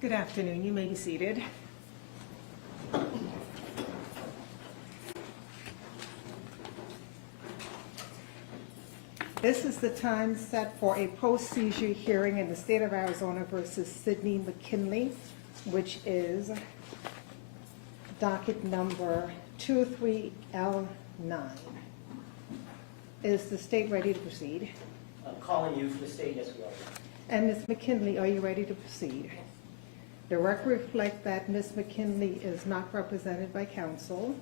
Good afternoon. You may be seated. This is the time set for a post-seizure hearing in the state of Arizona versus Sidney McKinley, which is docket number 23L9. Is the state ready to proceed? I'm calling you for the state, yes, we are. And Ms. McKinley, are you ready to proceed? The record reflects that Ms. McKinley is not represented by counsel.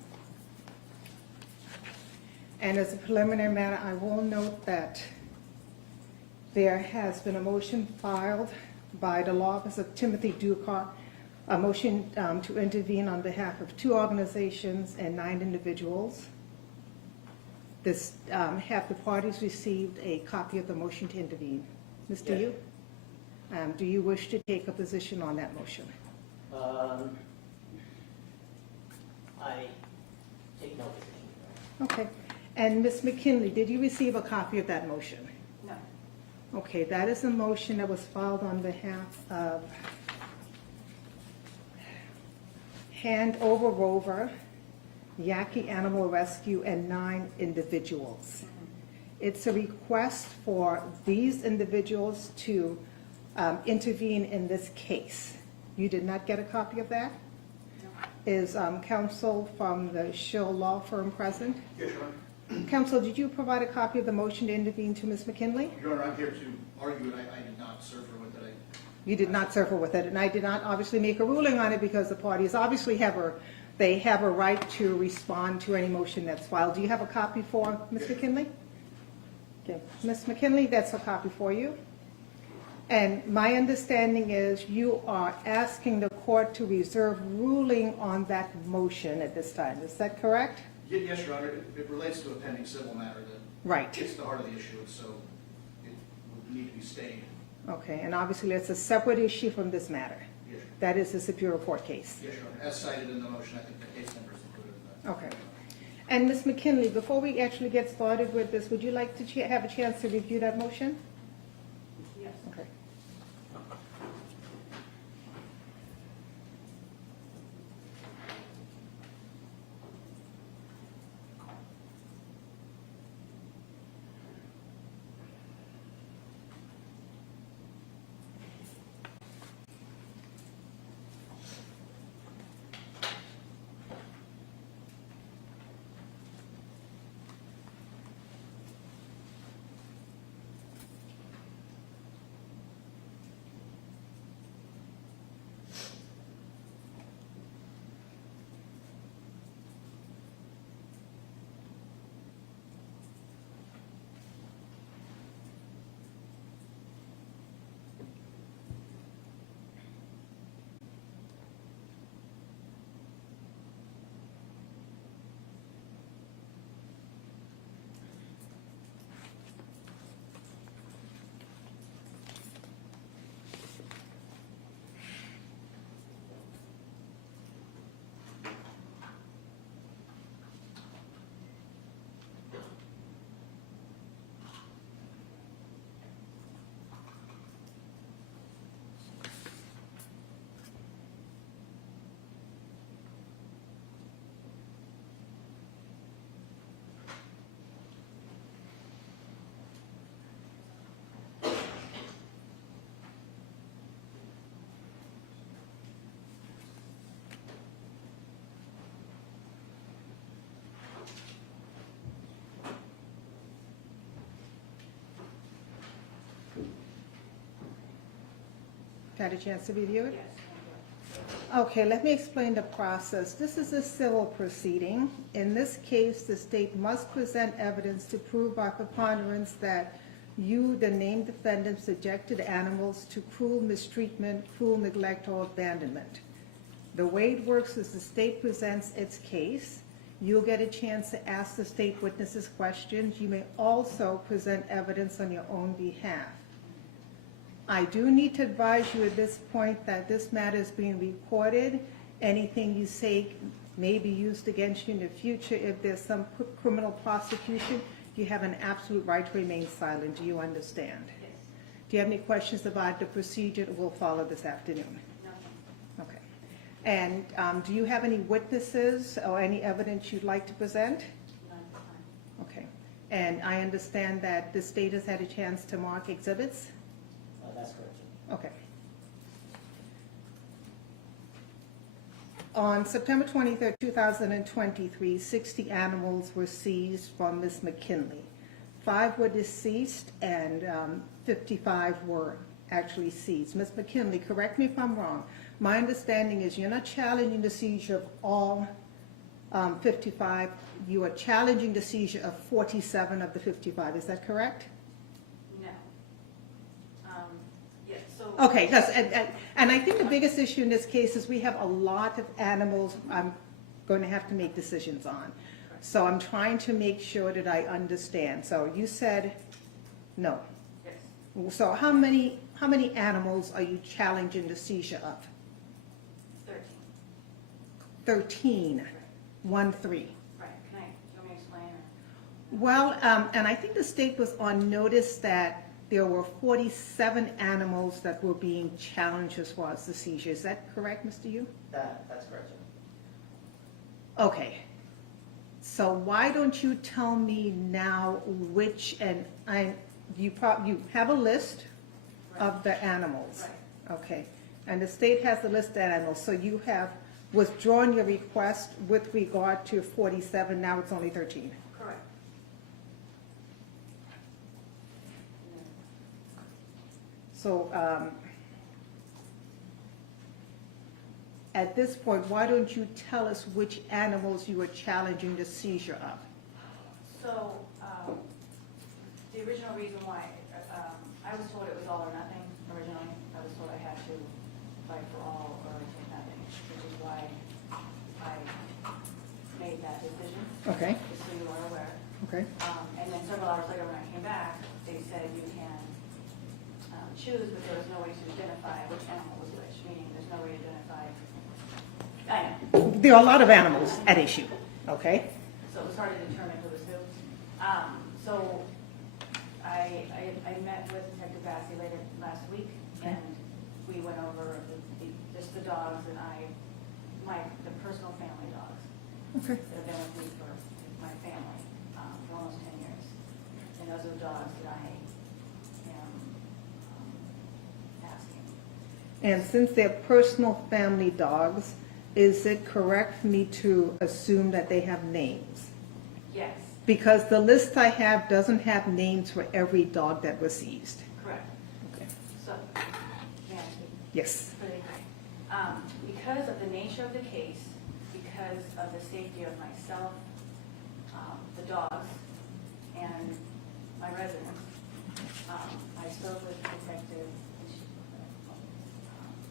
And as a preliminary matter, I will note that there has been a motion filed by the law office of Timothy Ducott, a motion to intervene on behalf of 2 organizations and 9 individuals. Have the parties received a copy of the motion to intervene? Mr. Yes. Yu? Do you wish to take a position on that motion? I take no position. Okay. And Ms. McKinley, did you receive a copy of that motion? No. Okay, that is a motion that was filed on behalf of Hand Over Rover, Yaqui Animal Rescue, and 9 individuals. It's a request for these individuals to intervene in this case. You did not get a copy of that? No. Is counsel from the Schill Law Firm present? Yes, Your Honor. Counsel, did you provide a copy of the motion to intervene to Ms. McKinley? Your Honor, I'm here to argue it. I did not serve her with it. You did not serve her with it, and I did not obviously make a ruling on it because the parties obviously have a right to respond to any motion that's filed. Do you have a copy for Ms. Yes. McKinley? Okay, Ms. McKinley, that's a copy for you. And my understanding is you are asking the court to reserve ruling on that motion at this time. Is that correct? Yes, Your Honor. It relates to a pending civil matter that Right. gets to the heart of the issue, so it would need to be stayed. Okay, and obviously it's a separate issue from this matter. Yes, Your Honor. That is the Superior Court case. Yes, Your Honor. As cited in the motion, I think the case number is included in that. Okay. And Ms. McKinley, before we actually get started with this, would you like to have a chance to review that motion? Yes. Okay. Had a chance to review it? Yes. Okay, let me explain the process. This is a civil proceeding. In this case, the state must present evidence to prove by preponderance that you, the named defendant, subjected animals to cruel mistreatment, cruel neglect, or abandonment. The way it works is the state presents its case. You'll get a chance to ask the state witnesses questions. You may also present evidence on your own behalf. I do need to advise you at this point that this matter is being recorded. Anything you say may be used against you in the future. If there's some criminal prosecution, you have an absolute right to remain silent. Do you understand? Yes. Do you have any questions about the procedure that will follow this afternoon? No. And do you have any witnesses or any evidence you'd like to present? None at the time. Okay. And I understand that the state has had a chance to mark exhibits? That's correct. Okay. On September 23rd, 2023, 60 animals were seized from Ms. McKinley. 5 were deceased and 55 were actually seized. Ms. McKinley, correct me if I'm wrong. My understanding is you're not challenging the seizure of all 55. You are challenging the seizure of 47 of the 55. Is that correct? No. Yes, so. Okay, yes, and I think the biggest issue in this case is we have a lot of animals I'm going to have to make decisions on. So I'm trying to make sure that I understand. So you said no. Yes, So how many animals are you challenging the seizure of? 13. 13, 1, 3. Right, can I, do you want me to explain or? Well, and I think the state was on notice that there were 47 animals that were being challenged as far as the seizure. Is that correct, Mr. Yu? That's correct. Okay. So why don't you tell me now which, and you have a list of the animals. Right. Okay. And the state has a list of animals. So you have withdrawn your request with regard to 47. Now it's only 13. Correct. So at this point, why don't you tell us which animals you are challenging the seizure of? So, the original reason why, I was told it was all or nothing originally. I was told I had to fight for all or take nothing, which is why I made that decision. Okay. Just so you are aware. Okay. And then several hours later when I came back, they said you can choose, but there was no way to identify which animal was which, meaning there's no way to identify. I know. There are a lot of animals at issue. Okay. So it was hard to determine who was who. So I met with Detective Bassi later last week, Okay. and we went over just the dogs and the personal family dogs Okay. that have been with me for my family for almost 10 years. And those are the dogs that I am asking. And since they're personal family dogs, is it correct for me to assume that they have names? Yes, Because the list I have doesn't have names for every dog that was seized. correct. Okay. So, may I speak? Yes. Really quick. Because of the nature of the case, because of the safety of myself, the dogs, and my residents, I spoke with Detective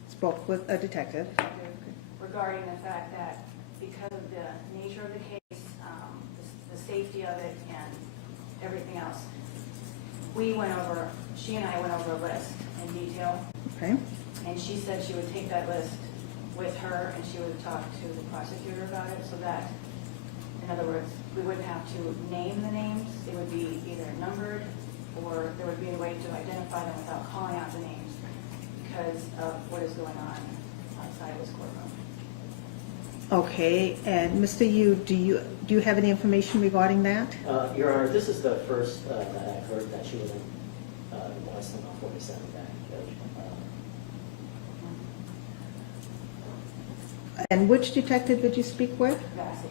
Spoke with a detective. regarding the fact that because of the nature of the case, the safety of it, and everything else, she and I went over a list in detail. Okay. And she said she would take that list with her and she would talk to the prosecutor about it so that, in other words, we wouldn't have to name the names. It would be either numbered or there would be a way to identify them without calling out the names because of what is going on outside of this courtroom. Okay. And Mr. Yu, do you have any information regarding that? Your Honor, this is the first that I've heard that she wasn't molesting on 47 back, Judge. And which detective did you speak with? Bassi.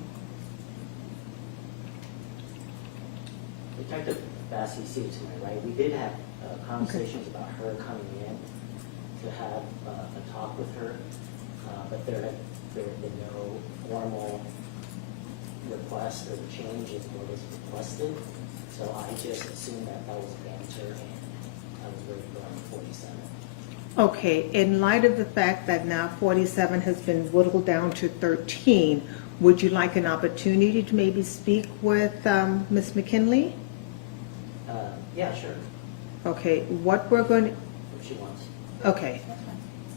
Detective Bassi seated to my right. We did have conversations about her coming in to have a talk with her, but there had been no formal request or change in what was requested. So I just assumed that was banter and I was ready to go on 47. Okay. In light of the fact that now 47 has been whittled down to 13, would you like an opportunity to maybe speak with Ms. McKinley? Yeah, sure, Okay. What we're going to... if she wants. Okay.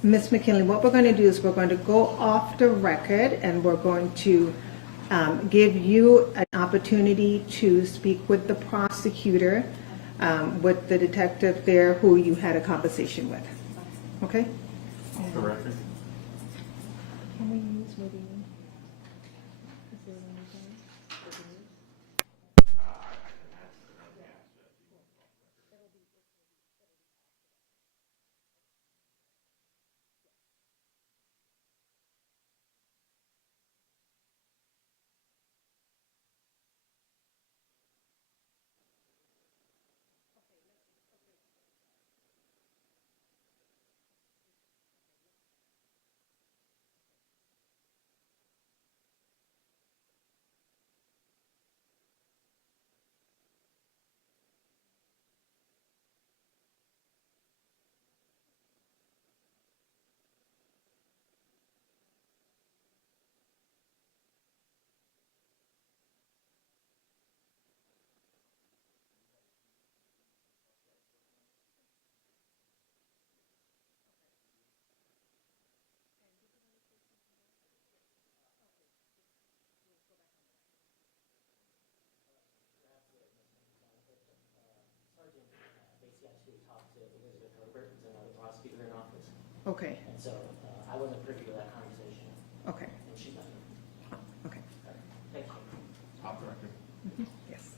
Ms. McKinley, what we're going to do is we're going to go off the record and we're going to give you an opportunity to speak with the prosecutor, with the detective there who you had a conversation with. Okay? Off the record? Can we use Modine? Is there one we can? Sergeant basically actually talked to Elizabeth Herbert, who's another prosecutor in office, Okay, and so I wasn't privy to that conversation, okay, and she's not here. okay. All right, thank you. Top record. Yes.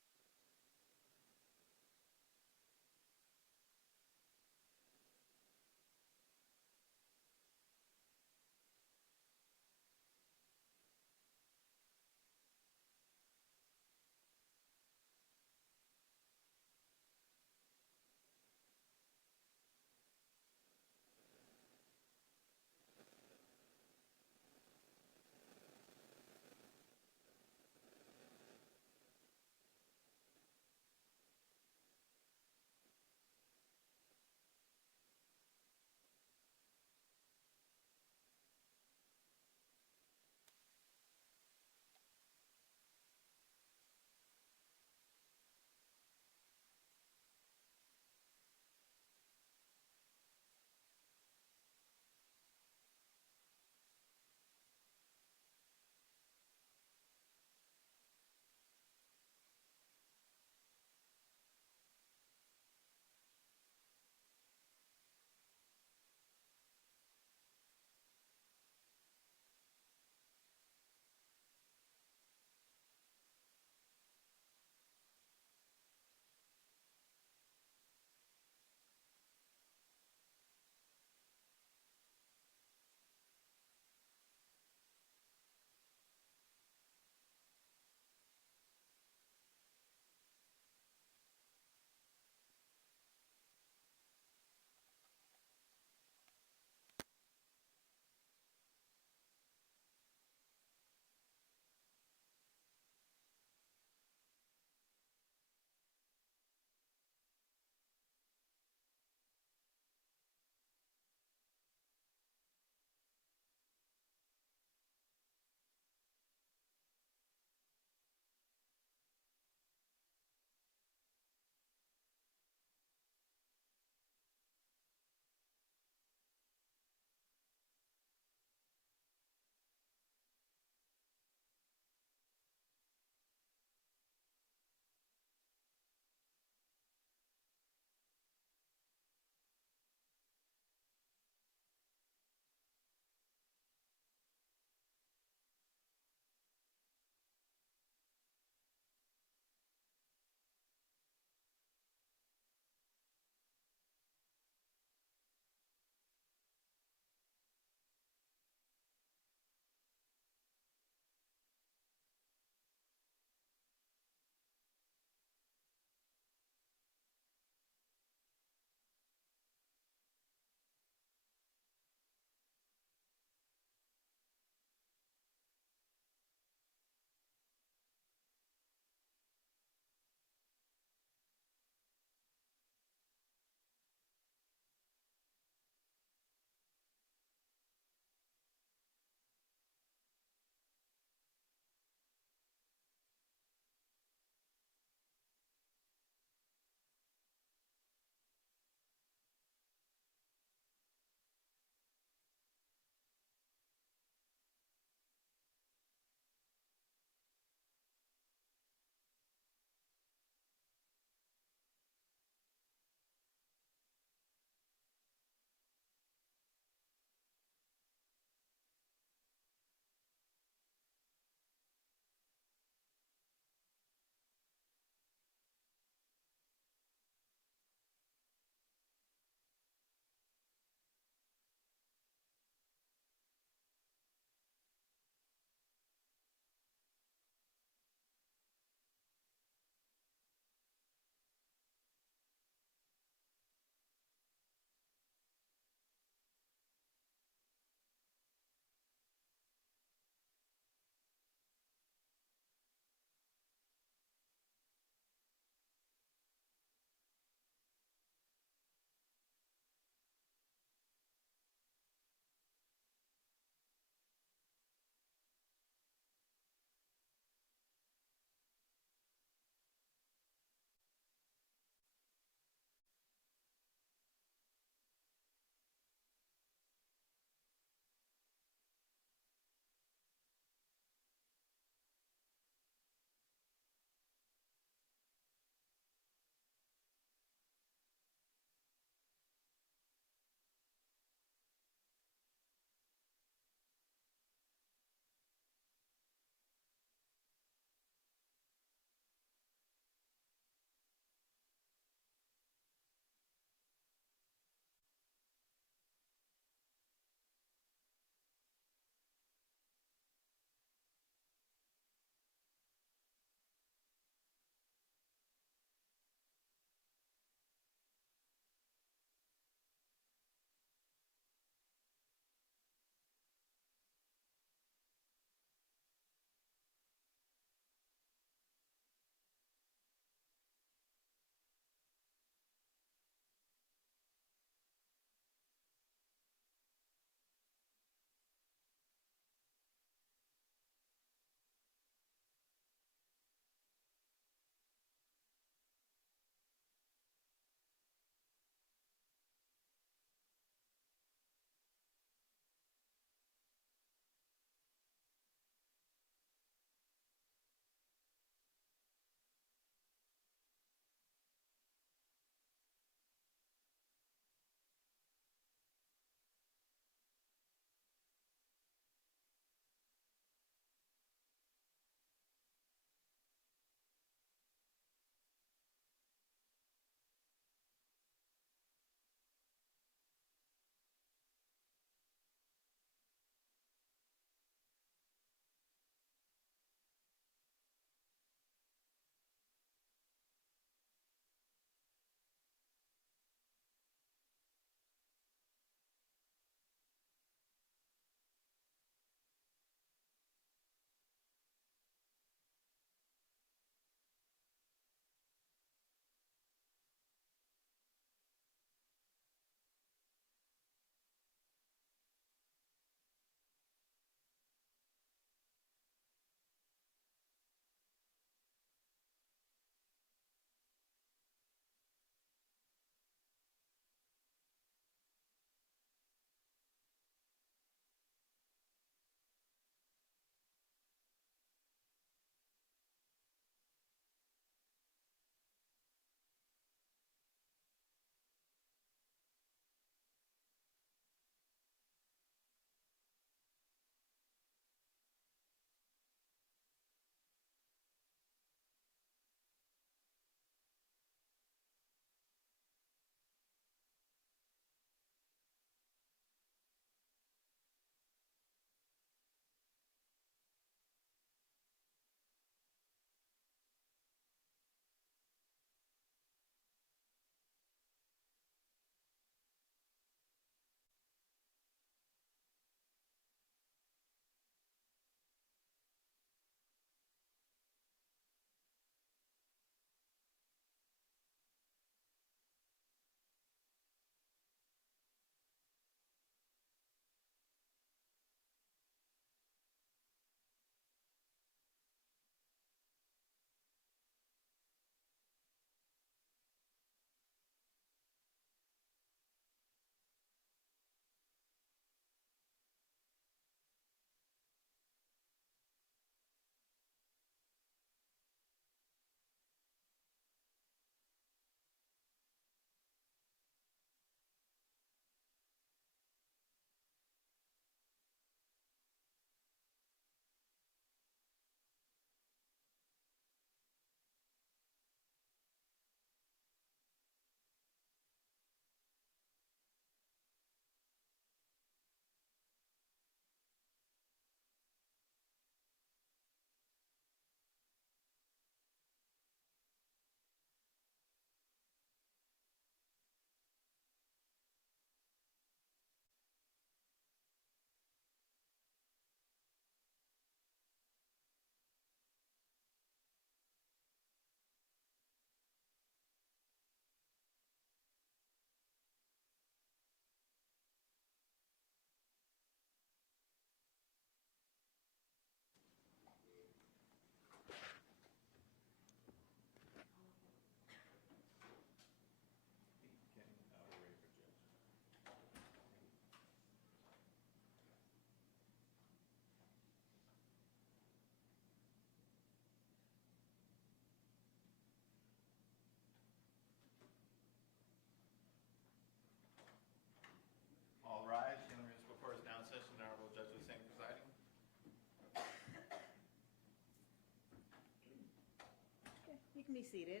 be seated.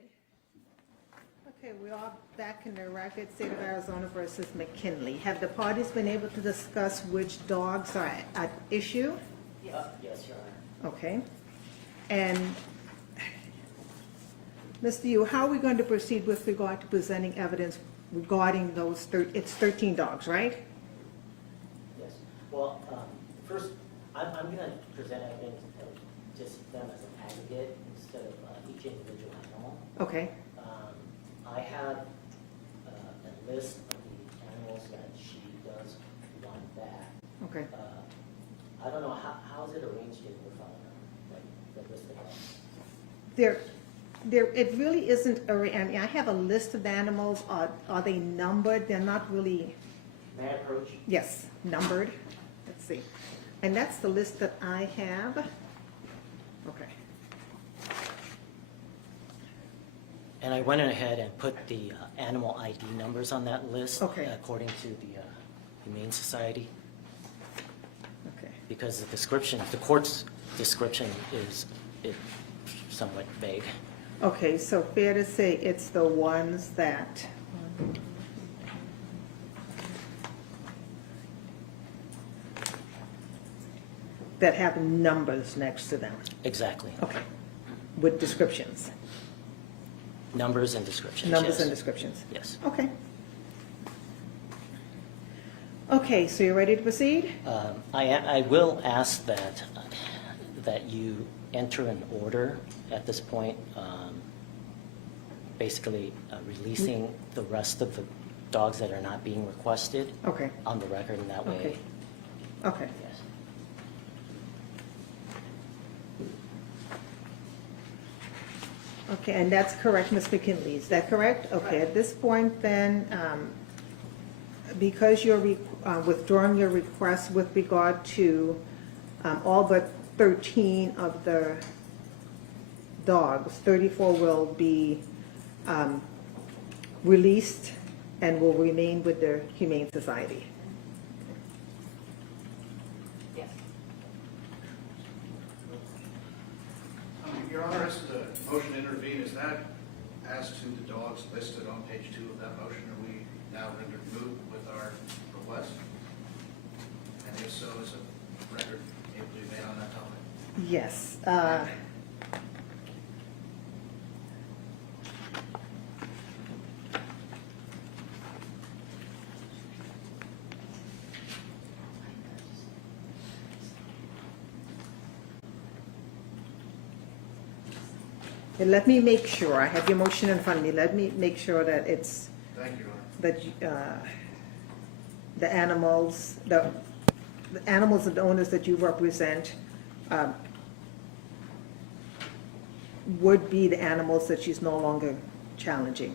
Okay, we're all back in the record, State of Arizona versus McKinley. Have the parties been able to discuss which dogs are at issue? Yes. Yes, Your Honor. Okay. And, Mr. Yu, how are we going to proceed with regard to presenting evidence regarding those, it's 13 dogs, right? Yes. Well, first, I'm going to present evidence of just them as an aggregate instead of each individual animal. Okay, I have a list of the animals that she does want back. okay. I don't know, how is it arranged in your file, like the list of dogs? It really isn't, I mean, I have a list of animals. Are they numbered? They're not really, May I approach? yes, numbered. Let's see. And that's the list that I have. Okay. And I went ahead and put the animal ID numbers on that list. Okay. According to the Humane Society, Okay. because the description, the court's description is somewhat vague. Okay, so fair to say it's the ones that, that have numbers next to them. Exactly. Okay. With descriptions. Numbers and descriptions. Numbers yes. and descriptions. Yes. Okay. Okay, so you're ready to proceed? I will ask that you enter an order at this point, basically releasing the rest of the dogs that are not being requested Okay, on the record in that way. okay. Okay. Yes. Okay, and that's correct, Ms. McKinley, is that correct? Okay, at this point then, because you're withdrawing your request with regard to all but 13 of the dogs, 34 will be released and will remain with the Humane Society. Yes. Your Honor, as to the motion to intervene, is that as to the dogs listed on page 2 of that motion, are we now rendered moot with our request? And if so, is a record able to be made on that topic? Yes. And let me make sure, I have your motion in front of me, let me make sure that it's, Thank you, Your Honor. that the animals and the owners that you represent would be the animals that she's no longer challenging.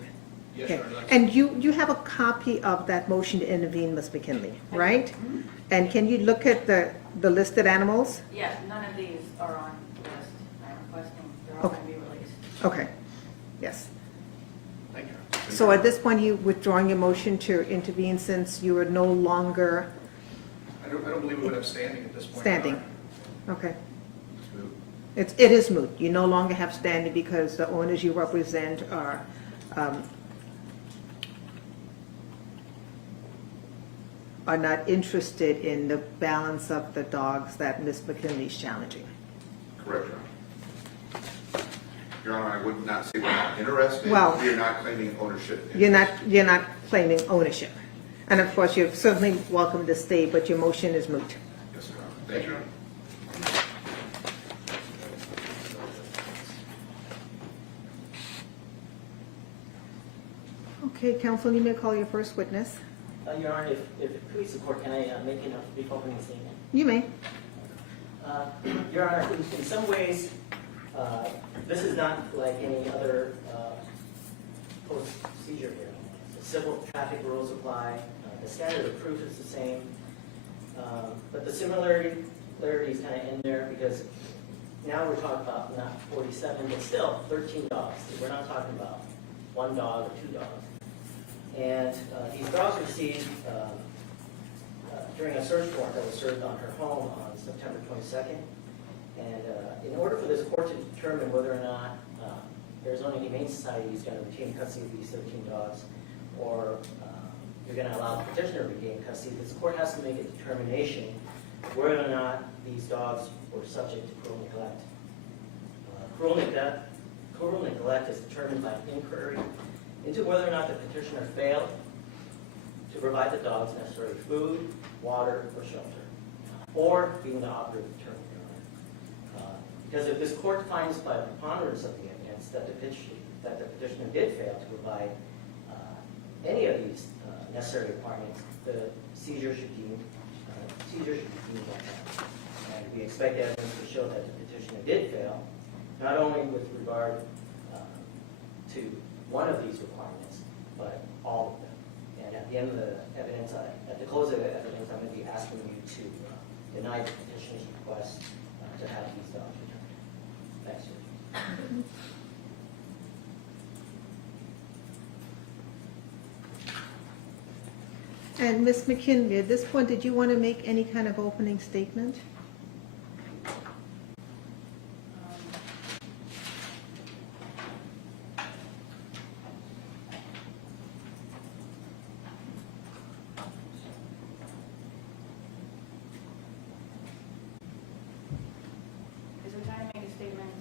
Yes, Okay. Your Honor. That's- And you have a copy of that motion to intervene, Ms. McKinley, right? And can you look at the listed animals? Yes, none of these are on the list I'm requesting. They're all Okay. going to be released. Okay, yes. Thank you, Your Honor. So at this point, you withdrawing your motion to intervene since you are no longer I don't believe we would have standing at this point. Your standing? Honor. Okay. It's moot. It is moot. You no longer have standing because the owners you represent are not interested in the balance of the dogs that Ms. McKinley is challenging. Correct, Your Honor. Your Honor, I would not say we're not interested. Well- We are not claiming ownership. You're not claiming ownership. And of course, you're certainly welcome to stay, but your motion is moot. Yes, Your Honor. Thank you. Okay, counsel, you may call your first witness. Your Honor, if it pleases the court, can I make a brief opening statement? You may. Your Honor, in some ways, this is not like any other post-seizure hearing. The civil traffic rules apply, the standard of proof is the same, but the similarities kind of end there because now we're talking about not 47, but still 13 dogs. We're not talking about one dog or two dogs. And these dogs received during a search warrant that was served on her home on September 22nd. And in order for this court to determine whether or not Arizona Humane Society is going to retain custody of these 13 dogs, or you're going to allow the petitioner to regain custody, this court has to make a determination whether or not these dogs were subject to cruel neglect. Cruel neglect is determined by inquiry into whether or not the petitioner failed to provide the dogs necessary food, water, or shelter, or being the operative attorney. Because if this court finds by preponderance of the evidence that the petitioner did fail to provide any of these necessary requirements, the seizure should be deemed upheld. And we expect evidence to show that the petitioner did fail, not only with regard to one of these requirements, but all of them. And at the end of the evidence, at the close of the evidence, I'm going to be asking you to deny the petitioner's request to have these dogs returned. Thanks, Judge. And Ms. McKinley, at this point, did you want to make any kind of opening statement? Is it time to make a statement?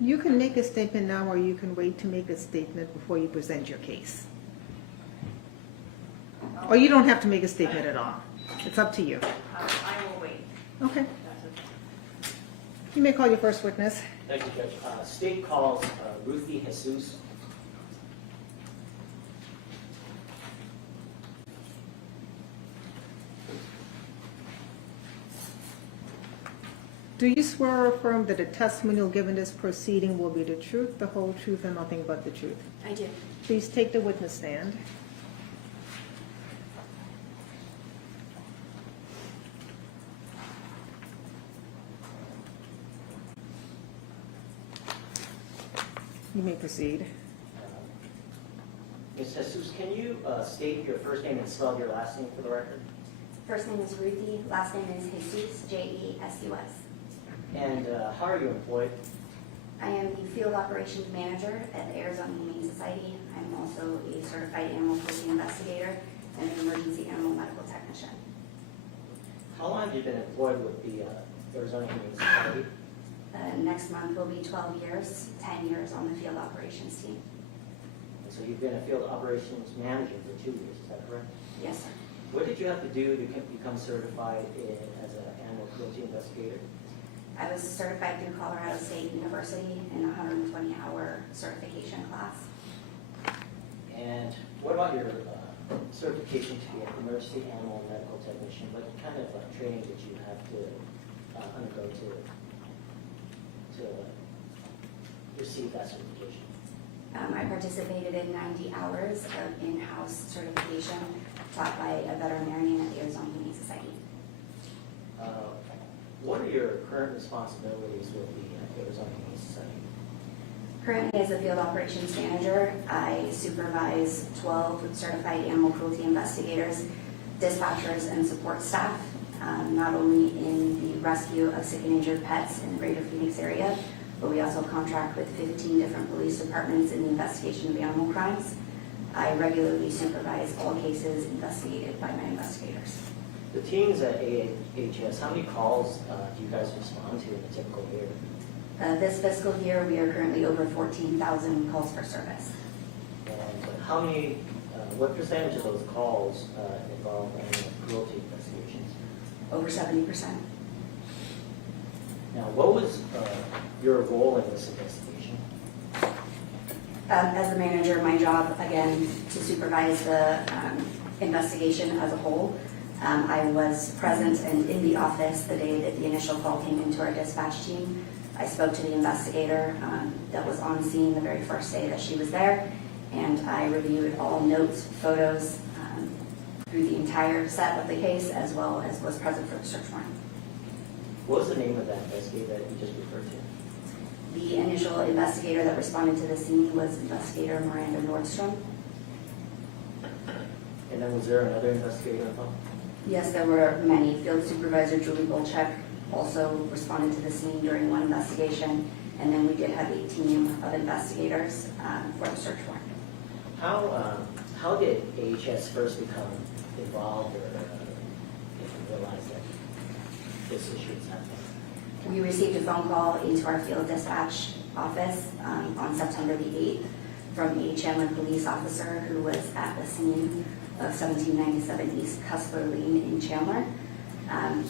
You can make a statement now, or you can wait to make a statement before you present your case. Or you don't have to make a statement at all. It's up to you. I will wait. Okay. That's okay. You may call your first witness. Thank you, Judge. State calls Ruthie Jesus. Do you swear or affirm that the testimony you'll give in this proceeding will be the truth, the whole truth, and nothing but the truth? I do. Please take the witness stand. You may proceed. Ms. Jesus, can you state your first name and spell your last name for the record? First name is Ruthie, last name is Jesus, J-E-S-U-S. And how are you employed? I am the Field Operations Manager at the Arizona Humane Society. I'm also a certified animal cruelty investigator and an emergency animal medical technician. How long have you been employed with the Arizona Humane Society? Next month will be 12 years, 10 years on the field operations team. And so you've been a field operations manager for 2 years, is that correct? Yes, sir. What did you have to do to become certified as an animal cruelty investigator? I was certified through Colorado State University in a 120-hour certification class. And what about your certification to be an emergency animal medical technician? What kind of training did you have to undergo to receive that certification? I participated in 90 hours of in-house certification taught by a veterinarian at the Arizona Humane Society. What are your current responsibilities with the Arizona Humane Society? Currently, as a field operations manager, I supervise 12 certified animal cruelty investigators, dispatchers, and support staff, not only in the rescue of sick and injured pets in the greater Phoenix area, but we also contract with 15 different police departments in the investigation of animal crimes. I regularly supervise all cases investigated by my investigators. The teams at AHS, how many calls do you guys respond to in a typical year? This fiscal year, we are currently over 14,000 calls for service. And what percentage of those calls involve animal cruelty investigations? Over 70%. Now, what was your role in this investigation? As the manager, my job, again, to supervise the investigation as a whole. I was present and in the office the day that the initial call came into our dispatch team. I spoke to the investigator that was on scene the very first day that she was there, and I reviewed all notes, photos, through the entire set of the case, as well as was present for the search warrant. What was the name of that investigator that you just referred to? The initial investigator that responded to the scene was Investigator Miranda Nordstrom. And then was there another investigator involved? Yes, there were many. Field Supervisor Julie Bolchek also responded to the scene during one investigation, And then we did have a team of investigators for the search warrant. How did AHS first become involved or if you realized that this issue is happening? We received a phone call into our field dispatch office on September the 8th from a Chandler police officer who was at the scene of 1797 East Custler Lane in Chandler.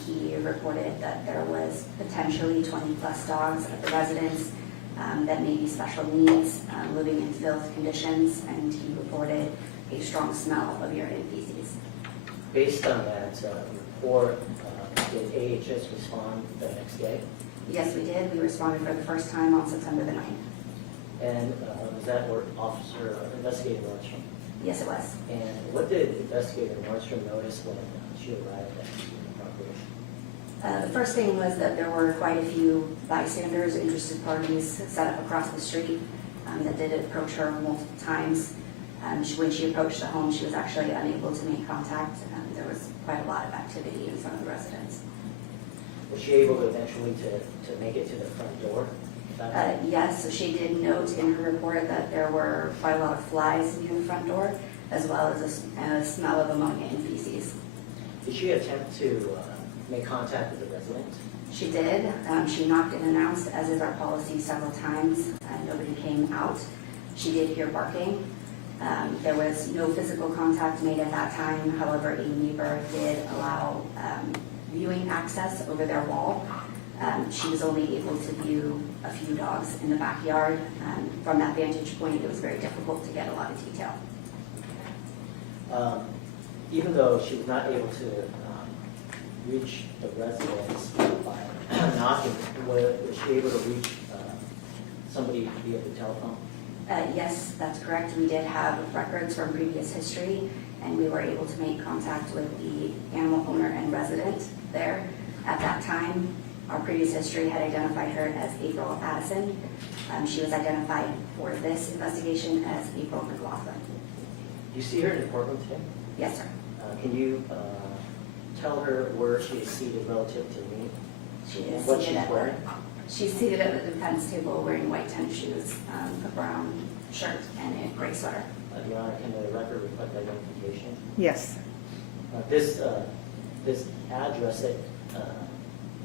He reported that there was potentially 20-plus dogs at the residence that may be special needs, living in filth conditions, and he reported a strong smell of urine and feces. Based on that report, did AHS respond the next day? Yes, we did. We responded for the first time on September the 9th. And was that where Investigator Nordstrom? Yes, it was. And what did Investigator Nordstrom notice when she arrived at the property? The first thing was that there were quite a few bystanders, interested parties set up across the street that did approach her multiple times. When she approached the home, she was actually unable to make contact. There was quite a lot of activity in front of the residence. Was she able to eventually to make it to the front door? Yes, so she did note in her report that there were quite a lot of flies near the front door, as well as a smell of ammonia and feces. Did she attempt to make contact with the resident? She did. She knocked and announced, as is our policy, several times. Nobody came out. She did hear barking. There was no physical contact made at that time. However, a neighbor did allow viewing access over their wall. She was only able to view a few dogs in the backyard. From that vantage point, it was very difficult to get a lot of detail. Even though she was not able to reach the residence by knocking, was she able to reach somebody via the telephone? Yes, that's correct. We did have records from previous history, and we were able to make contact with the animal owner and resident there. At that time, our previous history had identified her as April Addison. She was identified for this investigation as April McLaughlin. Do you see her in the courtroom today? Yes, sir. Can you tell her where she is seated relative to me? She is What seated she's at wearing? She's seated at the defense table wearing white tennis shoes, a brown shirt, and a gray sweater. Your Honor, can the record reflect identification? Yes. This address that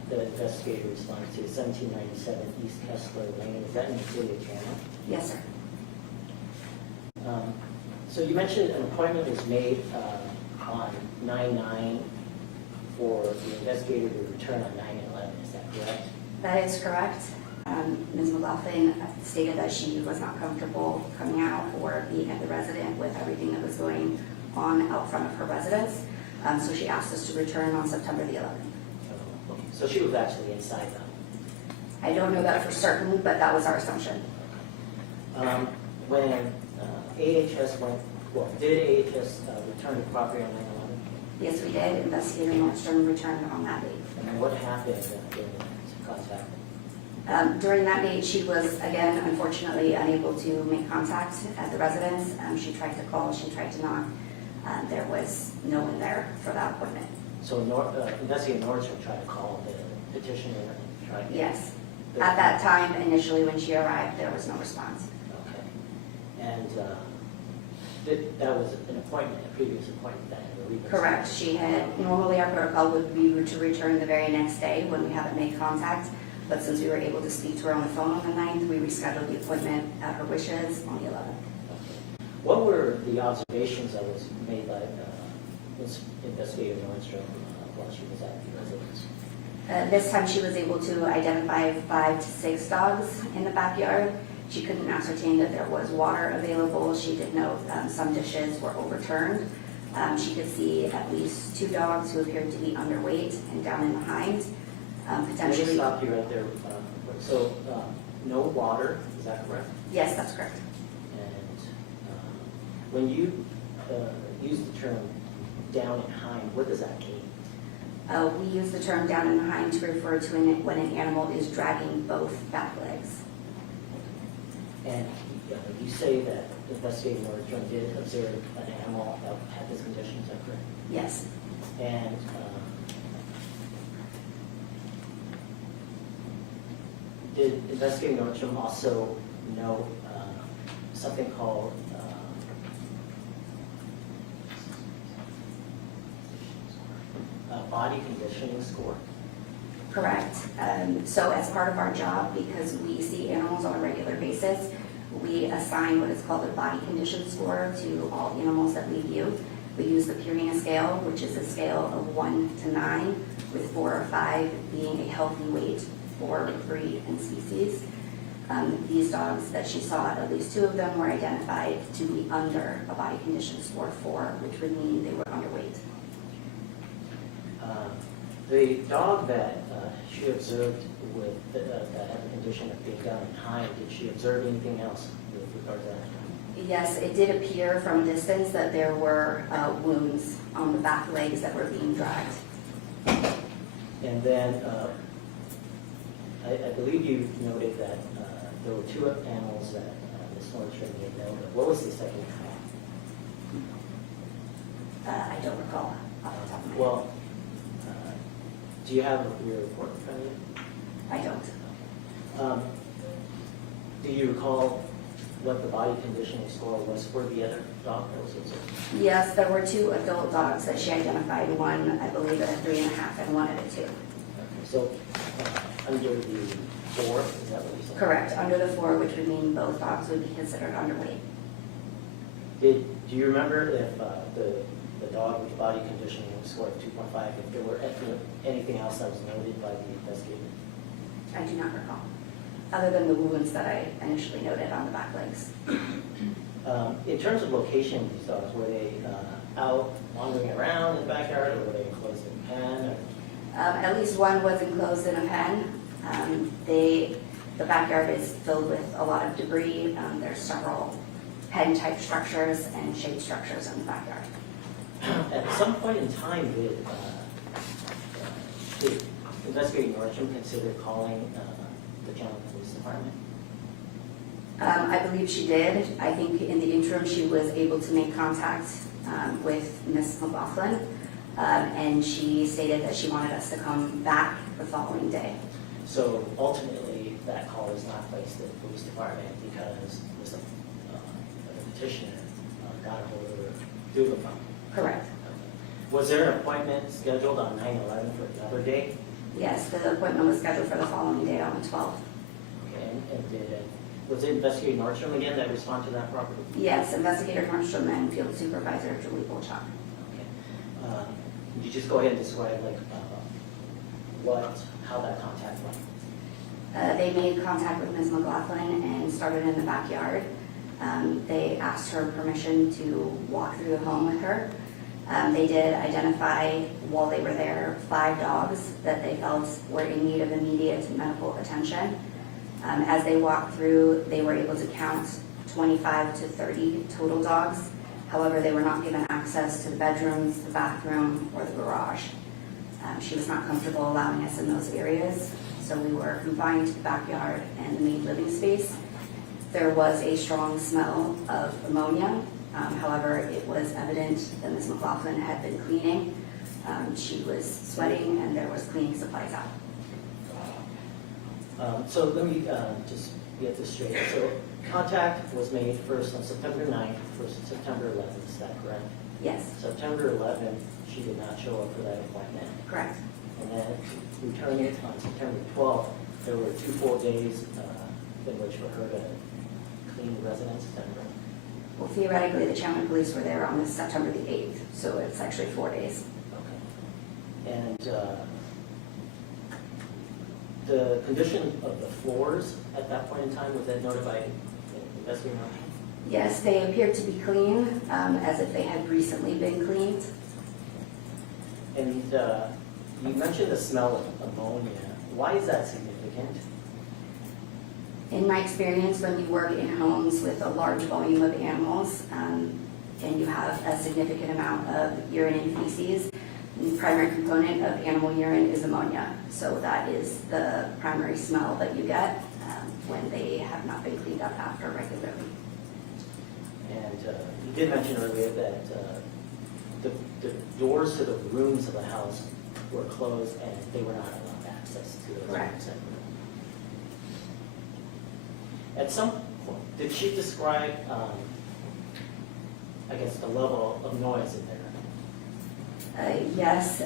the investigator responded to, 1797 East Kessler Lane, is that in the city of Chandler? Yes, sir. So you mentioned an appointment was made on 9/9 for the investigator to return on 9/11, is that correct? That is correct. Ms. McLaughlin stated that she was not comfortable coming out or being at the resident with everything that was going on out front of her residence. So she asked us to return on September the 11th. Okay. So she was actually inside though? I don't know that for certain, but that was our assumption. When AHS did AHS return to property on 9/11? Yes, we did. Investigator Nordstrom returned on that date. And what happened during that contact? During that date, she was, again, unfortunately unable to make contact at the residence. She tried to call, she tried to knock. There was no one there for that appointment. So Investigator Nordstrom tried to call the petitioner and tried to... Yes. At that time, initially when she arrived, there was no response. Okay. And that was an appointment, a previous appointment that had been Correct. She had, normally our protocol would be to return the very next day when we haven't made contact. But since we were able to speak to her on the phone on the 9th, we rescheduled the appointment at her wishes on the 11th. What were the observations that was made by Investigator Nordstrom while she was at the residence? This time she was able to identify 5 to 6 dogs in the backyard. She couldn't ascertain that there was water available. She did note some dishes were overturned. She could see at least 2 dogs who appeared to be underweight and down in the hind. Let me Potentially. stop you right there. So no water, is that correct? Yes, that's correct. And when you use the term down and hind, what does that mean? We use the term down in the hind to refer to when an animal is dragging both back legs. And you say that Investigator Nordstrom did observe an animal that had this condition, is that correct? Yes. And Did investigating Nordstrom also know something called body conditioning score? Correct. So as part of our job, because we see animals on a regular basis, we assign what is called a body condition score to all animals that we view. We use the Purina scale, which is a scale of 1 to 9, with 4 or 5 being a healthy weight for breed and species. These dogs that she saw, at least 2 of them were identified to be under a body condition score 4, which would mean they were underweight. The dog that she observed with that had the condition of being down in time, did she observe anything else with regard to that? Yes, it did appear from a distance that there were wounds on the back legs that were being dragged. And then I believe you noted that there were 2 animals that Ms. Nordstrom made note of. What was the second animal? I don't recall off the top of my head. Well, do you have your report in front of you? I don't. Do you recall what the body conditioning score was for the other dog that was observed? Yes, there were 2 adult dogs that she identified, one, I believe, at a 3.5 and one at a 2. Okay, so under the 4, is that what you said? Correct, under the 4, which would mean both dogs would be considered underweight. Do you remember if the dog with the body conditioning score of 2.5, if there were anything else that was noted by the investigator? I do not recall, other than the wounds that I initially noted on the back legs. In terms of location of these dogs, were they out wandering around in the backyard, or were they enclosed in a pen? Or? At least one was enclosed in a pen. The backyard is filled with a lot of debris. There's several pen-type structures and shade structures in the backyard. At some point in time, did investigating Nordstrom consider calling the Chandler Police Department? I believe she did. I think in the interim she was able to make contact with Ms. McLaughlin, and she stated that she wanted us to come back the following day. So ultimately, that call was not placed at the police department because the petitioner got a hold of her through the phone. Correct. Was there an appointment scheduled on 9/11 for another day? Yes, the appointment was scheduled for the following day on the 12th. Okay, and was it investigating Nordstrom again that responded to that property? Yes, Investigator Nordstrom and Field Supervisor Julie Bolchak. Okay. Could you just go ahead and describe how that contact went? They made contact with Ms. McLaughlin and started in the backyard. They asked her permission to walk through the home with her. They did identify, while they were there, 5 dogs that they felt were in need of immediate medical attention. As they walked through, they were able to count 25 to 30 total dogs. However, they were not given access to the bedrooms, the bathroom, or the garage. She was not comfortable allowing us in those areas, so we were confined to the backyard and the main living space. There was a strong smell of ammonia. However, it was evident that Ms. McLaughlin had been cleaning. She was sweating and there was cleaning supplies out. So let me just get this straight. So contact was made first on September 9th, first on September 11th, is that correct? Yes, September 11th, she did not show up for that appointment. correct. And then returning on September 12th, there were 2 full days in which for her to clean the residence, is that correct? Well, theoretically, the Chandler Police were there on September the 8th, so it's actually 4 days. Okay. And the condition of the floors at that point in time, was that noted by investigating? Yes, they appeared to be clean, as if they had recently been cleaned. And you mentioned the smell of ammonia. Why is that significant? In my experience, when you work in homes with a large volume of animals, and you have a significant amount of urine and feces, the primary component of animal urine is ammonia. So that is the primary smell that you get when they have not been cleaned up after regularly. And you did mention earlier that the doors to the rooms of the house were closed and they were not allowed access to those Correct. rooms. At some point, did she describe, I guess, the level of noise in there? Yes,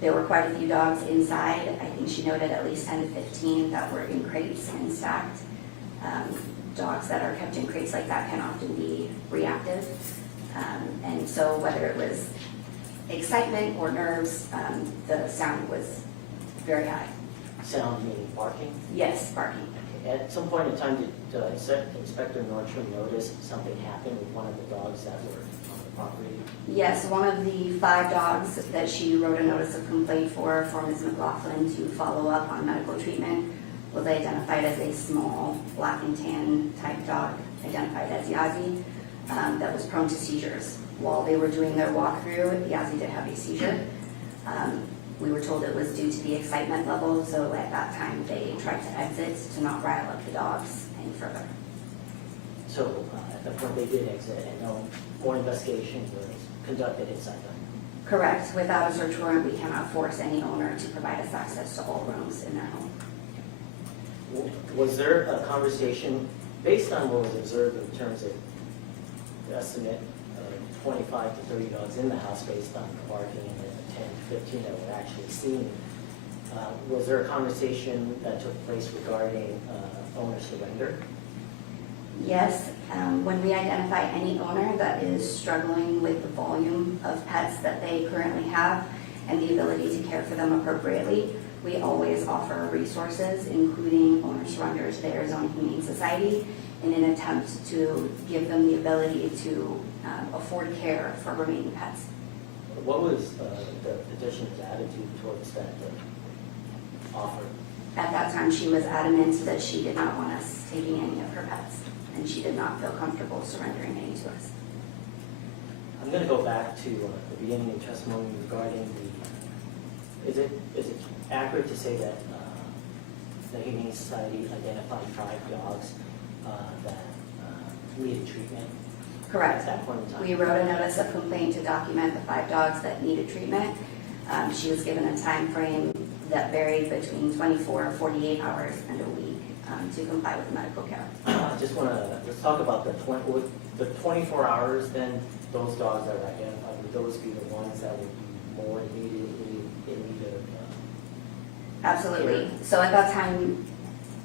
there were quite a few dogs inside. I think she noted at least 10 to 15 that were in crates and stacked. Dogs that are kept in crates like that can often be reactive. And so whether it was excitement or nerves, the sound was very high. Sound meaning barking? Yes, barking. At some point in time, did Inspector Nordstrom notice something happened with one of the dogs that were on the property? Yes, one of the 5 dogs that she wrote a notice of complaint for Ms. McLaughlin to follow up on medical treatment was identified as a small black and tan type dog, identified as Yazzie, that was prone to seizures. While they were doing their walkthrough, Yazzie did have a seizure. We were told it was due to the excitement level, so at that time they tried to exit to not rile up the dogs any further. So at the point they did exit and no more investigation was conducted inside them? Correct. Without a search warrant, we cannot force any owner to provide us access to all rooms in their home. Was there a conversation, based on what was observed in terms of the estimate of 25 to 30 dogs in the house based on the barking and the 10 to 15 that were actually seen, was there a conversation that took place regarding owner surrender? Yes, when we identify any owner that is struggling with the volume of pets that they currently have and the ability to care for them appropriately, we always offer resources, including owner surrender to the Arizona Humane Society, in an attempt to give them the ability to afford care for remaining pets. What was the petitioner's attitude towards that offer? At that time, she was adamant that she did not want us taking any of her pets, and she did not feel comfortable surrendering any to us. I'm going to go back to the beginning of testimony regarding the, is it accurate to say that the Humane Society identified 5 dogs that needed treatment? Correct. At that point in time? We wrote a notice of complaint to document the 5 dogs that needed treatment. She was given a time frame that varied between 24, 48 hours, and a week to comply with medical care. I just want to, let's talk about the 24 hours then, those dogs that were identified, would those be the ones that would be more immediately in need of Absolutely. care? So at that time,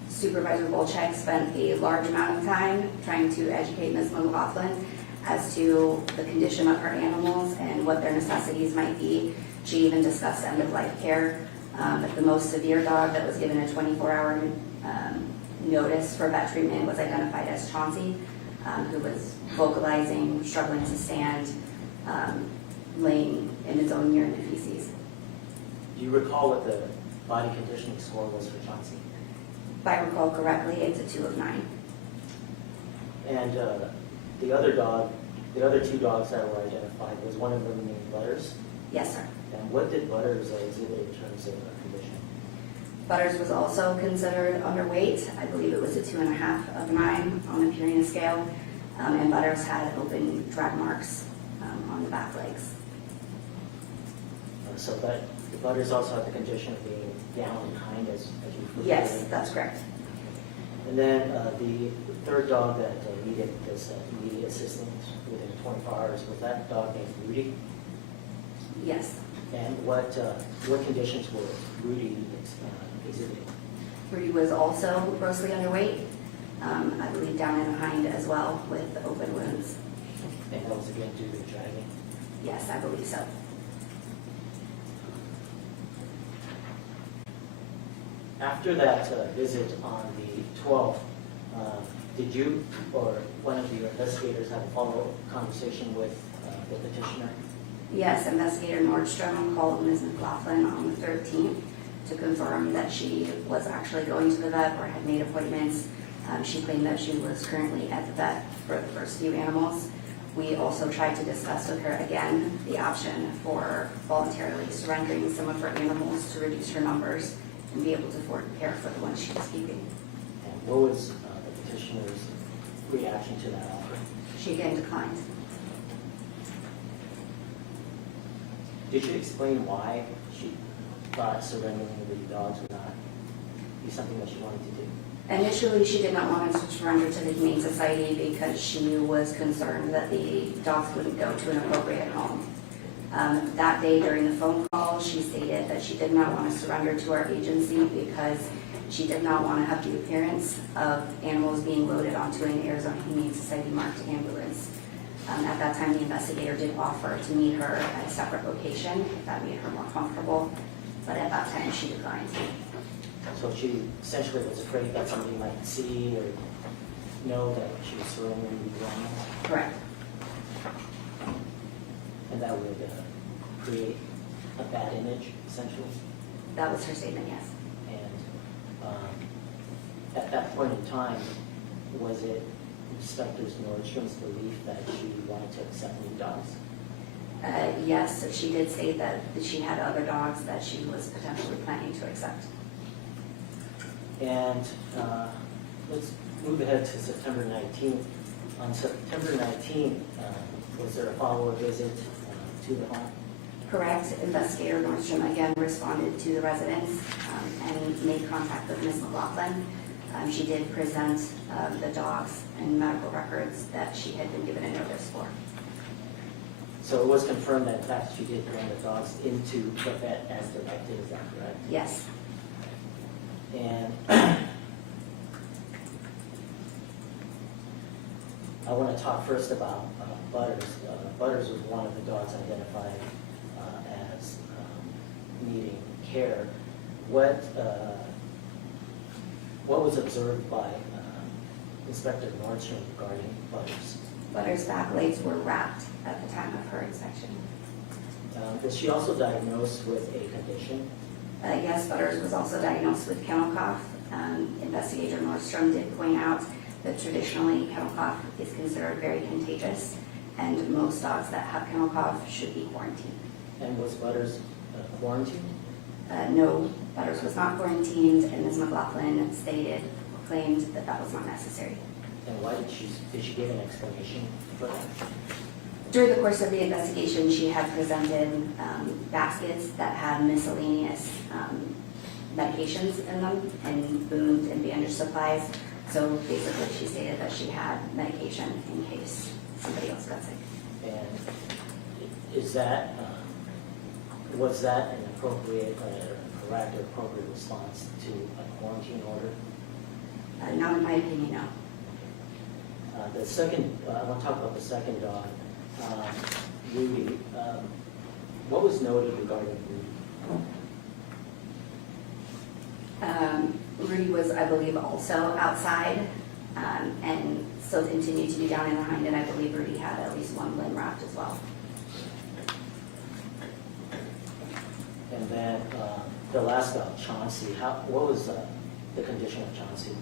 Supervisor Bolchek spent a large amount of time trying to educate Ms. McLaughlin as to the condition of her animals and what their necessities might be. She even discussed end-of-life care. The most severe dog that was given a 24-hour notice for vet treatment was identified as Chauncey, who was vocalizing, struggling to stand, laying in his own urine and feces. Do you recall what the body conditioning score was for Chauncey? If I recall correctly, it's a 2 of 9. And the other 2 dogs that were identified, was one of them named Butters? Yes, sir. And what did Butters exhibit in terms of condition? Butters was also considered underweight. I believe it was a 2.5 of 9 on the Purina scale. And Butters had open drag marks on the back legs. So that the Butters also had the condition of being down and behind as you referred to. Yes, that's correct. And then the 3rd dog that needed this immediate assistance within 24 hours, was that dog named Rudy? Yes. And what conditions was Rudy exhibiting? Rudy was also grossly underweight. I believe down and behind as well with open wounds. And that was again due to dragging? Yes, I believe so. After that visit on the 12th, did you or one of your investigators have a follow-up conversation with the petitioner? Yes, Investigator Nordstrom called Ms. McLaughlin on the 13th to confirm that she was actually going to the vet or had made appointments. She claimed that she was currently at the vet for the first few animals. We also tried to discuss with her again the option for voluntarily surrendering some of her animals to reduce her numbers and be able to afford care for the ones she was keeping. And what was the petitioner's reaction to that offer? She again declined. Did she explain why she thought surrendering the dogs would not be something that she wanted to do? Initially, she did not want us to surrender to the Humane Society because she was concerned that the dogs wouldn't go to an appropriate home. That day during the phone call, she stated that she did not want to surrender to our agency because she did not want to have the appearance of animals being loaded onto an Arizona Humane Society marked ambulance. At that time, the investigator did offer to meet her at a separate location if that made her more comfortable, but at that time she declined. So she essentially was afraid that somebody might see or know that she was surrendering the animals, Correct. and that would create a bad image, essentially. That was her statement, yes. And at that point in time, was it Inspector Nordstrom's belief that she wanted to accept new dogs? Yes, she did say that she had other dogs that she was potentially planning to accept. And let's move ahead to September 19th. On September 19th, was there a follow-up visit to the home? Correct. Investigator Nordstrom again responded to the residents and made contact with Ms. McLaughlin. She did present the dogs and medical records that she had been given a notice for. So it was confirmed that in fact she did bring the dogs into the vet as directed, is that correct? Yes. And I want to talk first about Butters. Butters was one of the dogs identified as needing care. What was observed by Inspector Nordstrom regarding Butters? Butters' back legs were wrapped at the time of her inspection. Was she also diagnosed with a condition? Yes, Butters was also diagnosed with kennel cough. Investigator Nordstrom did point out that traditionally kennel cough is considered very contagious, and most dogs that have kennel cough should be quarantined. And was Butters quarantined? No, Butters was not quarantined, and Ms. McLaughlin claimed that that was not necessary. And why did she give an explanation for that? During the course of the investigation, she had presented baskets that had miscellaneous medications in them and wound and bandage supplies. So basically, she stated that she had medication in case somebody else got sick. And is that, was that an appropriate, correct or appropriate response to a quarantine order? Not in my opinion, no. The second, I want to talk about the second dog, Rudy. What was noted regarding Rudy? Rudy was, I believe, also outside and still continued to be down in the hind, and I believe Rudy had at least one limb wrapped as well. And then the last dog, Chauncey. What was the condition of Chauncey?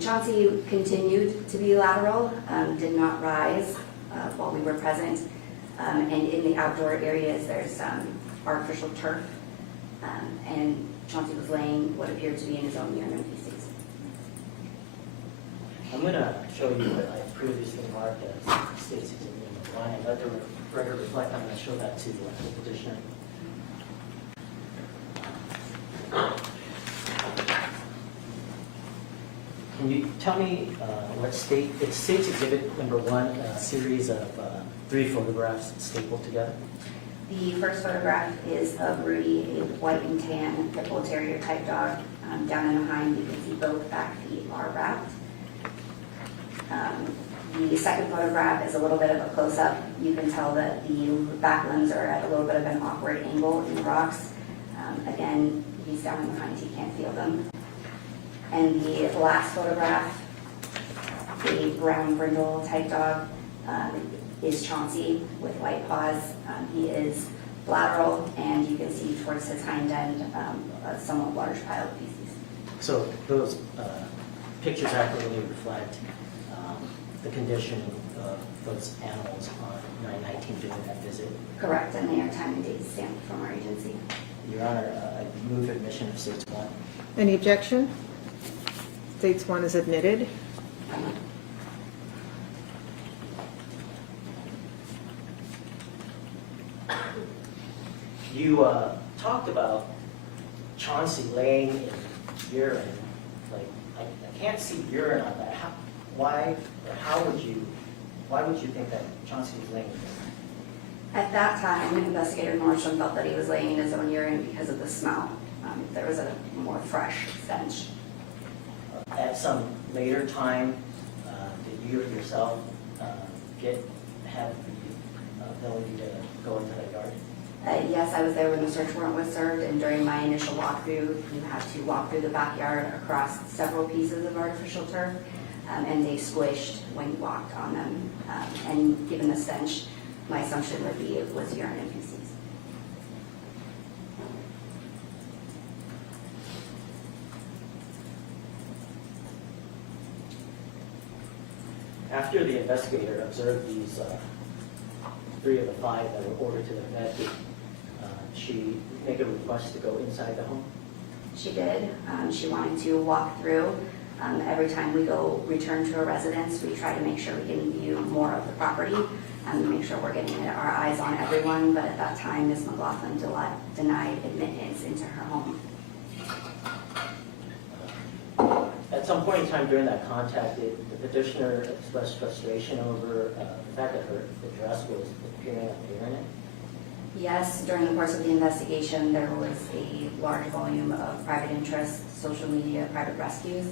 Chauncey continued to be lateral, did not rise while we were present. And in the outdoor areas, there's artificial turf. And Chauncey was laying what appeared to be in his own urine and feces. I'm going to show you what I previously marked as State's Exhibit number 1, and let the record reflect. I'm going to show that to the petitioner. Can you tell me what state, it's State's Exhibit number 1, a series of 3 photographs stapled together? The first photograph is of Rudy, a white and tan pit bull terrier type dog. Down in the hind, you can see both back feet are wrapped. The second photograph is a little bit of a close-up. You can tell that the back limbs are at a little bit of an awkward angle in the rocks. Again, he's down in the hind, he can't feel them. And the last photograph, a brown brindle type dog, is Chauncey with white paws. He is lateral, and you can see towards his hind end a somewhat large pile of feces. So those pictures accurately reflect the condition of those animals on 9/19 during that visit. Correct, and they are time and date stamped from our agency. Your Honor, I move admission of States 1. Any objection? States 1 is admitted. You talked about Chauncey laying in urine like, I can't see urine on that. Why would you think that Chauncey was laying there? At that time, Investigator Nordstrom felt that he was laying in his own urine because of the smell. There was a more fresh stench. At some later time, did you yourself have the ability to go into the yard? Yes, I was there when the search warrant was served, and during my initial walkthrough, you had to walk through the backyard across several pieces of artificial turf, and they squished when you walked on them. And given the stench, my assumption would be it was urine and feces. After the investigator observed these 3 of the 5 that were ordered to the vet, she make a request to go inside the home? She did. She wanted to walk through. Every time we return to a residence, we try to make sure we can view more of the property and make sure we're getting our eyes on everyone. But at that time, Ms. McLaughlin denied admittance into her home. At some point in time during that contact, did the petitioner express frustration over the fact that her address was appearing on the internet? Yes, during the course of the investigation, there was a large volume of private interest, social media, private rescues.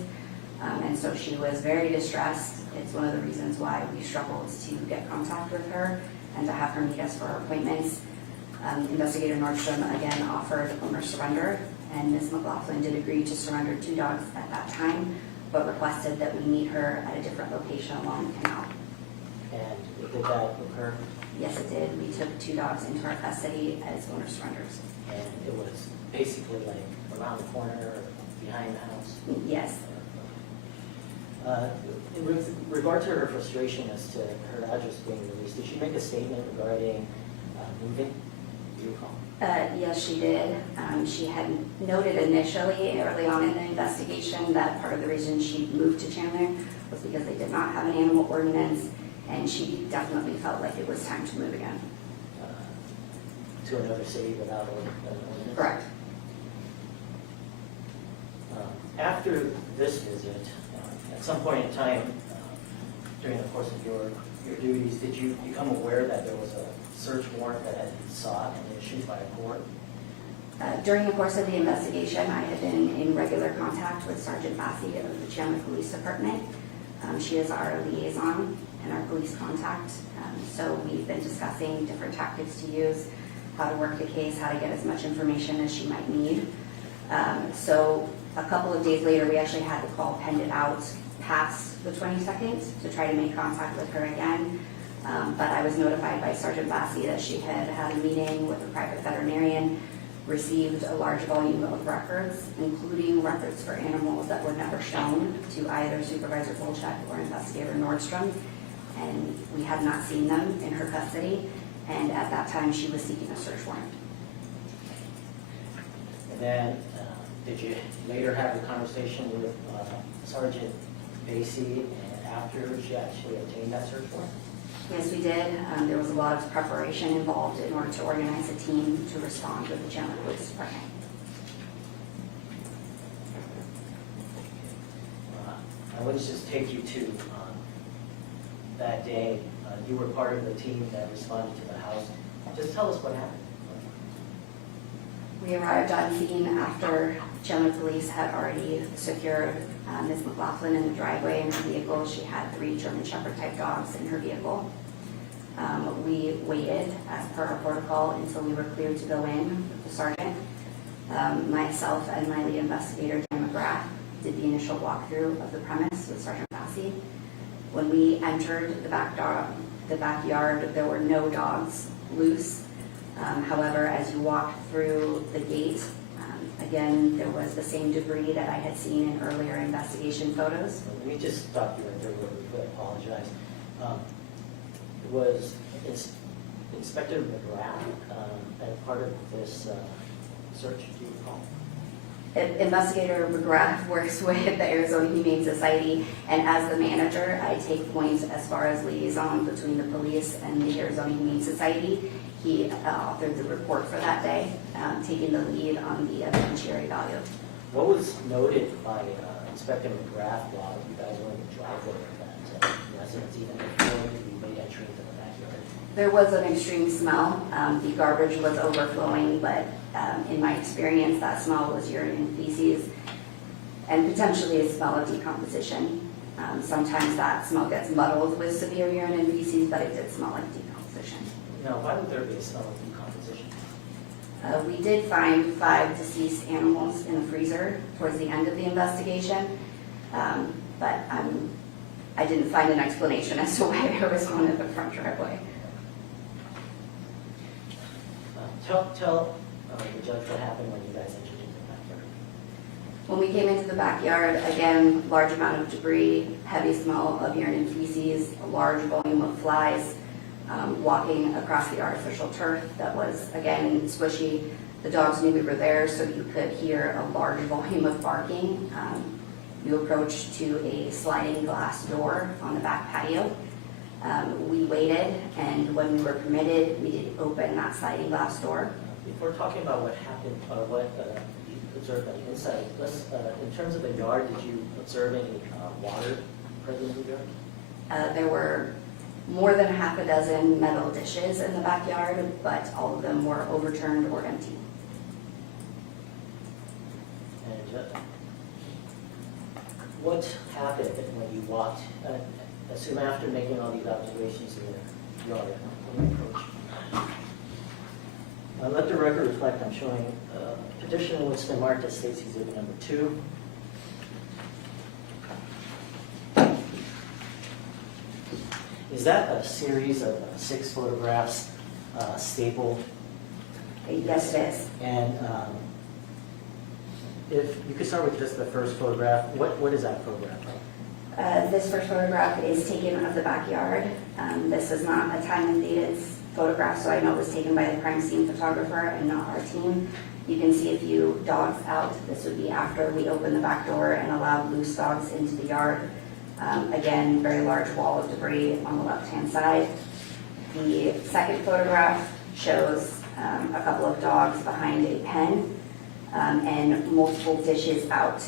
And so she was very distressed. It's one of the reasons why we struggled to get contact with her and to have her meet us for our appointments. Investigator Nordstrom again offered owner surrender, and Ms. McLaughlin did agree to surrender 2 dogs at that time, but requested that we meet her at a different location along the canal. And did that occur? Yes, it did. We took 2 dogs into our custody as owner surrenders. And it was basically like around the corner or behind the house? Yes. With regard to her frustration as to her address being released, did she make a statement regarding moving? Do you recall? Yes, she did. She had noted initially, early on in the investigation, that part of the reason she moved to Chandler was because they did not have an animal ordinance, and she definitely felt like it was time to move again. To another city without an ordinance? Correct. After this visit, at some point in time during the course of your duties, did you become aware that there was a search warrant that had been sought and issued by a court? During the course of the investigation, I had been in regular contact with Sergeant Bassey of the Chandler Police Department. She is our liaison and our police contact. So we've been discussing different tactics to use, how to work the case, how to get as much information as she might need. So a couple of days later, we actually had the call pended out past the 22nd to try to make contact with her again. But I was notified by Sergeant Bassey that she had had a meeting with a private veterinarian, received a large volume of records, including records for animals that were never shown to either Supervisor Volchek or Investigator Nordstrom, and we had not seen them in her custody, and at that time she was seeking a search warrant. And then did you later have a conversation with Sergeant Bassey and after she actually obtained that search warrant? Yes, we did. There was a lot of preparation involved in order to organize a team to respond with the Chandler Police Department. I want to just take you to that day. You were part of the team that responded to the house. Just tell us what happened. We arrived on scene after Chandler Police had already secured Ms. McLaughlin in the driveway in her vehicle. She had 3 German Shepherd type dogs in her vehicle. We waited as per our protocol until we were cleared to go in with the sergeant. Myself and my lead investigator, Dan McGrath, did the initial walkthrough of the premise with Sergeant Bassey. When we entered the backyard, there were no dogs loose. However, as you walked through the gate, again, there was the same debris that I had seen in earlier investigation photos. Let me just stop you right there real quick. I apologize. Was Inspector McGrath a part of this search, do you recall? Investigator McGrath works with the Arizona Humane Society, and as the manager, I take points as far as liaison between the police and the Arizona Humane Society. He authored the report for that day, taking the lead on the evidentiary value. What was noted by Inspector McGrath while you guys were in the driveway of that residence, even before you made entry into the backyard? There was an extreme smell. The garbage was overflowing, but in my experience, that smell was urine and feces and potentially a smell of decomposition. Sometimes that smell gets muddled with severe urine and feces, but it did smell like decomposition. Now, why would there be a smell of decomposition? We did find 5 deceased animals in the freezer towards the end of the investigation, but I didn't find an explanation as to why there was one at the front driveway. Tell the judge what happened when you guys entered into the backyard. When we came into the backyard, again, large amount of debris, heavy smell of urine and feces, a large volume of flies walking across the artificial turf that was, again, squishy. The dogs knew we were there, so you could hear a large volume of barking. You approached to a sliding glass door on the back patio. We waited, and when we were permitted, we did open that sliding glass door. Before talking about what happened, or what you observed on the inside, in terms of the yard, did you observe any water present in the yard? There were more than half a dozen metal dishes in the backyard, but all of them were overturned or empty. And what happened when you walked, assume after making all these observations in the yard, when you approached? Let the record reflect, I'm showing petitioner Winston marked as Stacy exhibit number 2. Is that a series of 6 photographs stapled? Yes, it is. And if you could start with just the first photograph, what is that photograph of? This first photograph is taken of the backyard. This is not a time and dated photograph, so I know it was taken by the crime scene photographer and not our team. You can see a few dogs out. This would be after we opened the back door and allowed loose dogs into the yard. Again, very large wall of debris on the left-hand side. The second photograph shows a couple of dogs behind a pen and multiple dishes out.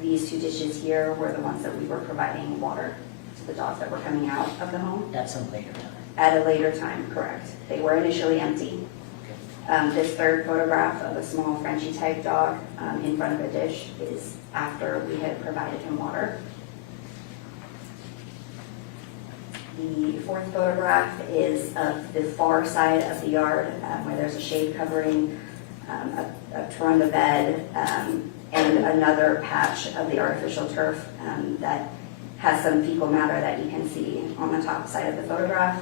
These 2 dishes here were the ones that we were providing water to the dogs that were coming out of the home. At some later time. At a later time, correct. They were initially empty. This third photograph of a small Frenchie type dog in front of a dish is after we had provided him water. The fourth photograph is of the far side of the yard where there's a shade covering, a Toronto bed, and another patch of the artificial turf that has some fecal matter that you can see on the top side of the photograph.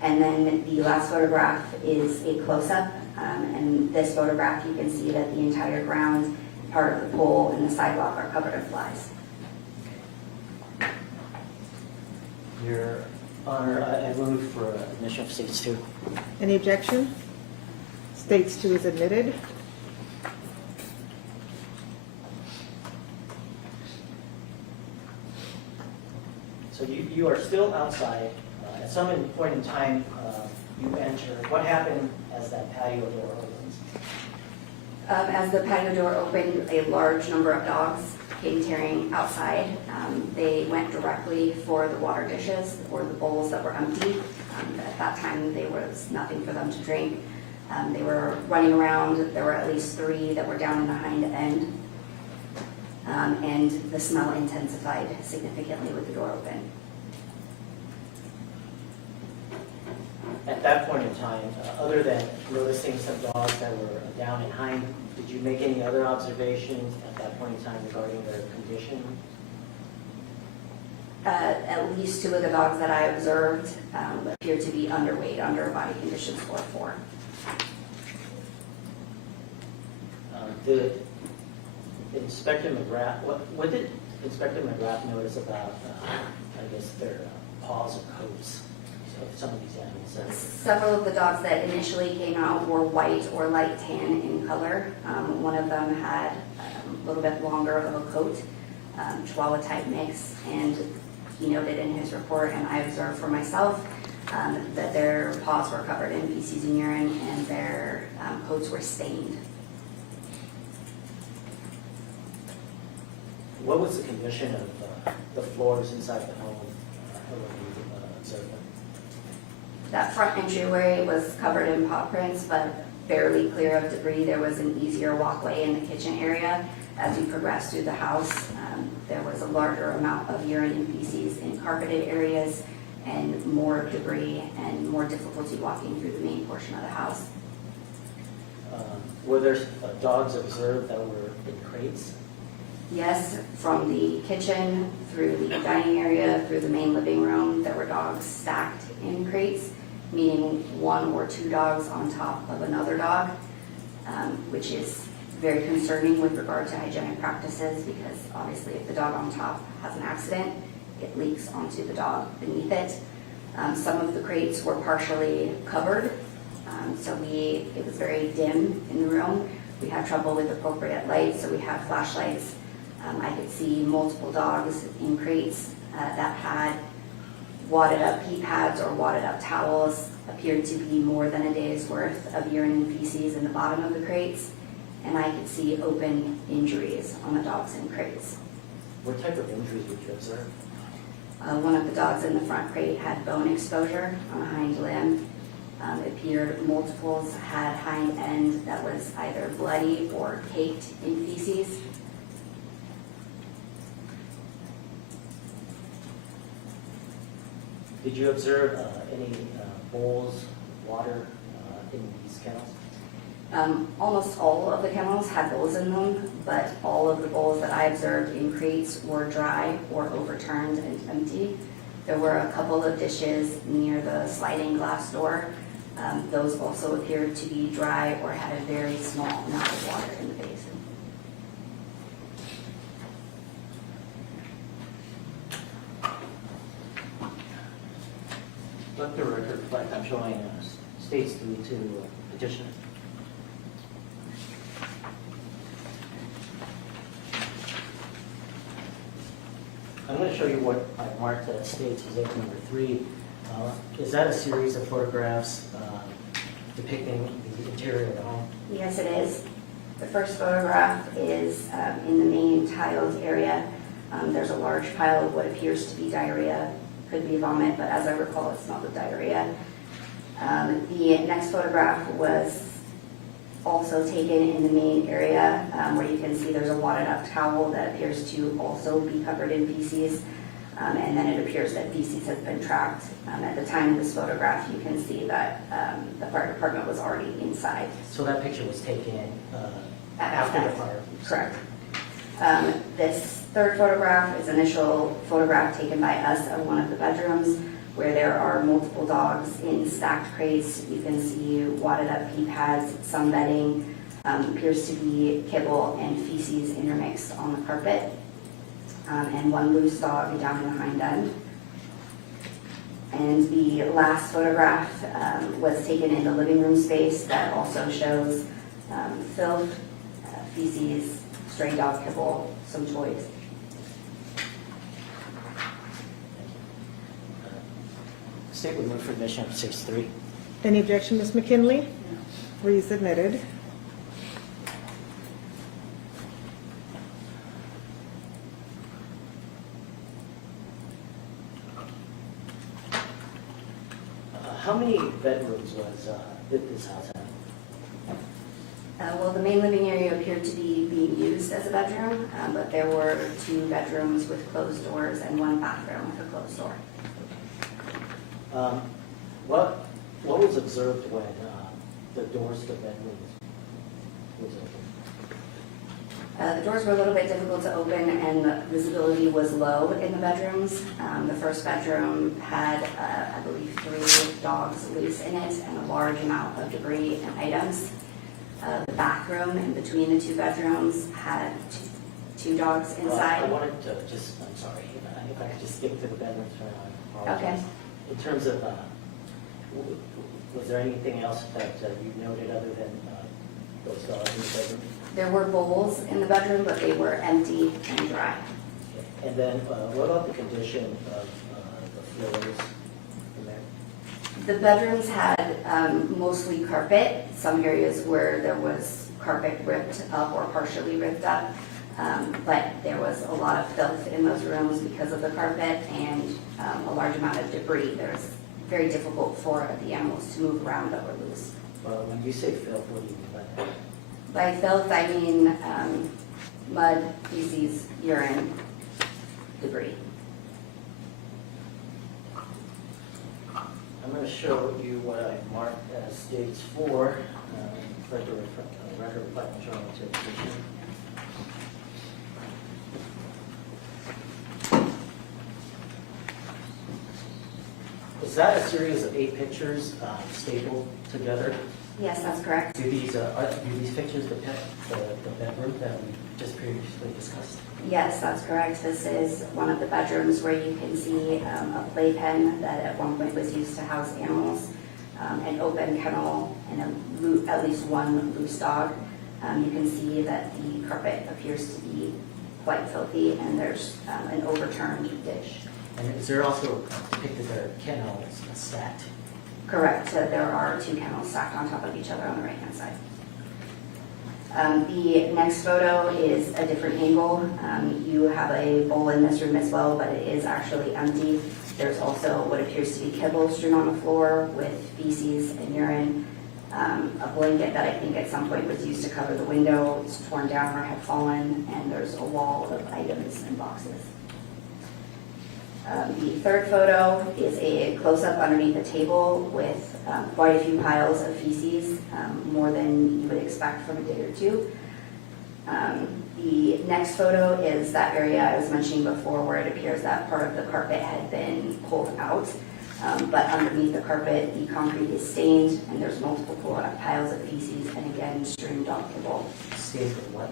And then the last photograph is a close-up, and this photograph you can see that the entire ground, part of the pole, and the sidewalk are covered in flies. Your Honor, I move for admission of States 2. Any objection? States 2 is admitted. So you are still outside. At some point in time, you enter. What happened as that patio door opens? As the patio door opened, a large number of dogs came tearing outside. They went directly for the water dishes or the bowls that were empty. At that time, there was nothing for them to drink. They were running around. There were at least 3 that were down in the hind end. And the smell intensified significantly with the door open. At that point in time, other than noticing some dogs that were down and hind, did you make any other observations at that point in time regarding their condition? At least 2 of the dogs that I observed appeared to be underweight, under body condition score 4. Did Inspector McGrath, what did Inspector McGrath notice about, I guess, their paws or coats of some of these animals? Several of the dogs that initially came out were white or light tan in color. One of them had a little bit longer of a coat, Chihuahua type mix, and he noted in his report, and I observed for myself, that their paws were covered in feces and urine and their coats were stained. What was the condition of the floors inside the home when you observed them? That front entryway was covered in paw prints, but barely clear of debris. There was an easier walkway in the kitchen area. As you progressed through the house, there was a larger amount of urine and feces in carpeted areas and more debris and more difficulty walking through the main portion of the house. Were there dogs observed that were in crates? Yes, from the kitchen through the dining area, through the main living room, there were dogs stacked in crates, meaning 1 or 2 dogs on top of another dog, which is very concerning with regard to hygienic practices, because obviously if the dog on top has an accident, it leaks onto the dog beneath it. Some of the crates were partially covered, so it was very dim in the room. We had trouble with appropriate light, so we had flashlights. I could see multiple dogs in crates that had wadded up pee pads or wadded up towels, appeared to be more than a day's worth of urine and feces in the bottom of the crates, and I could see open injuries on the dogs in crates. What type of injuries would you observe? One of the dogs in the front crate had bone exposure on a hind limb. It appeared multiples had hind end that was either bloody or caked in feces. Did you observe any bowls, water in these kennels? Almost all of the kennels had bowls in them, but all of the bowls that I observed in crates were dry or overturned and empty. There were a couple of dishes near the sliding glass door. Those also appeared to be dry or had a very small amount of water in the basin. Let the record reflect, I'm showing states 3-2 petition. I'm going to show you what I marked as states exhibit number 3. Is that a series of photographs depicting the interior of the home? Yes, it is. The first photograph is in the main tiled area. There's a large pile of what appears to be diarrhea. Could be vomit, but as I recall, it smelled of diarrhea. The next photograph was also taken in the main area where you can see there's a wadded up towel that appears to also be covered in feces. And then it appears that feces has been tracked. At the time of this photograph, you can see that the fire department was already inside. So that picture was taken after the fire? Correct. This third photograph is an initial photograph taken by us of one of the bedrooms where there are multiple dogs in stacked crates. You can see wadded up pee pads, some bedding, appears to be kibble and feces intermixed on the carpet, and one loose dog down in the hind end. And the last photograph was taken in the living room space that also shows filth, feces, stray dog kibble, some toys. State would move for admission of 6-3. Any objection, Ms. McKinley? Resubmitted. How many bedrooms was this house have? Well, the main living area appeared to be being used as a bedroom, but there were 2 bedrooms with closed doors and 1 bathroom with a closed door. What was observed when the doors to the bedrooms was open? The doors were a little bit difficult to open and the visibility was low in the bedrooms. The first bedroom had, I believe, 3 dogs loose in it and a large amount of debris and items. The bathroom in between the 2 bedrooms had 2 dogs inside. I wanted to just, I'm sorry, if I could just skip to the bedrooms for now. I apologize. Okay. In terms of, was there anything else that you noted other than those dogs in the bedroom? There were bowls in the bedroom, but they were empty and dry. And then what about the condition of the floors in there? The bedrooms had mostly carpet, some areas where there was carpet ripped up or partially ripped up. But there was a lot of filth in those rooms because of the carpet and a large amount of debris. It was very difficult for the animals to move around that were loose. Well, when you say filth, what do you mean by that? By filth, I mean mud, feces, urine, debris. I'm going to show you what I marked as stage 4, record reflecting journal interpretation. Is that a series of 8 pictures stapled together? Yes, that's correct. Do these pictures depict the bedroom that we just previously discussed? Yes, that's correct. This is one of the bedrooms where you can see a playpen that at one point was used to house animals, an open kennel, and at least one loose dog. You can see that the carpet appears to be quite filthy, and there's an overturned dish. And is there also depicted there kennels stacked? Correct. So there are 2 kennels stacked on top of each other on the right-hand side. The next photo is a different angle. You have a bowl in this room as well, but it is actually empty. There's also what appears to be kibble strewn on the floor with feces and urine. A blanket that I think at some point was used to cover the window. It's torn down or had fallen, and there's a wall of items and boxes. The third photo is a close-up underneath a table with quite a few piles of feces, more than you would expect from a day or two. The next photo is that area I was mentioning before where it appears that part of the carpet had been pulled out, but underneath the carpet the concrete is stained and there's multiple piles of feces and again strewn dog kibble. Stained with what?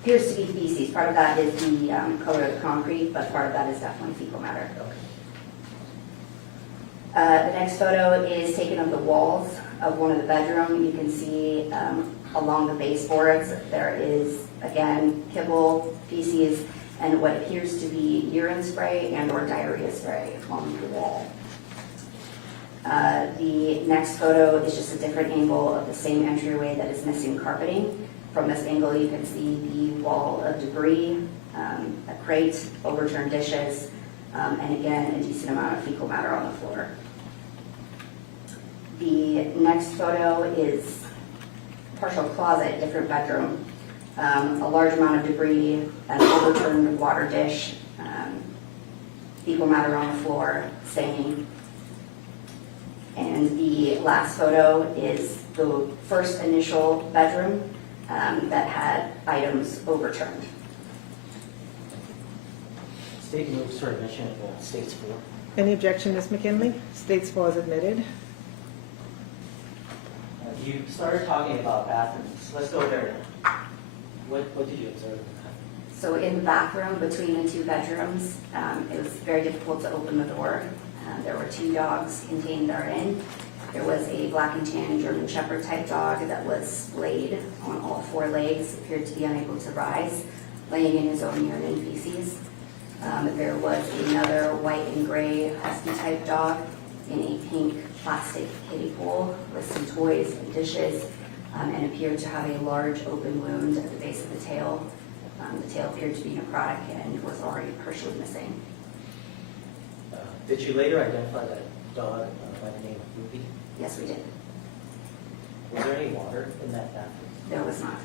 Appears to be feces. Part of that is the color of the concrete, but part of that is definitely fecal matter. Okay. The next photo is taken of the walls of one of the bedroom. You can see along the baseboards there is, again, kibble, feces, and what appears to be urine spray and or diarrhea spray along the wall. The next photo is just a different angle of the same entryway that is missing carpeting. From this angle, you can see the wall of debris, a crate, overturned dishes, and again, a decent amount of fecal matter on the floor. The next photo is partial closet, different bedroom, a large amount of debris, an overturned water dish, fecal matter on the floor, staining. And the last photo is the first initial bedroom that had items overturned. State moves for admission of stage 4. Any objection, Ms. McKinley? States 4 is admitted. You started talking about bathrooms. Let's go there now. What did you observe? So in the bathroom between the 2 bedrooms, it was very difficult to open the door. There were 2 dogs contained therein. There was a black and tan German Shepherd type dog that was splayed on all 4 legs, appeared to be unable to rise, laying in his own urine and feces. There was another white and gray husky type dog in a pink plastic kiddie pool with some toys and dishes, and appeared to have a large open wound at the base of the tail. The tail appeared to be necrotic and was already partially missing. Did you later identify that dog by the name of Ruby? Yes, we did. Was there any water in that bathroom? There was not.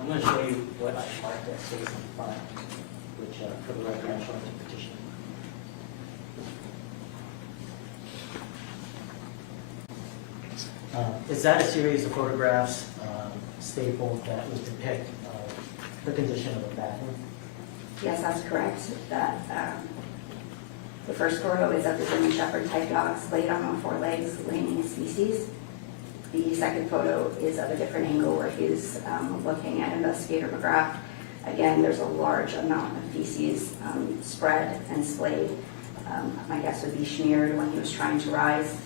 I'm going to show you what I marked as stage 5, which for the referential interpretation. Is that a series of photographs stapled that would depict the condition of the bathroom? Yes, that's correct. That the first photo is of the German Shepherd type dog laid on all 4 legs, laying in his feces. The second photo is of a different angle where he's looking at Investigator McGrath. Again, there's a large amount of feces spread and splayed. My guess would be smeared when he was trying to rise.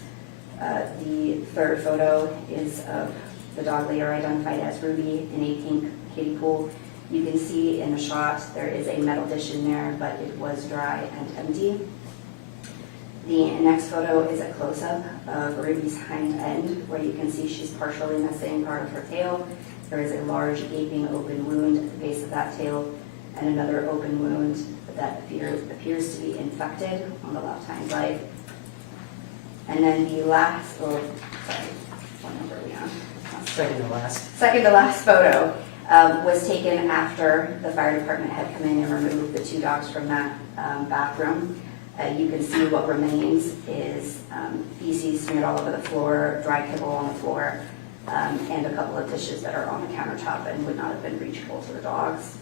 The third photo is of the dog later identified as Ruby in a pink kiddie pool. You can see in the shot there is a metal dish in there, but it was dry and empty. The next photo is a close-up of Ruby's hind end, where you can see she's partially missing part of her tail. There is a large gaping open wound at the base of that tail, and another open wound that appears to be infected on the left hind leg. And then the last, what number are we on? Second to last. Second to last photo was taken after the fire department had come in and removed the 2 dogs from that bathroom. You can see what remains is feces smeared all over the floor, dry kibble on the floor, and a couple of dishes that are on the countertop and would not have been reachable to the dogs.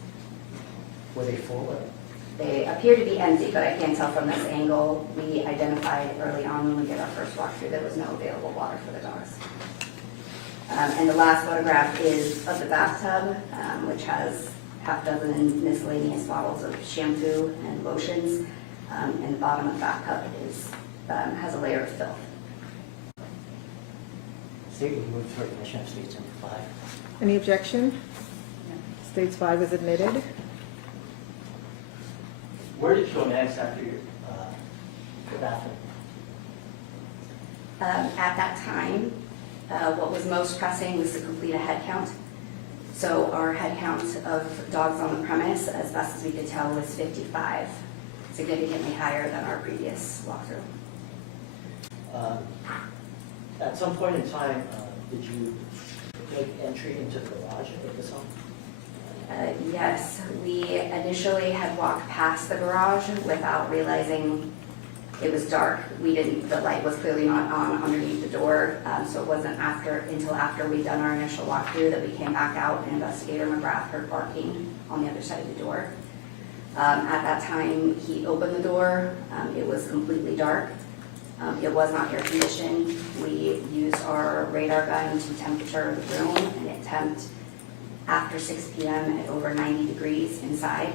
Were they full or? They appear to be empty, but I can't tell from this angle. We identified early on when we did our first walkthrough there was no available water for the dogs. And the last photograph is of the bathtub, which has half dozen miscellaneous bottles of shampoo and lotions. And the bottom of the bathtub has a layer of filth. State will move for admission of states number 5. Any objection? States 5 is admitted. Where did you go next after your the bathroom? At that time, what was most pressing was to complete a head count. So our head count of dogs on the premise, as best as we could tell, was 55, significantly higher than our previous walkthrough. At some point in time, did you make entry into the garage of this home? Yes, we initially had walked past the garage without realizing it was dark. The light was clearly not on underneath the door, so it wasn't until after we'd done our initial walkthrough that we came back out and Investigator McGrath heard barking on the other side of the door. At that time, he opened the door. It was completely dark. It was not air conditioned. We used our radar gun to temperature the room, and it temped after 6 p.m. at over 90 degrees inside.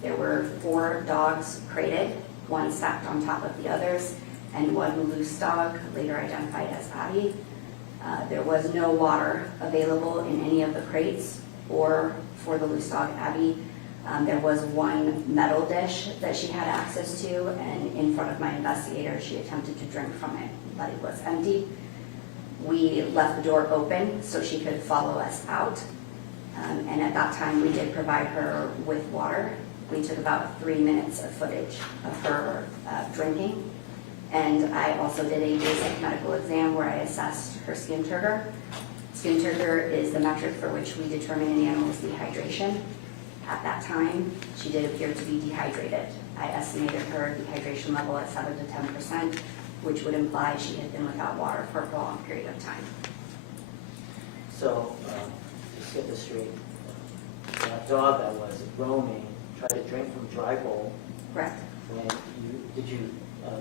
There were 4 dogs crated, 1 stacked on top of the others, and 1 loose dog, later identified as Abby. There was no water available in any of the crates or for the loose dog Abby. There was 1 metal dish that she had access to, and in front of my investigator, she attempted to drink from it, but it was empty. We left the door open so she could follow us out. And at that time, we did provide her with water. We took about 3 minutes of footage of her drinking. And I also did a basic medical exam where I assessed her skin turgor. Skin turgor is the metric for which we determine an animal's dehydration. At that time, she did appear to be dehydrated. I estimated her dehydration level at 7 to 10%, which would imply she had been without water for a prolonged period of time. So, to get this straight, that dog that was roaming tried to drink from a dry bowl. Correct. Did you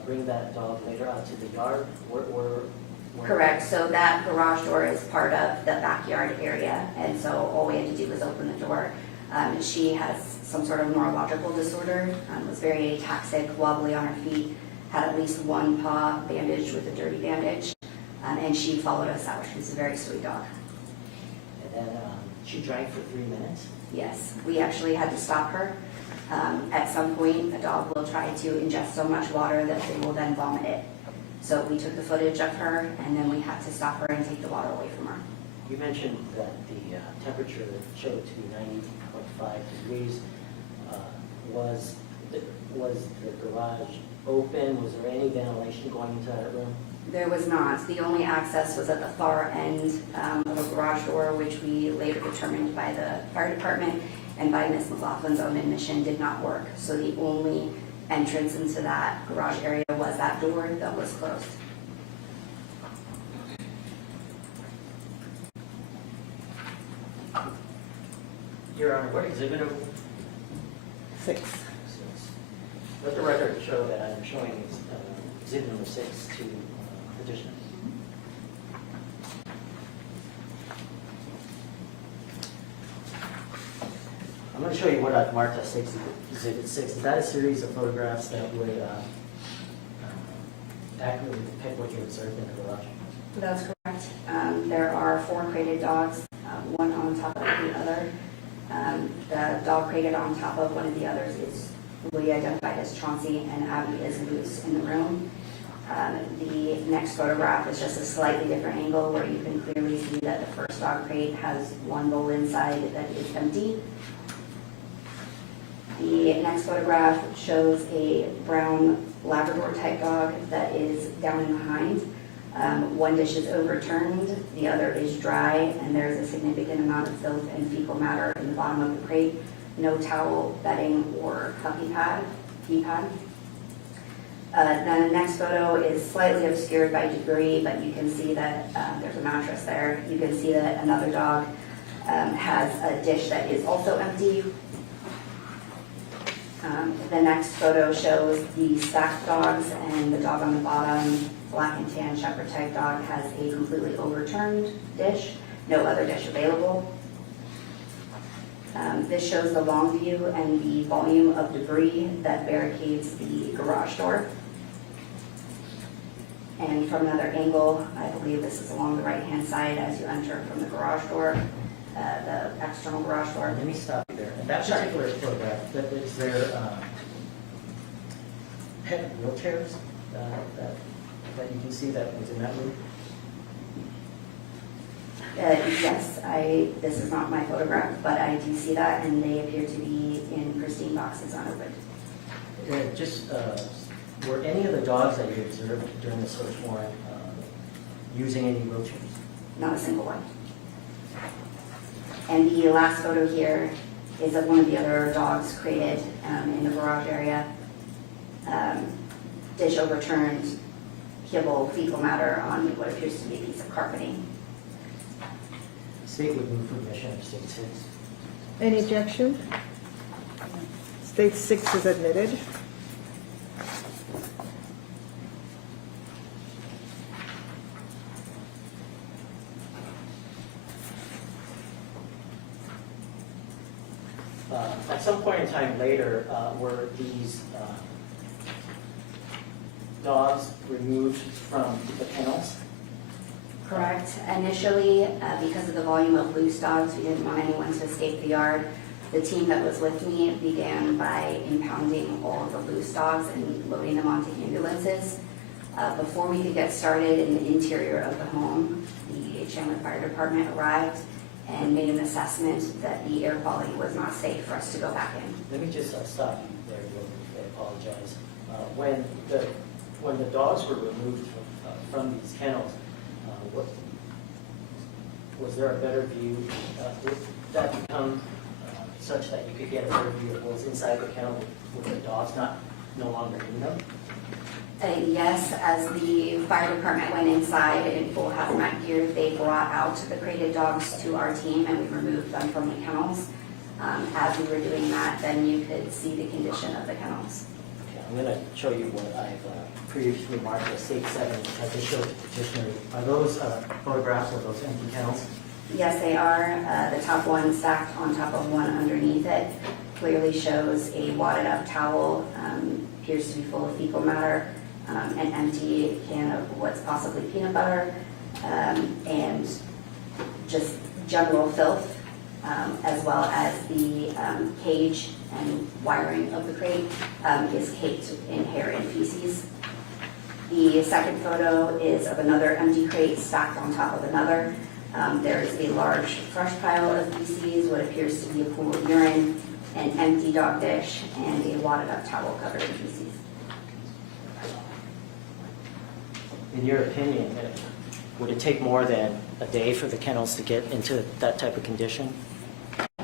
bring that dog later out to the yard? Where Correct. So that garage door is part of the backyard area, and so all we had to do was open the door. She has some sort of neurological disorder, was very ataxic, wobbly on her feet, had at least 1 paw bandaged with a dirty bandage, and she followed us out. She's a very sweet dog. And then she drank for 3 minutes? Yes, we actually had to stop her. At some point, a dog will try to ingest so much water that they will then vomit it. So we took the footage of her, and then we had to stop her and take the water away from her. You mentioned that the temperature showed to be 90.5 degrees. Was the garage open? Was there any ventilation going into that room? There was not. The only access was at the far end of a garage door, which we later determined by the fire department and by Ms. McLaughlin's own admission did not work. So the only entrance into that garage area was that door that was closed. Your Honor, what exhibit are 6. Let the record show that I'm showing is exhibit number 6 to petitioner. I'm going to show you what I've marked as exhibit 6. Is that a series of photographs that would accurately depict what you observed in the garage? That's correct. There are 4 crated dogs, one on top of the other. The dog crated on top of one of the others is fully identified as Chauncey, and Abby is loose in the room. The next photograph is just a slightly different angle where you can clearly see that the first dog crate has one bowl inside that is empty. The next photograph shows a brown Labrador type dog that is down in the hind. One dish is overturned, the other is dry, and there's a significant amount of filth and fecal matter in the bottom of the crate. No towel, bedding, or pee pad. Then the next photo is slightly obscured by debris, but you can see that there's a mattress there. You can see that another dog has a dish that is also empty. The next photo shows the stacked dogs, and the dog on the bottom, black and tan shepherd type dog, has a completely overturned dish, no other dish available. This shows the long view and the volume of debris that barricades the garage door. And from another angle, I believe this is along the right-hand side as you enter from the garage door, the external garage door. Let me stop you there. In that Sure. particular photograph, is there pet wheelchairs that you can see that was in that room? Yes, this is not my photograph, but I do see that, and they appear to be in pristine boxes unopened. Were any of the dogs that you observed during the search warrant using any wheelchairs? Not a single one. And the last photo here is of one of the other dogs created in the garage area. Dish overturned, kibble, fecal matter on what appears to be a piece of carpeting. State would move for admission of state 6. Any objection? State 6 is admitted. At some point in time later, were these dogs removed from the kennels? Correct. Initially, because of the volume of loose dogs, we didn't want anyone to escape the yard. The team that was with me began by impounding all of the loose dogs and loading them onto ambulances. Before we could get started in the interior of the home, the Chandler Fire Department arrived and made an assessment that the air quality was not safe for us to go back in. Let me just stop you there real quick. I apologize. When the dogs were removed from these kennels, was there a better view? Did that become such that you could get a better view of what was inside the kennel with the dogs no longer in them? Yes, as the fire department went inside in full hazmat gear, they brought out the crated dogs to our team and we removed them from the kennels. As we were doing that, then you could see the condition of the kennels. Okay, I'm going to show you what I've previously marked as state 7, which I just showed the petitioner. Are those photographs of those empty kennels? Yes, they are. The top one stacked on top of one underneath it clearly shows a wadded up towel, appears to be full of fecal matter, an empty can of what's possibly peanut butter, and just general filth, as well as the cage and wiring of the crate is caked in hair and feces. The second photo is of another empty crate stacked on top of another. There is a large fresh pile of feces, what appears to be a pool of urine, an empty dog dish, and a wadded up towel covered in feces. In your opinion, would it take more than a day for the kennels to get into that type of condition?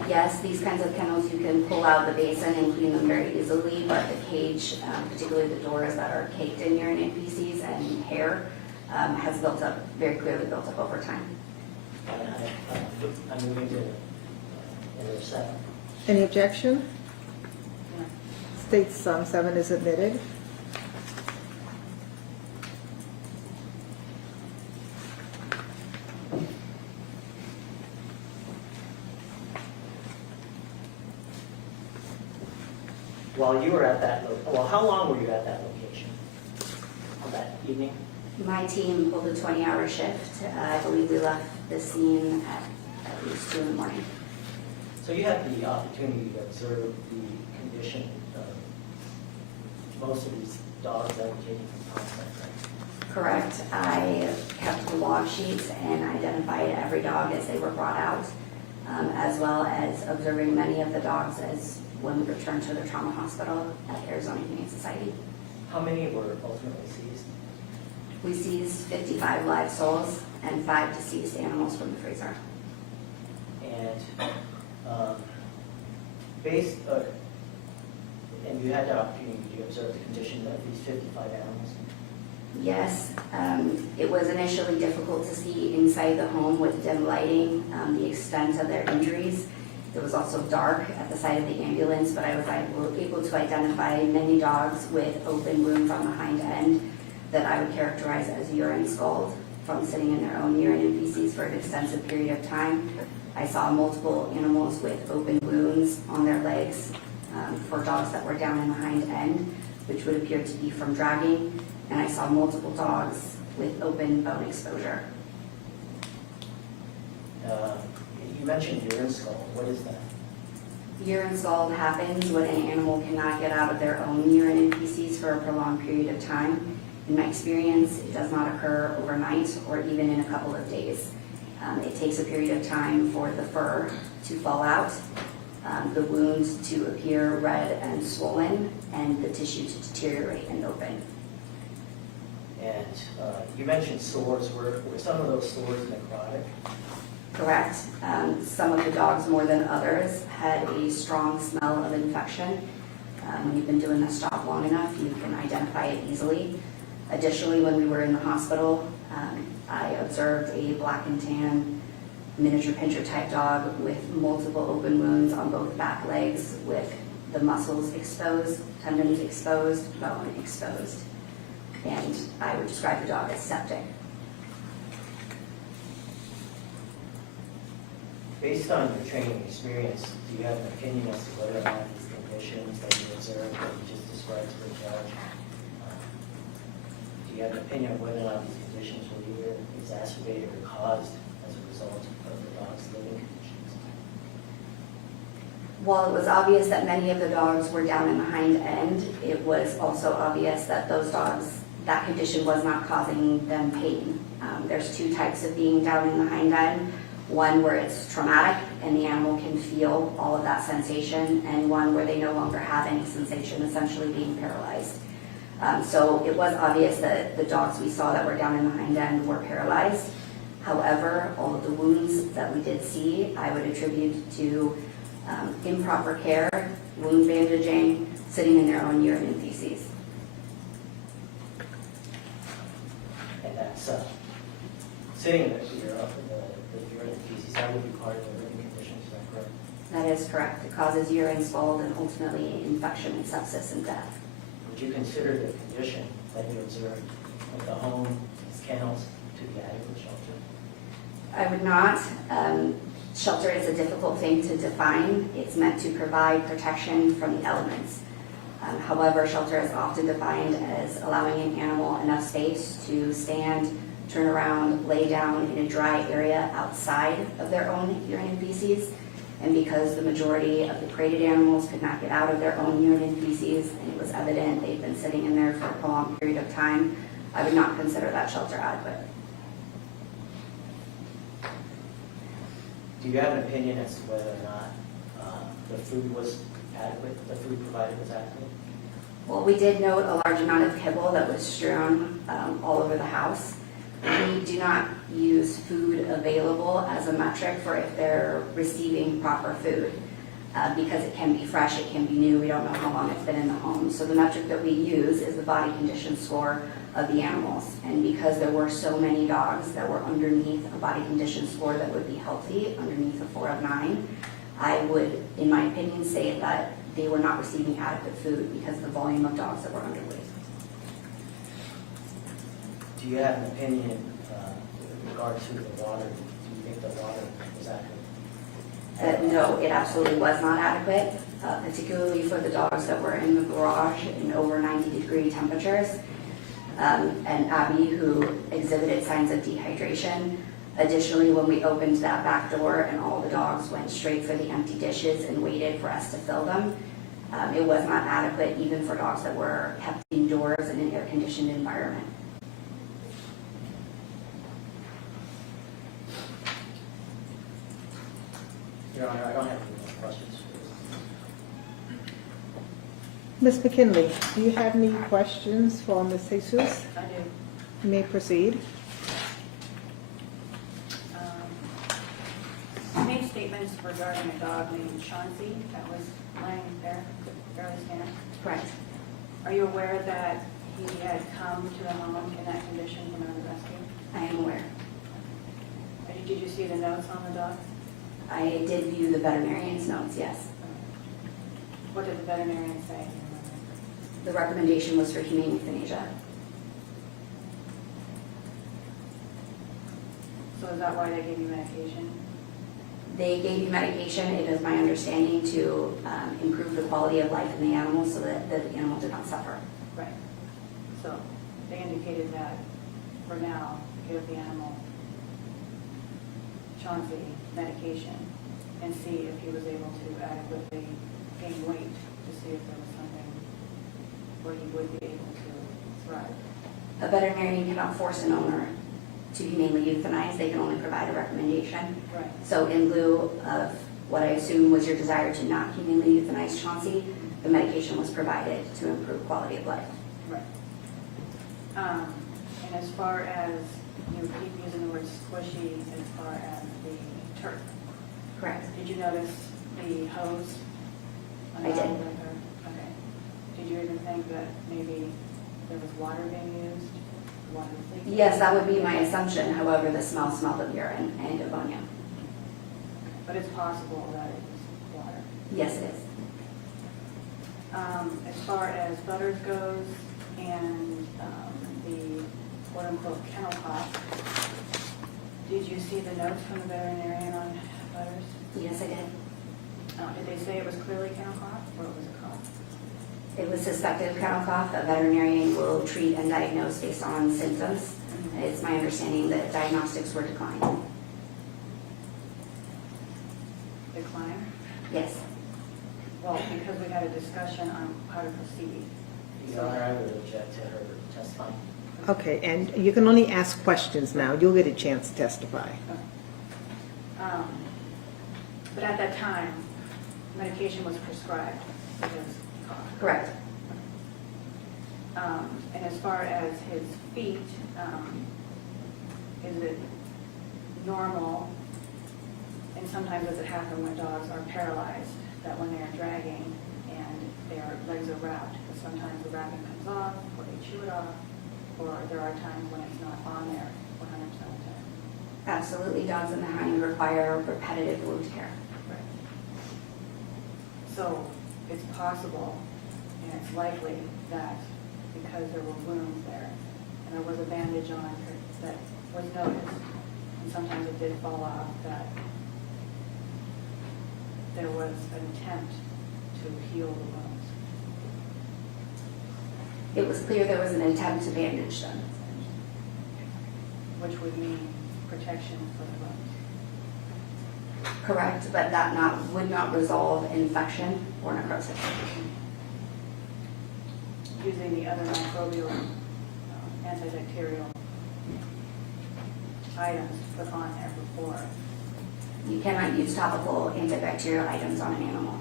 Yes, these kinds of kennels, you can pull out the basin and clean them very easily, but the cage, particularly the doors that are caked in urine and feces and hair, has built up, very clearly built up over time. I'm moving to number 7. Any objection? State 7 is admitted. While you were at that, how long were you at that location on that evening? My team pulled a 20-hour shift. I believe we left the scene at least 2 in the morning. So you had the opportunity to observe the condition of most of these dogs that were taken from contact, right? Correct. I kept the log sheets and identified every dog as they were brought out, as well as observing many of the dogs as when we returned to the trauma hospital at Arizona Humane Society. How many were ultimately seized? We seized 55 live souls and 5 deceased animals from the freezer. And and you had the opportunity to observe the condition of these 55 animals? Yes, it was initially difficult to see inside the home with dim lighting, the extent of their injuries. It was also dark at the side of the ambulance, but I was able to identify many dogs with open wounds on the hind end that I would characterize as urine scald from sitting in their own urine and feces for an extensive period of time. I saw multiple animals with open wounds on their legs for dogs that were down in the hind end, which would appear to be from dragging, and I saw multiple dogs with open bone exposure. You mentioned urine scald. What is that? Urine scald happens when an animal cannot get out of their own urine and feces for a prolonged period of time. In my experience, it does not occur overnight or even in a couple of days. It takes a period of time for the fur to fall out, the wound to appear red and swollen, and the tissue to deteriorate and open. And you mentioned sores. Were some of those sores necrotic? Correct. Some of the dogs, more than others, had a strong smell of infection. When you've been doing this job long enough, you can identify it easily. Additionally, when we were in the hospital, I observed a black and tan miniature pinscher type dog with multiple open wounds on both back legs with the muscles exposed, tendons exposed, bone exposed. And I would describe the dog as septic. Based on your training experience, do you have an opinion as to whether or not these conditions that you observed that you just described to the judge, do you have an opinion of whether or not these conditions were either exacerbated or caused as a result of the dog's living conditions? While it was obvious that many of the dogs were down in the hind end, it was also obvious that those dogs, that condition was not causing them pain. There's two types of being down in the hind end. One where it's traumatic and the animal can feel all of that sensation, and one where they no longer have any sensation, essentially being paralyzed. So it was obvious that the dogs we saw that were down in the hind end were paralyzed. However, all of the wounds that we did see, I would attribute to improper care, wound bandaging, sitting in their own urine and feces. And that's sitting in the urine and feces, that would be part of the living conditions, is that correct? That is correct. It causes urine scald and ultimately infection and sepsis and death. Would you consider the condition that you observed of the home, these kennels, to be adequate shelter? I would not. Shelter is a difficult thing to define. It's meant to provide protection from the elements. However, shelter is often defined as allowing an animal enough space to stand, turn around, lay down in a dry area outside of their own urine and feces. And because the majority of the crated animals could not get out of their own urine and feces, and it was evident they'd been sitting in there for a prolonged period of time, I would not consider that shelter adequate. Do you have an opinion as to whether or not the food was adequate, the food provided was adequate? Well, we did note a large amount of kibble that was strewn all over the house. We do not use food available as a metric for if they're receiving proper food because it can be fresh, it can be new, we don't know how long it's been in the home. So the metric that we use is the body condition score of the animals. And because there were so many dogs that were underneath a body condition score that would be healthy, underneath a 4 of 9, I would, in my opinion, say that they were not receiving adequate food because of the volume of dogs that were underweight. Do you have an opinion in regard to the water? Do you think the water was adequate? No, it absolutely was not adequate, particularly for the dogs that were in the garage in over 90-degree temperatures. And Abby, who exhibited signs of dehydration. Additionally, when we opened that back door and all the dogs went straight for the empty dishes and waited for us to fill them, It was not adequate even for dogs that were kept indoors in an air-conditioned environment. Your Honor, I don't have any more questions. Ms. McKinley, do you have any questions for Ms. Jesus? I do. You may proceed. You made statements regarding a dog named Chauncey that was laying there, fairly stand. Correct. Are you aware that he had come to the home in that condition when I was rescued? I am aware. Did you see the notes on the dog? I did view the veterinarian's notes, yes. What did the veterinarian say? The recommendation was for humane euthanasia. So is that why they gave you medication? They gave me medication, it is my understanding, to improve the quality of life in the animal so that the animal did not suffer. Right. So they indicated that for now, give the animal Chauncey medication and see if he was able to adequately gain weight to see if there was something where he would be able to thrive. A veterinarian cannot force an owner to humanely euthanize, they can only provide a recommendation. Right. So in lieu of what I assume was your desire to not humanely euthanize Chauncey, the medication was provided to improve quality of life. Right. And as far as, you keep using the word squishy as far as the turf. Correct. Did you notice the hose? on the I did. bottom of the turf? Okay. Did you even think that maybe there was water being used? Water was leaking? Yes, that would be my assumption, however, the smell smelled of urine and ammonia. But it's possible that it was water. Yes, it is. As far as Butters goes and the quote-unquote kennel cost, did you see the notes from the veterinarian on Butters? Yes, I did. Did they say it was clearly kennel cough or it was a cough? It was suspected kennel cough. A veterinarian will treat and diagnose based on symptoms. It's my understanding that diagnostics were declined. Decline? Yes. Well, because we had a discussion on how to proceed. Your Honor, I would object to her testifying. Okay, and you can only ask questions now. You'll get a chance to testify. But at that time, medication was prescribed because cough. Correct. And as far as his feet, is it normal, and sometimes does it happen when dogs are paralyzed, that when they're dragging and their legs are wrapped, that sometimes the wrapping comes off, or they chew it off, or there are times when it's not on there 100% of the time? Absolutely. Dogs in the hound require repetitive wound care. Right. So it's possible, and it's likely that because there were wounds there, and there was a bandage on her that was noticed, and sometimes it did fall off, that there was an attempt to heal the wounds. It was clear there was an attempt to bandage them. Which would mean protection for the wounds. Correct, but that would not resolve infection or necrosis. Using the other microbial antibacterial items put on there before. You cannot use topical antibacterial items on an animal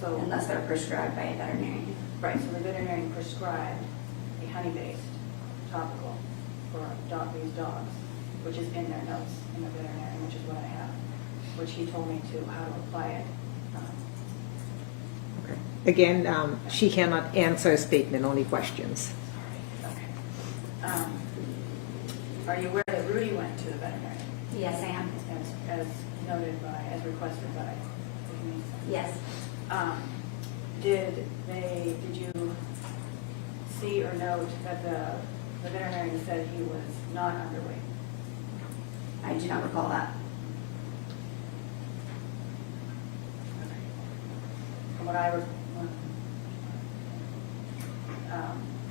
So, unless they're prescribed by a veterinarian. right, so the veterinarian prescribed a honey-based topical for these dogs, which is in their notes in the veterinarian, which is what I have, which he told me how to apply it. Okay. Again, she cannot answer a statement, only questions. Okay. Are you aware that Rudy went to the veterinarian Yes, I am. as noted by, as requested by the humane society? Yes. Did you see or note that the veterinarian said he was not underweight? I do not recall that. From what I was,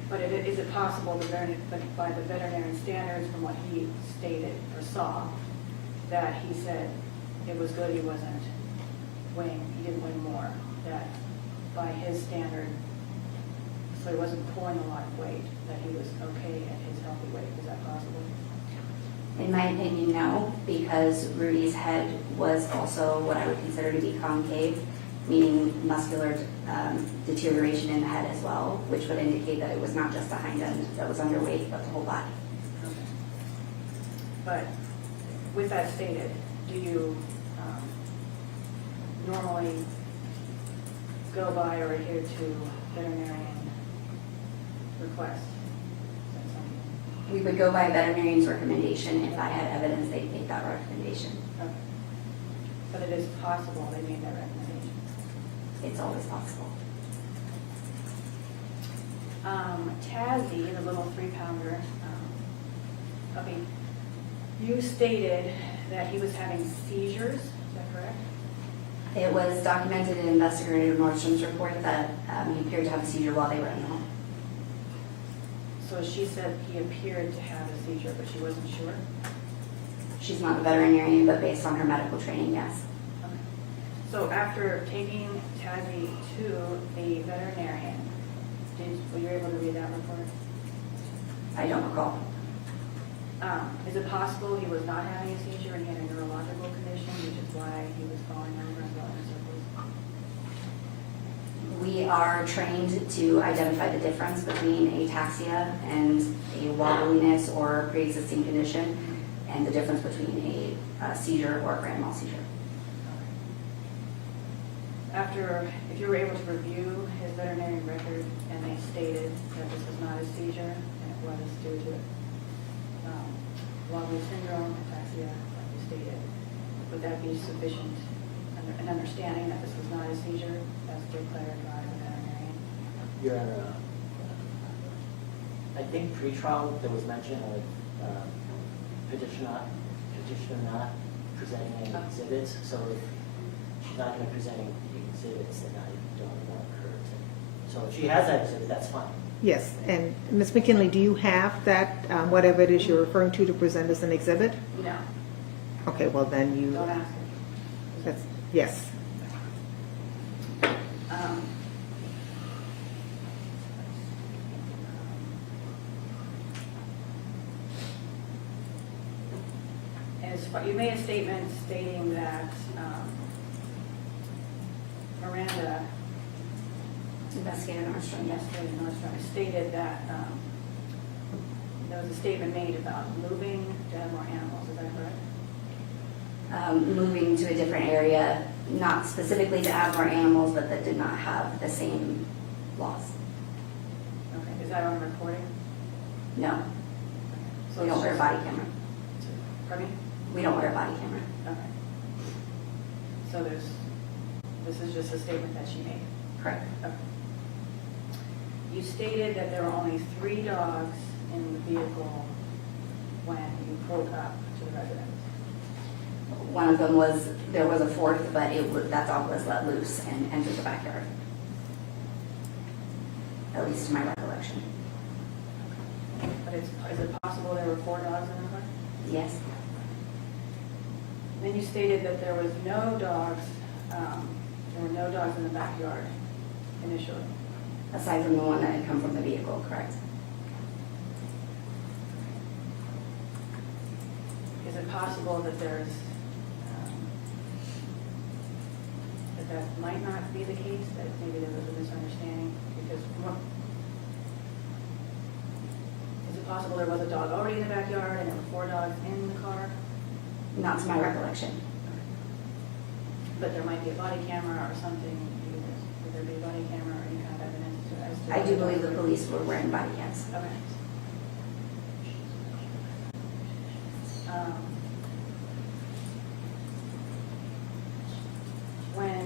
but is it possible that by the veterinarian standards, from what he stated or saw, that he said it was good he wasn't weighing, he didn't weigh more, that by his standard, so he wasn't pulling a lot of weight, that he was okay at his healthy weight. Is that possible? In my opinion, no, because Rudy's head was also what I would consider to be concave, meaning muscular deterioration in the head as well, which would indicate that it was not just the hind end that was underweight, but the whole body. Okay. But with that stated, do you normally go by or adhere to veterinarian requests? Is that something? We would go by a veterinarian's recommendation. If I had evidence, they'd make that recommendation. Okay. But it is possible they made that recommendation. It's always possible. Tazzy, the little 3-pounder puppy, you stated that he was having seizures, is that correct? It was documented in Investigator Nordstrom's report that he appeared to have a seizure while they were in the home. So she said he appeared to have a seizure, but she wasn't sure? She's not a veterinarian, but based on her medical training, yes. Okay. So after taking Tazzy to the veterinarian, were you able to read that report? I don't recall. Is it possible he was not having a seizure and he had a neurological condition, which is why he was falling over and going in circles? We are trained to identify the difference between ataxia and a wobbliness or pre-existing condition, and the difference between a seizure or a grand mal seizure. After, if you were able to review his veterinary record and they stated that this was not a seizure and it was due to Wobbly syndrome, ataxia, like you stated, would that be sufficient, an understanding that this was not a seizure as declared by the veterinarian? Your Honor, I think pre-trial there was mention of petitioner not presenting any exhibits, so if she's not going to present any exhibits, then I don't want her to. So if she has that exhibit, that's fine. Yes, and Ms. McKinley, do you have that, whatever it is you're referring to present as an exhibit? No, Okay, well then you, don't ask her. that's, yes. You made a statement stating that Miranda, Investigator Nordstrom, yes. Investigator Nordstrom, stated that there was a statement made about moving to have more animals, is that correct? Moving to a different area, not specifically to add more animals, but that did not have the same laws. Okay, is that on recording? No, So we it's don't wear a just- body camera. Pardon me? We don't wear a body camera. Okay. So this is just a statement that she made? Correct. Okay. You stated that there were only 3 dogs in the vehicle when you pulled up to the residence. One of them was, there was a fourth, but that dog was let loose and entered the backyard. At least to my recollection. But is it possible there were 4 dogs in the car? Yes. Then you stated that there was no dogs, in the backyard initially. Aside from the one that had come from the vehicle, correct? Is it possible that there's, that might not be the case, that maybe there was a misunderstanding? Because is it possible there was a dog already in the backyard and there were 4 dogs in the car? Not to my recollection. But there might be a body camera or something, would there be a body camera or any kind of evidence as to? I do believe the police were wearing body cams. Okay. When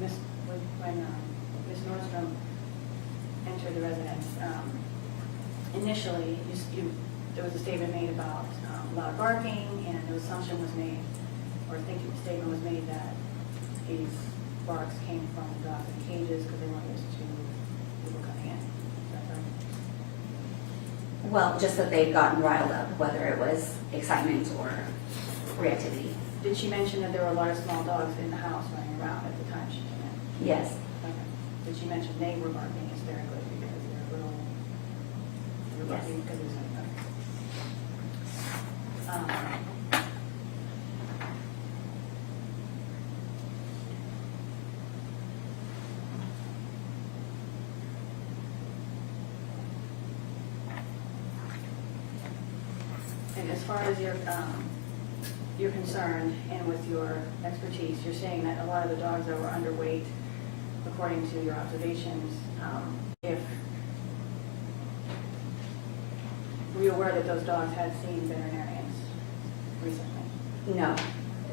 Ms. Nordstrom entered the residence, initially, there was a statement made about loud barking, and the assumption was made, or I think the statement was made that these barks came from dogs in cages because they weren't used to people coming in. Is that right? Well, just that they'd gotten riled up, whether it was excitement or reactivity. Did she mention that there were a lot of small dogs in the house running around at the time she came in? Yes, Okay. Did she mention they were barking hysterically because they're little? They were Yes. barking because it's and as far as you're concerned, and with your expertise, you're saying that a lot of the dogs that were underweight, according to your observations, if were you aware that those dogs had seen veterinarians recently? no,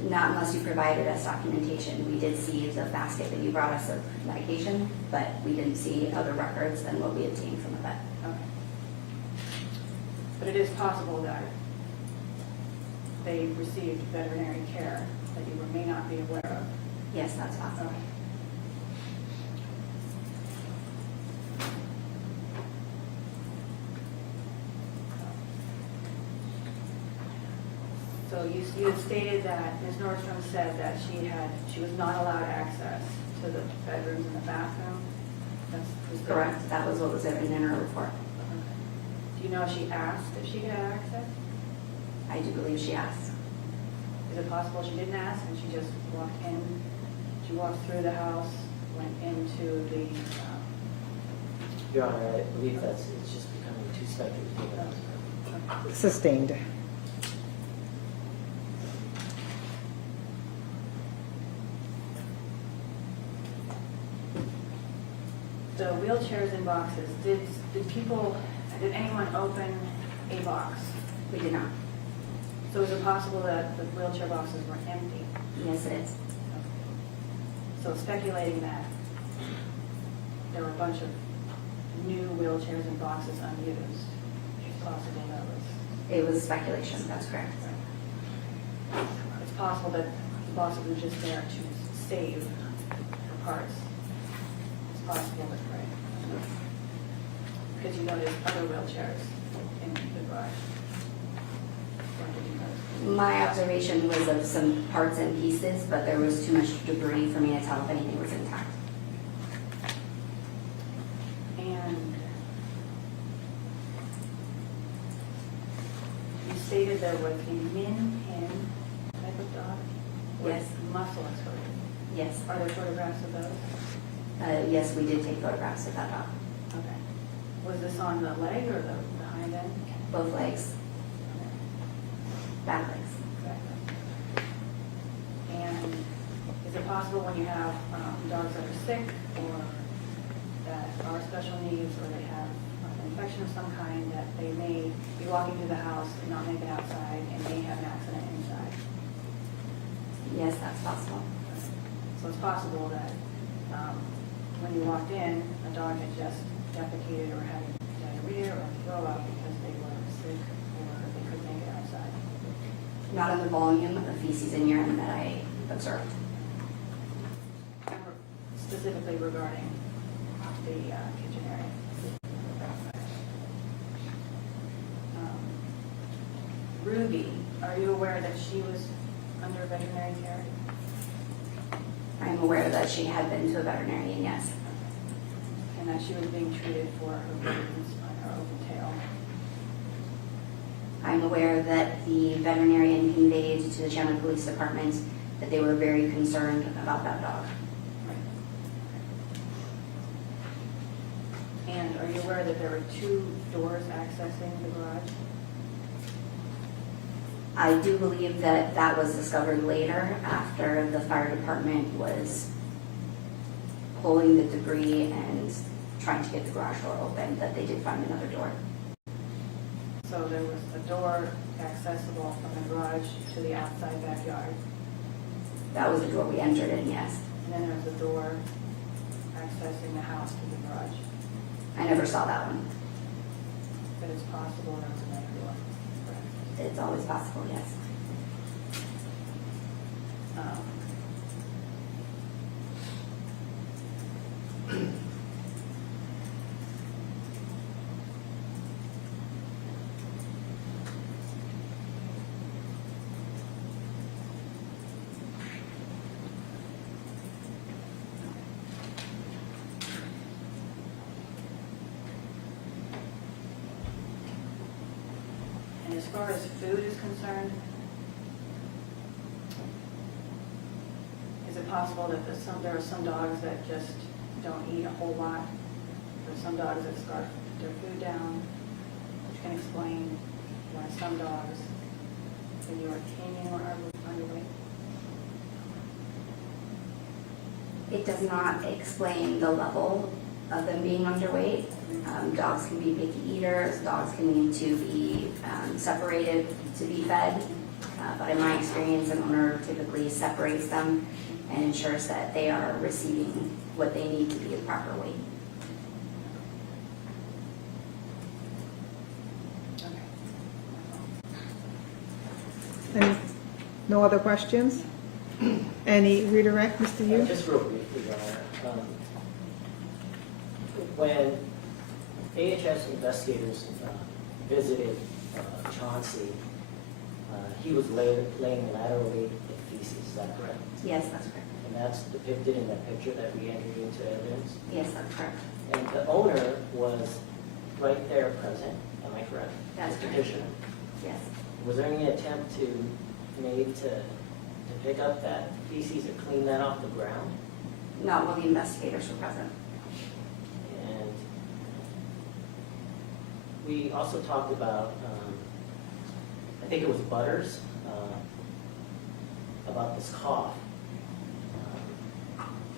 not unless you provided us documentation. We did see the basket that you brought us of medication, but we didn't see other records than what we obtained from the vet. Okay. But it is possible that they received veterinary care that you may not be aware of. Yes, that's possible. Okay. So you had stated that Ms. Nordstrom said that she was not allowed access to the bedrooms and the bathroom? That's Correct, that was what was written in her report. Okay. Do you know if she asked if she could have access? I do believe she asked. Is it possible she didn't ask and she just walked in? She walked through the house, went into the, Your Honor, I believe it's just becoming too speculative. Sustained. the wheelchairs and boxes, did anyone open a box? We did not. So is it possible that the wheelchair boxes were empty? Yes, it is. So speculating that there were a bunch of new wheelchairs and boxes unused, it's possible that was, It was speculation, that's correct. it's possible that the boxes were just there to save the parts. It's possible that, right? Because you noticed other wheelchairs in the garage. Or did you notice? My observation was of some parts and pieces, but there was too much debris for me to tell if anything was intact. And you stated there was a min pin type of dog? Yes. With muscle exposure. Yes. Are there photographs of those? Yes, we did take photographs of that dog. Okay. Was this on the leg or the hind end? Both legs, Okay. back legs. Exactly. And is it possible when you have dogs that are sick or that are special needs or they have an infection of some kind that they may be walking through the house and not make it outside and may have an accident inside? Yes, that's possible. So it's possible that when you walked in, a dog had just defecated or had diarrhea or throw up because they were sick or they couldn't make it outside. Not in the volume of feces and urine that I observed. Specifically regarding the kitchen area. Ruby, are you aware that she was under veterinary care? I'm aware that she had been to a veterinarian, yes. And that she was being treated for her wounds on her open tail? I'm aware that the veterinarian conveyed to the Chandler Police Department that they were very concerned about that dog. And are you aware that there were 2 doors accessing the garage? I do believe that that was discovered later after the fire department was pulling the debris and trying to get the garage door open, that they did find another door. So there was a door accessible from the garage to the outside backyard, That was the door we entered in, yes. and then there was a door accessing the house to the garage. I never saw that one. But it's possible there was another door, correct? It's always possible, yes. And as far as food is concerned, is it possible that there are some dogs that just don't eat a whole lot? There are some dogs that scarf their food down, which can explain why some dogs, when you are taming or are underweight. It does not explain the level of them being underweight. Dogs can be picky eaters, dogs can need to be separated to be fed. But in my experience, an owner typically separates them and ensures that they are receiving what they need to be the proper weight. Any, no other questions? Any redirect, Mr. Yu? Just real briefly, Your Honor. When AHS investigators visited Chauncey, he was laying laterally in feces, is that correct? Yes, that's correct. And that's depicted in that picture that we entered into evidence? Yes, that's correct. And the owner was right there present, am I correct? That's The correct. petitioner. Yes. Was there any attempt made to pick up that feces or clean that off the ground? Not while the investigators were present. And we also talked about, I think it was Butters, about this cough.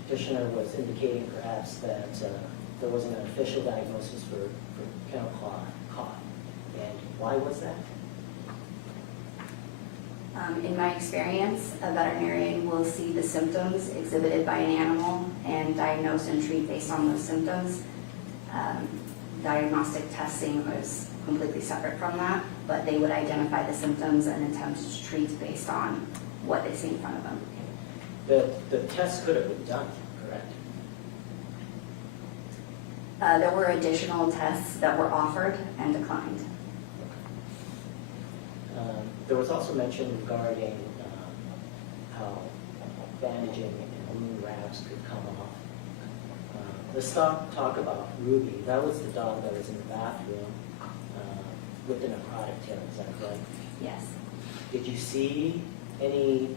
Petitioner was indicating perhaps that there wasn't an official diagnosis for kennel cough. And why was that? In my experience, a veterinarian will see the symptoms exhibited by an animal and diagnose and treat based on those symptoms. Diagnostic testing is completely separate from that, but they would identify the symptoms and attempt to treat based on what they see in front of them. The test could have been done, correct? There were additional tests that were offered and declined. There was also mention regarding how bandaging and wound wraps could come off. Let's talk about Ruby. That was the dog that was in the bathroom with the necrotic tail, is that correct? Yes. Did you see any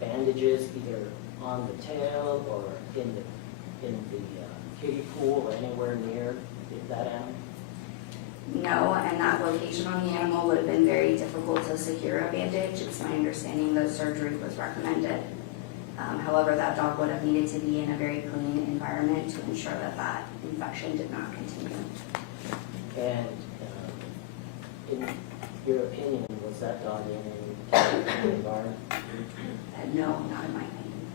bandages either on the tail or in the kiddie pool or anywhere near that animal? No, and that location on the animal would have been very difficult to secure a bandage. It's my understanding that surgery was recommended. However, that dog would have needed to be in a very clean environment to ensure that that infection did not continue. And in your opinion, was that dog in any environment? No, not in my opinion.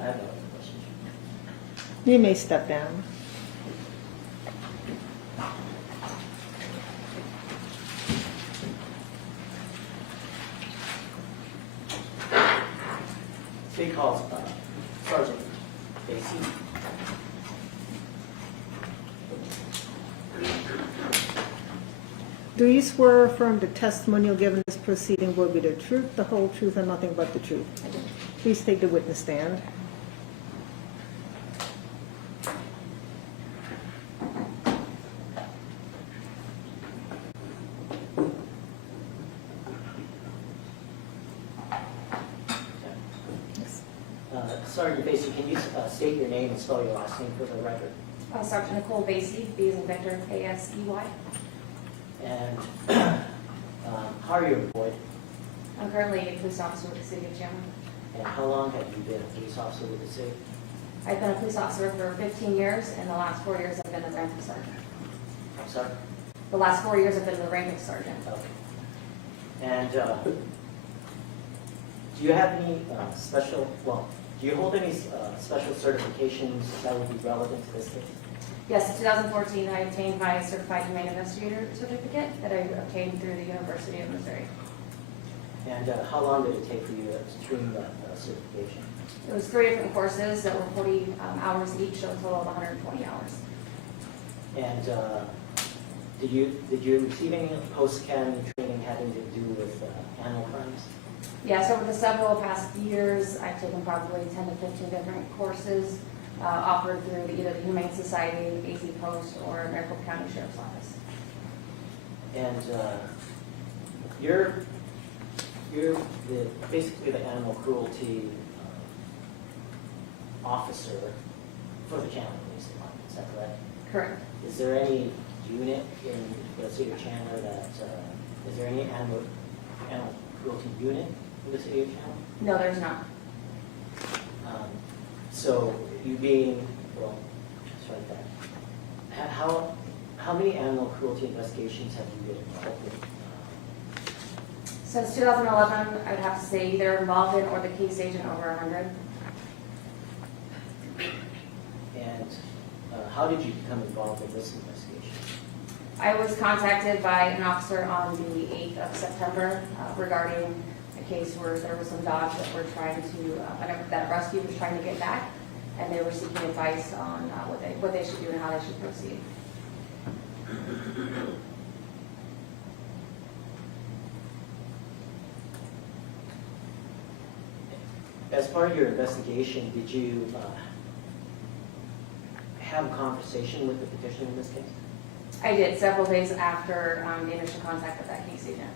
I have no other questions. You may step down. State calls Sergeant Basie. Do you swear or affirm the testimony you'll give in this proceeding will be the truth, the whole truth, and nothing but the truth? I do. Please take the witness stand. Sergeant Basie, can you state your name and spell your last name for the record? Sergeant Nicole Basie, B as in Victor, A-S-E-Y. And how are you employed? I'm currently a police officer with the city of Chandler. And how long have you been a police officer with the city? I've been a police officer for 15 years, and the last 4 years I've been the rank of sergeant. I'm sorry? The last 4 years I've been the rank of sergeant. Okay. And do you have any do you hold any special certifications that would be relevant to this case? Yes, in 2014 I obtained my Certified Humane Investigator certificate that I obtained through the University of Missouri. And how long did it take for you to train that certification? It was 3 different courses that were 40 hours each, so a total of 120 hours. And did you receive any post-academy training having to do with animal crimes? Yes, over the several past years, I've taken probably 10 to 15 different courses offered through either the Humane Society, AZ Post, or Maricopa County Sheriff's Office. And you're basically the animal cruelty officer for the Chandler Police Department, is that correct? Correct. Is there any unit in the city of Chandler that, is there any animal cruelty unit in the city of Chandler? No, there's not. So you being, well, let's try that. How many animal cruelty investigations have you been involved in? Since 2011, I'd have to say either involved in or the case agent over 100. And how did you become involved in this investigation? I was contacted by an officer on the 8th of September regarding a case where there were some dogs that were trying to, that a rescue was trying to get back, and they were seeking advice on what they should do and how they should proceed. As part of your investigation, did you have a conversation with the petitioner in this case? I did several days after the initial contact with that case agent.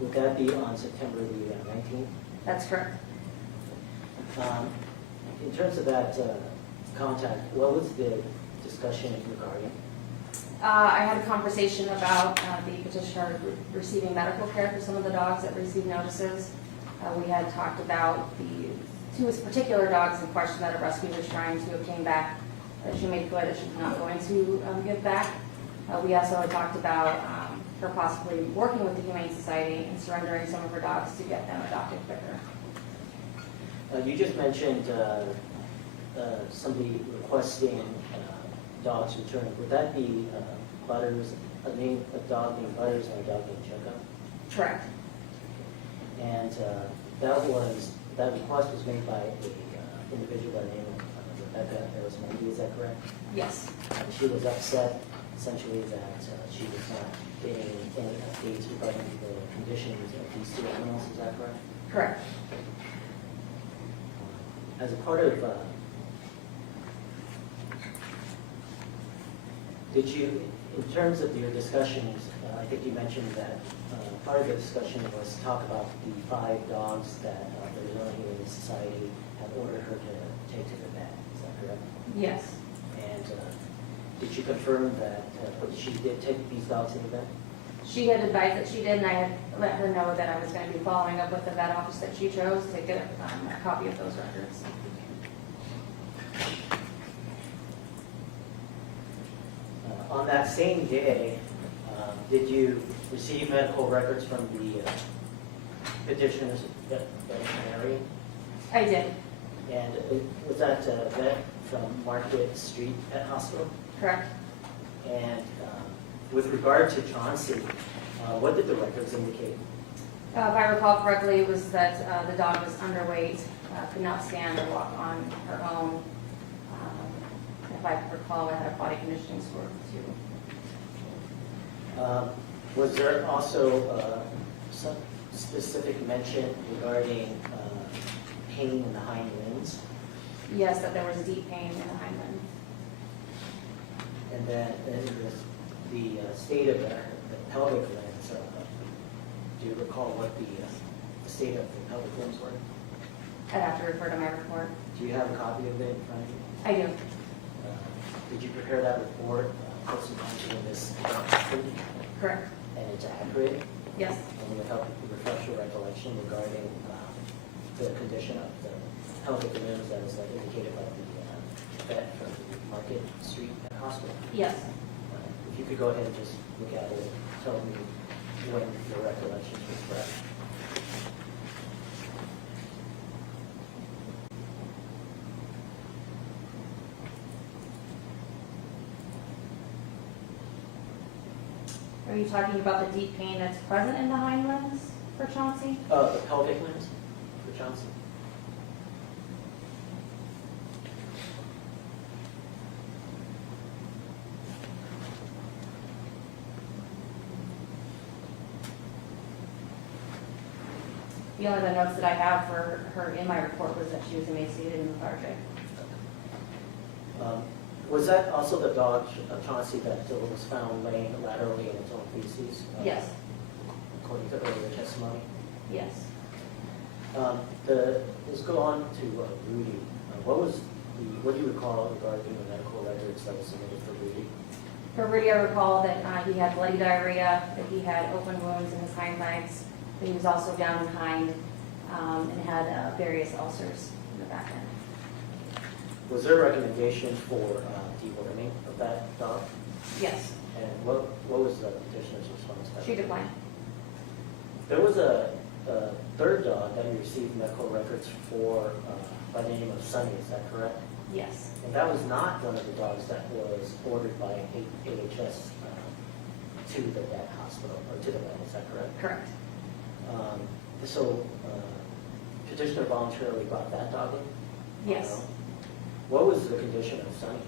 Would that be on September the 19th? That's correct. In terms of that contact, what was the discussion regarding? I had a conversation about the petitioner receiving medical care for some of the dogs that received notices. We had talked about the two particular dogs in question that a rescue was trying to obtain back, that she made clear that she was not going to give back. We also had talked about her possibly working with the Humane Society and surrendering some of her dogs to get them adopted quicker. You just mentioned somebody requesting dogs returned. Would that be Butters, a dog named Butters and a dog named Choco? Correct. And that request was made by an individual by the name of Rebecca Arizmendi, is that correct? Yes. And she was upset essentially that she was not getting any updates regarding the conditions of these two animals, is that correct? Correct. As a part of, did you, in terms of your discussions, I think you mentioned that part of the discussion was to talk about the 5 dogs that the Arizona Humane Society had ordered her to take to the vet, is that correct? Yes. And did you confirm that she did take these dogs to the vet? She had advised that she did, and I had let her know that I was going to be following up with the vet office that she chose to get a copy of those records. On that same day, did you receive medical records from the petitioner's veterinarian? I did. And was that vet from Market Street Pet Hospital? Correct. And with regard to Chauncey, what did the records indicate? If I recall correctly, it was that the dog was underweight, could not stand or walk on her own. If I recall, I had a body conditioning score too. Was there also some specific mention regarding pain in the hind limbs? Yes, that there was deep pain in the hind limb. And then the state of the pelvic limbs, do you recall what the state of the pelvic limbs were? I'd have to refer to my report. Do you have a copy of it in front of you? I do. Did you prepare that report close in time to this? Correct. And it's accurate? Yes. And it would help refresh your recollection regarding the condition of the pelvic limbs that was indicated by the vet from the Market Street Hospital? Yes. If you could go ahead and just look at it, tell me when your recollections were correct. Are you talking about the deep pain that's present in the hind limbs for Chauncey? The pelvic limbs for Johnson? The only other notes that I have for her in my report was that she was emaciated and lethargic. Was that also the dog, Chauncey, that was found laying laterally in its own feces? Yes, According to earlier testimony? yes. Let's go on to Rudy. What do you recall regarding the medical records that was submitted for Rudy? For Rudy, I recall that he had bloody diarrhea, that he had open wounds in his hind legs, that he was also down behind, and had various ulcers in the back end. Was there a recommendation for deworming of that dog? Yes, And what was the petitioner's response to that? she declined. There was a third dog that you received medical records for by the name of Sunny, is that correct? Yes, And that was not one of the dogs that was ordered by AHS to the vet hospital, or to the vet, is that correct? correct. So petitioner voluntarily brought that dog in? Yes. What was the condition of Sunny?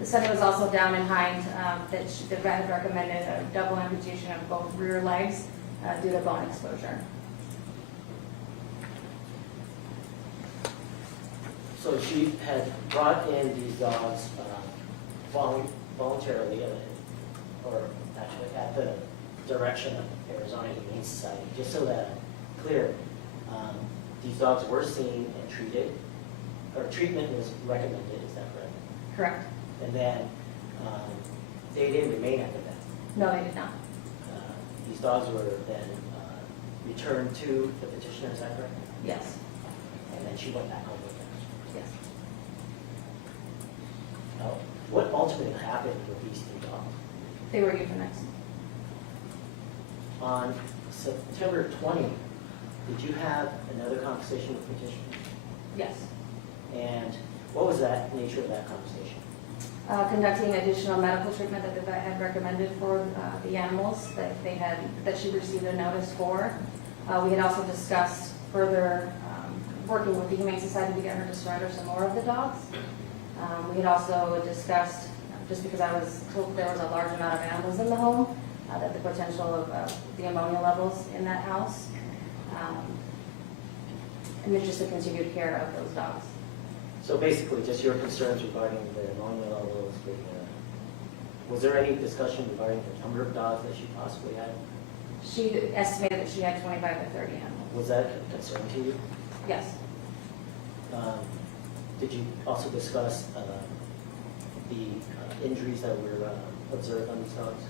The study was also down and hind, the vet had recommended a double amputation of both rear legs due to bone exposure. So she had brought in these dogs voluntarily, or actually at the direction of Arizona Humane Society, just so that clear, these dogs were seen and treated, or treatment was recommended, is that correct? Correct. And then they didn't remain at the vet. No, they did not. These dogs were then returned to the petitioner, is that correct? Yes, And then she went back home with them. yes. Now, what ultimately happened with these three dogs? They were euthanized. On September 20, did you have another conversation with petitioner? Yes. And what was that nature of that conversation? Conducting additional medical treatment that the vet had recommended for the animals that she received a notice for. We had also discussed further working with the Humane Society to get her to surrender some more of the dogs. We had also discussed, just because I was told there was a large amount of animals in the home, that the potential of the ammonia levels in that house, and then just the continued care of those dogs. So basically, just your concerns regarding the ammonia levels. Was there any discussion regarding the number of dogs that she possibly had? She estimated that she had 25 to 30 animals. Was that a concern to you? Yes. Did you also discuss the injuries that were observed on these dogs,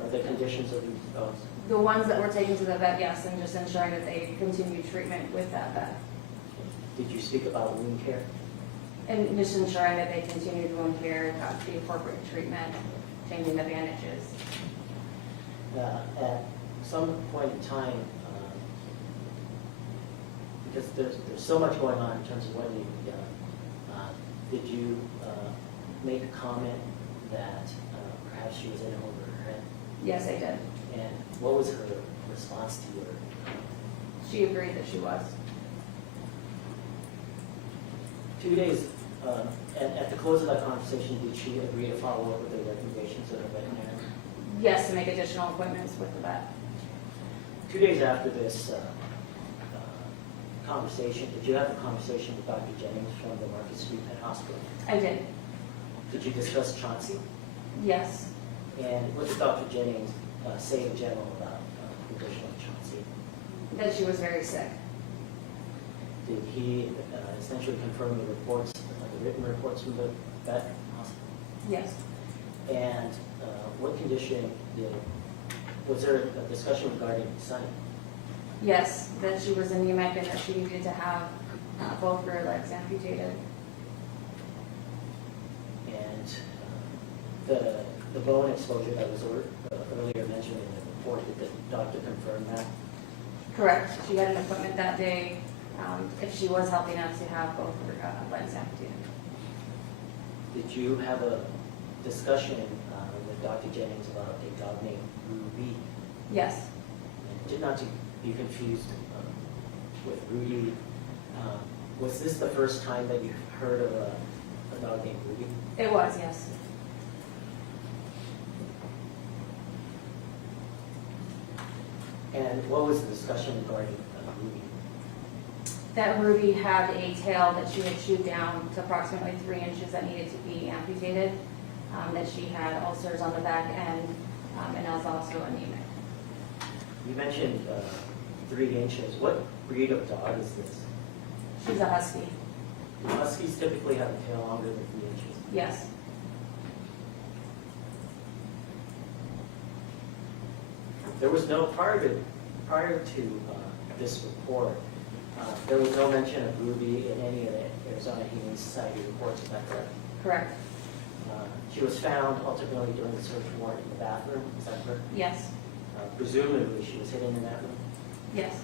or the conditions of these dogs? The ones that were taken to the vet, yes, and just ensuring that they continued treatment with that vet. Did you speak about wound care? And just ensuring that they continued wound care, got the appropriate treatment, changing the bandages. At some point in time, because there's so much going on in terms of what you've done, did you make a comment that perhaps she was in over her head? Yes, I did. And what was her response to your? She agreed that she was. 2 days, at the close of that conversation, did she agree to follow up with the recommendations of the veterinarian? Yes, to make additional appointments with the vet. 2 days after this conversation, did you have a conversation with Dr. Jennings from the Market Street Pet Hospital? I did. Did you discuss Chauncey? Yes. And what did Dr. Jennings say in general about the condition of Chauncey? That she was very sick. Did he essentially confirm the reports, the written reports from the vet hospital? Yes. And what condition was there a discussion regarding Sunny? Yes, that she was anemic and that she needed to have both rear legs amputated. And the bone exposure that was earlier mentioned in the report, did the doctor confirm that? Correct. She had an appointment that day if she was healthy enough to have both her legs amputated. Did you have a discussion with Dr. Jennings about a dog named Ruby? Yes. And not to be confused with Rudy, was this the first time that you've heard of a dog named Ruby? It was, yes. And what was the discussion regarding Ruby? That Ruby had a tail that she had chewed down to approximately 3 inches that needed to be amputated. that she had ulcers on the back end, and was also anemic. You mentioned 3 inches. What breed of dog is this? She's a husky. Do Huskies typically have a tail longer than 3 inches? Yes. There was no, prior to this report, there was no mention of Ruby in any of the Arizona Humane Society reports, is that correct? Correct. She was found ultimately during the search warrant in the bathroom, is that correct? Yes. Presumably she was hidden in that room. Yes.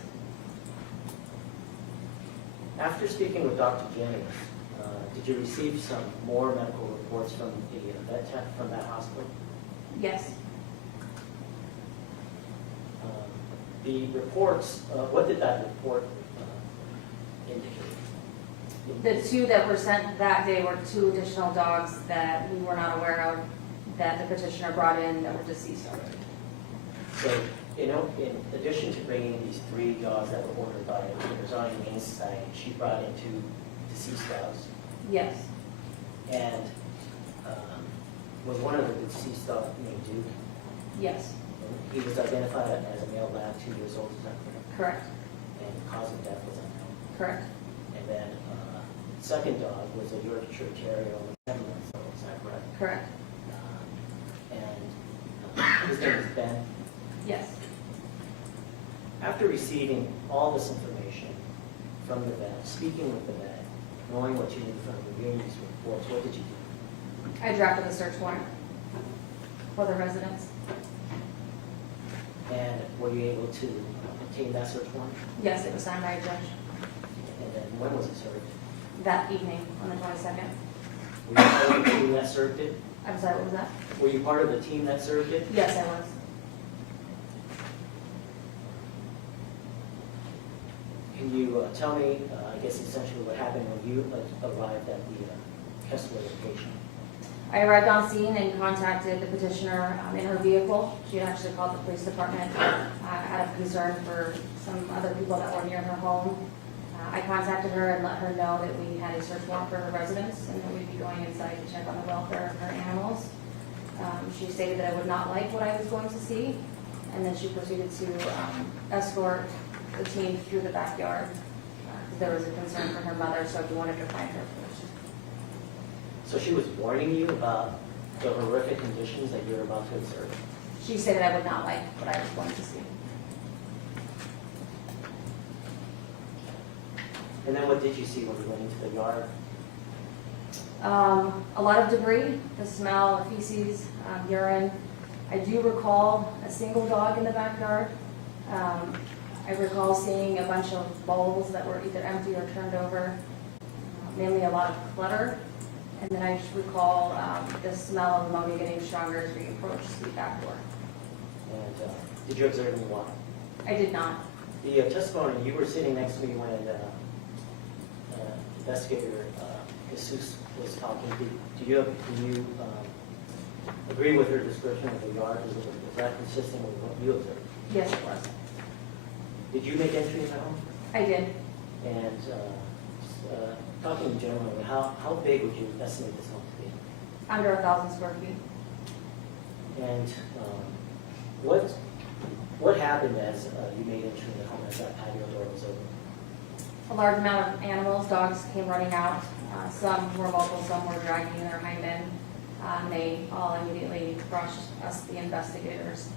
After speaking with Dr. Jennings, did you receive some more medical reports from the vet tech from that hospital? Yes. The reports, what did that report indicate? The 2 that were sent that day were 2 additional dogs that we were not aware of that the petitioner brought in that were deceased already. So, in addition to bringing in these 3 dogs that were ordered by the Arizona Humane Society, she brought in 2 deceased dogs. Yes. And was one of the deceased dogs named Duke? Yes. He was identified as a male lab, 2 years old, is that correct? Correct. And the cause of death was unknown. Correct. And then second dog was a Yorkshire Terrier, 7 months old, is that correct? Correct. And his name is Ben. Yes. After receiving all this information from the vet, speaking with the vet, knowing what you knew from reviewing these reports, what did you do? I drafted a search warrant for the residents. And were you able to obtain that search warrant? Yes, it was signed by a judge And then when was it served? that evening on the 22nd. Were you part of the team that served it? I'm sorry, what was that? Were you part of the team that served it? Yes, I was. Can you tell me, I guess essentially what happened when you arrived at the Kessler location? I arrived on scene and contacted the petitioner in her vehicle. She had actually called the police department out of concern for some other people that were near her home. I contacted her and let her know that we had a search warrant for her residence and that we'd be going inside to check on the welfare of her animals. She stated that I would not like what I was going to see, and then she proceeded to escort the team through the backyard. There was a concern for her mother, so we wanted to find her first. So she was warning you about the horrific conditions that you're about to observe? She stated I would not like what I was going to see. And then what did you see when you went into the yard? A lot of debris, the smell of feces, urine. I do recall a single dog in the backyard. I recall seeing a bunch of bowls that were either empty or turned over, mainly a lot of clutter. And then I just recall the smell of ammonia getting stronger as we approached the back door. And did you observe any water? I did not. The testimony, you were sitting next to me when investigator Jesus was talking. Do you agree with her description of the yard? Was that consistent with what you observed? Yes, it was. Did you make entry in the home? I did. And talking generally, how big would you estimate this home to be? Under 1,000 square feet. And what happened as you made entry in the home as that patio door was open? A large amount of animals, dogs came running out. Some were local, some were dragging their hind end. They all immediately rushed us, the investigators.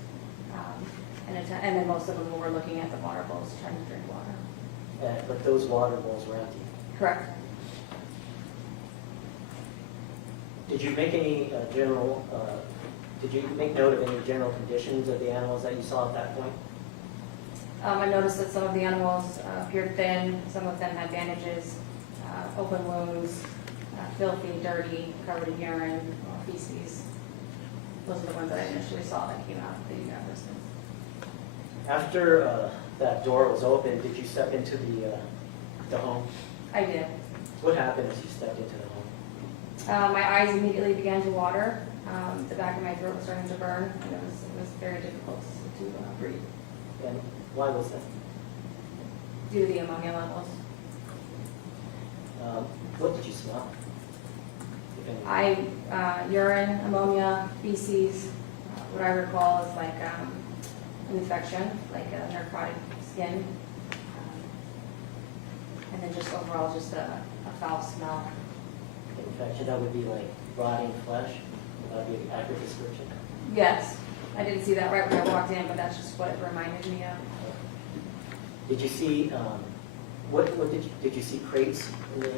And then most of them were looking at the water bowls trying to drink water. But those water bowls were empty. Correct. Did you make any did you make note of any general conditions of the animals that you saw at that point? I noticed that some of the animals appeared thin, some of them had bandages, open wounds, filthy, dirty, covered in urine, feces. Those are the ones that I initially saw that came out of the residence. After that door was open, did you step into the home? I did. What happened as you stepped into the home? My eyes immediately began to water. The back of my throat was starting to burn, and it was very difficult to breathe And why was that? due to the ammonia levels. What did you smell? if any? Urine, ammonia, feces, what I recall is like an infection, like a necrotic skin. And then just overall, just a foul smell. Infection, that would be like rotting flesh? Would that be an accurate description? Yes, I didn't see that right when I walked in, but that's just what it reminded me of. Did you see, what did you see crates in there?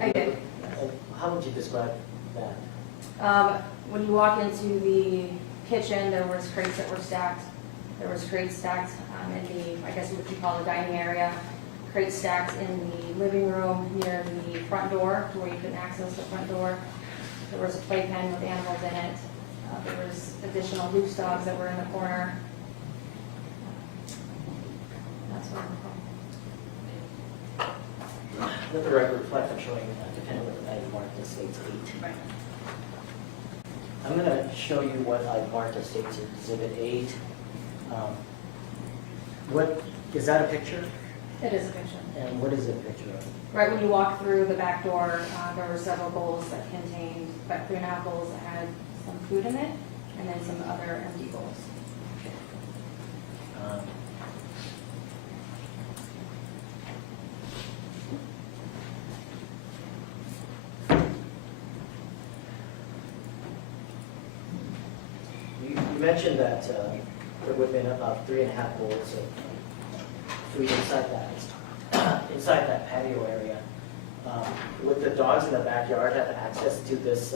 I did. And how would you describe that? When you walk into the kitchen, there was crates that were stacked. There was crates stacked in the, I guess what you call the dining area. Crates stacked in the living room near the front door, to where you couldn't access the front door. There was a playpen with animals in it. There was additional loose dogs that were in the corner. That's what I recall. Let the record reflect, I'm showing depending on I marked as states 8. Right. I'm going to show you what I marked as states exhibit 8. What, is that a picture? It is a picture. And what is it a picture of? Right when you walk through the back door, there were several bowls that contained, about 3.5 bowls that had some food in it, and then some other empty bowls. Um, You mentioned that there would have been about 3.5 bowls of food inside that patio area. Would the dogs in the backyard have access to this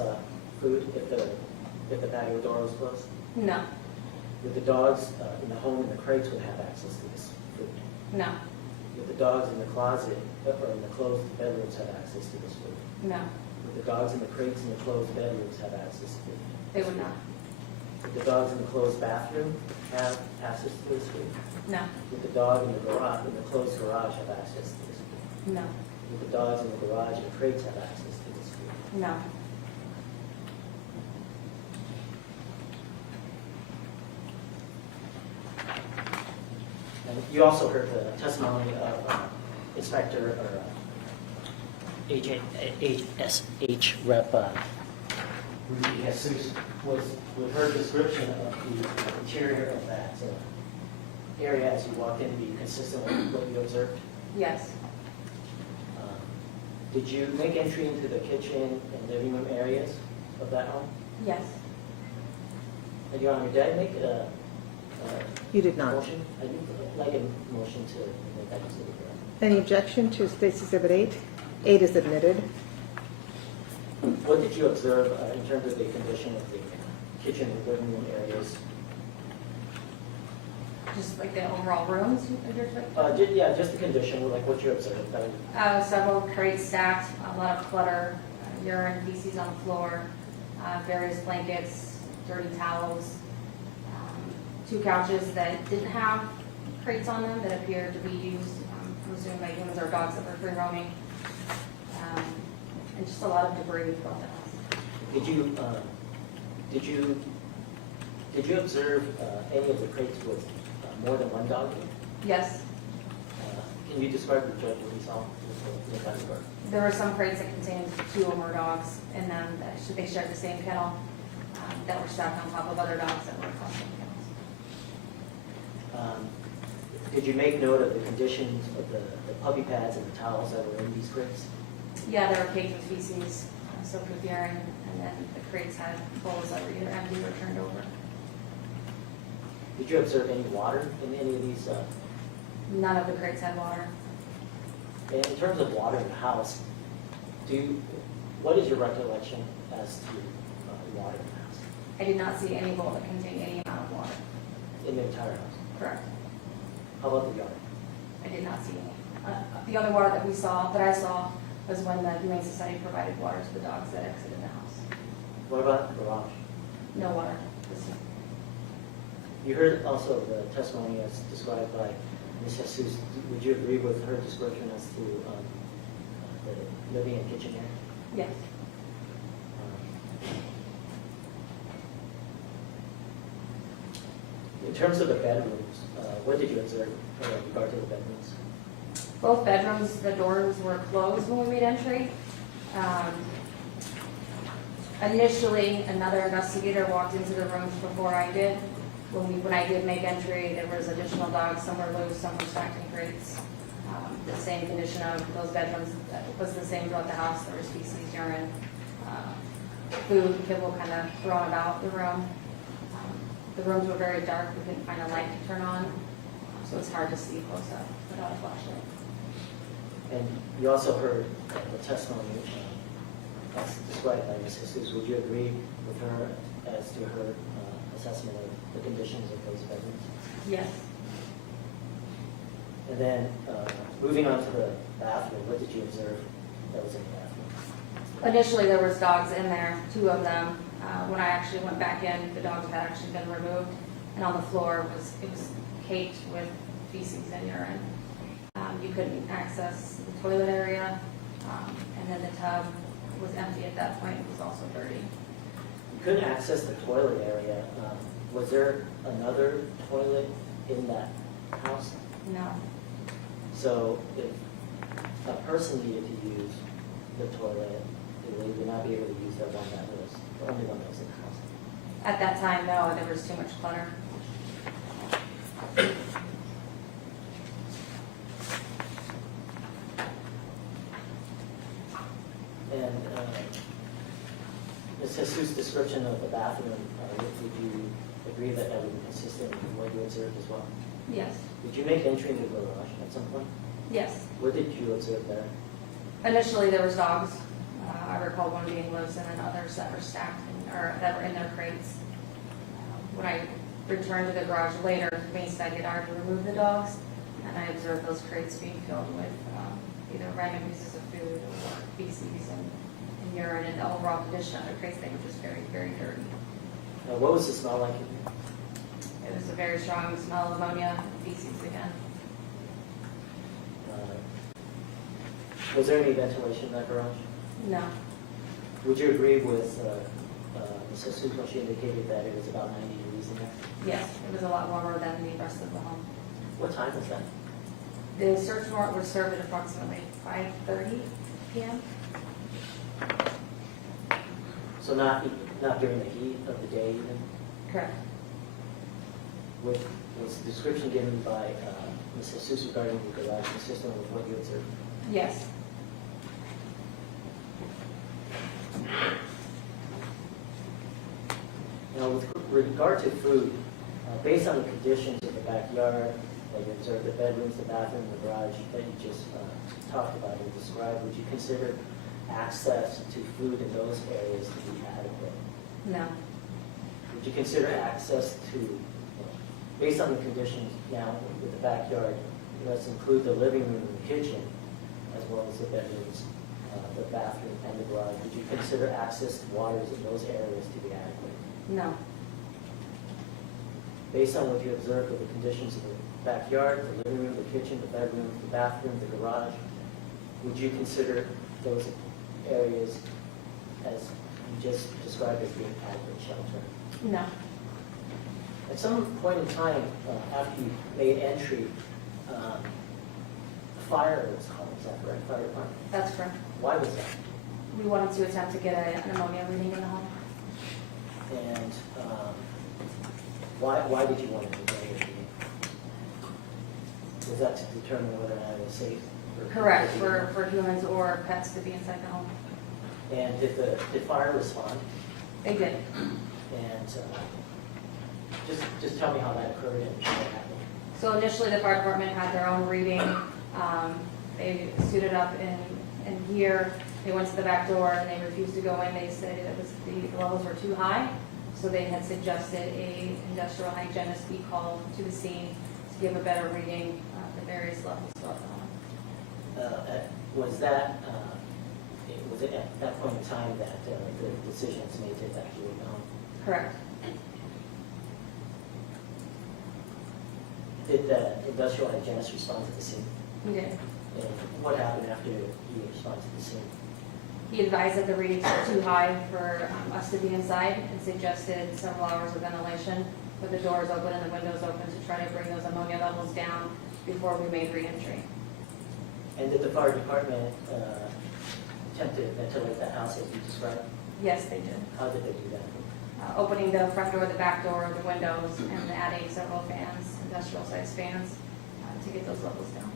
food if the patio door was closed? No, Would the dogs in the home in the crates would have access to this food? no, Would the dogs in the closet or in the closed bedrooms have access to this food? no, Would the dogs in the crates in the closed bedrooms have access to it? they would not. Would the dogs in the closed bathroom have access to this food? No, Would the dog in the garage, in the closed garage have access to this food? no, Would the dogs in the garage and crates have access to this food? no. And you also heard the testimony of Inspector or HSH Rep. Rudy Jesus was with her description of the interior of that area as you walked in be consistent with what you observed? Yes, Did you make entry into the kitchen and living room areas of that home? yes, And Your Honor, did I make a You did not. motion? I'd like a motion to make that exhibit. Any objection to State's Exhibit 8? 8 is admitted. What did you observe in terms of the condition of the kitchen and living room areas? just like the overall rooms. You're Yeah, just the condition, like what you observed. Several crates stacked, a lot of clutter, urine, feces on the floor, various blankets, dirty towels, 2 couches that didn't have crates on them that appeared to be used, I'm assuming by humans or dogs that were free roaming, and just a lot of debris throughout the house. Did you observe any of the crates with more than one dog in it? Yes, Can you describe the judge what he saw in that regard? there were some crates that contained 2 or more dogs in them that they shared the same kennel, that were stacked on top of other dogs that were across the kennels. Did you make note of the conditions of the puppy pads and the towels that were in these crates? Yeah, there were caked with feces, soaked with urine, and then the crates had bowls that were either empty or turned over. Did you observe any water in any of these? None of the crates had water. In terms of water in the house, what is your recollection as to water in the house? I did not see any bowl that contained any amount of water. In the entire house? Correct. How about the yard? I did not see any. The only water that I saw, was when the Humane Society provided water to the dogs that exited the house. What about the garage? No water. You heard also the testimony as described by Ms. Jesus. Would you agree with her description as to the living and kitchen area? Yes. In terms of the bedrooms, what did you observe in regard to the bedrooms? Both bedrooms, the doors were closed when we made entry. Initially, another investigator walked into the rooms before I did. When I did make entry, there was additional dogs, some were loose, some were stacked in crates. The same condition of those bedrooms was the same throughout the house. There was feces, urine, food, kibble kind of thrown about the room. The rooms were very dark. We couldn't find a light to turn on, so it's hard to see close up without a flashlight. And you also heard the testimony as described by Ms. Jesus. Would you agree with her as to her assessment of the conditions of those bedrooms? Yes. And then, moving on to the bathroom, what did you observe that was in the bathroom? Initially, there was dogs in there, 2 of them. When I actually went back in, the dogs had actually been removed, and on the floor it was caked with feces and urine. You couldn't access the toilet area, and then the tub was empty at that point. It was also dirty. You couldn't access the toilet area. Was there another toilet in that house? No. So if a person needed to use the toilet, they would not be able to use that one that was, the only one that was in the house. At that time, no, there was too much clutter. And Ms. Jesus' description of the bathroom, would you agree that that would be consistent with what you observed as well? Yes. Did you make entry into the garage at some point? Yes. What did you observe there? Initially, there was dogs. I recall one being loose and then others that were stacked or that were in their crates. When I returned to the garage later, Maine said he'd already removed the dogs, and I observed those crates being filled with either random pieces of food or feces and urine, and the overall condition of the crates, they were just very, very dirty. What was the smell like in there? It was a very strong smell of ammonia and feces again. Was there any ventilation in that garage? No. Would you agree with Ms. Jesus when she indicated that it was about 90 degrees in there? Yes, it was a lot warmer than the rest of the home. What time was that? The search warrant was served at approximately 5:30 p.m. So not during the heat of the day even? Correct. Was the description given by Ms. Jesus regarding the garage consistent with what you observed? Yes. Now, with regard to food, based on the conditions of the backyard, that you observed, the bedrooms, the bathroom, the garage that you just talked about and described, would you consider access to food in those areas to be adequate? No. Would you consider access to, based on the conditions now with the backyard, let's include the living room and the kitchen, as well as the bedrooms, the bathroom, and the garage, would you consider access to waters in those areas to be adequate? No. Based on what you observed of the conditions of the backyard, the living room, the kitchen, the bedroom, the bathroom, the garage, would you consider those areas as you just described as being adequate shelter? No. At some point in time, after you made entry, fire was called, is that correct? Fire department? That's correct. Why was that? We wanted to attempt to get an ammonia reading in the home. And why did you want to do that? Was that to determine whether or not it was safe? Correct, for humans or pets to be inside the home. And did fire respond? They did. And just tell me how that occurred and what happened. So initially, the fire department had their own reading. They suited up in gear. They went to the back door and they refused to go in. They said it was the levels were too high. So they had suggested a industrial hygienist be called to the scene to give a better reading of the various levels throughout the home. Was it at that point in time that the decision was made to evacuate the home? Correct. Did the industrial hygienist respond to the scene? He did. And what happened after he responded to the scene? He advised that the readings were too high for us to be inside and suggested several hours of ventilation with the doors open and the windows open to try to bring those ammonia levels down before we made re-entry. And did the fire department attempt to ventilate that house as you described? Yes, they did. How did they do that? Opening the front door, the back door, the windows, and adding several fans, industrial-sized fans, to get those levels down.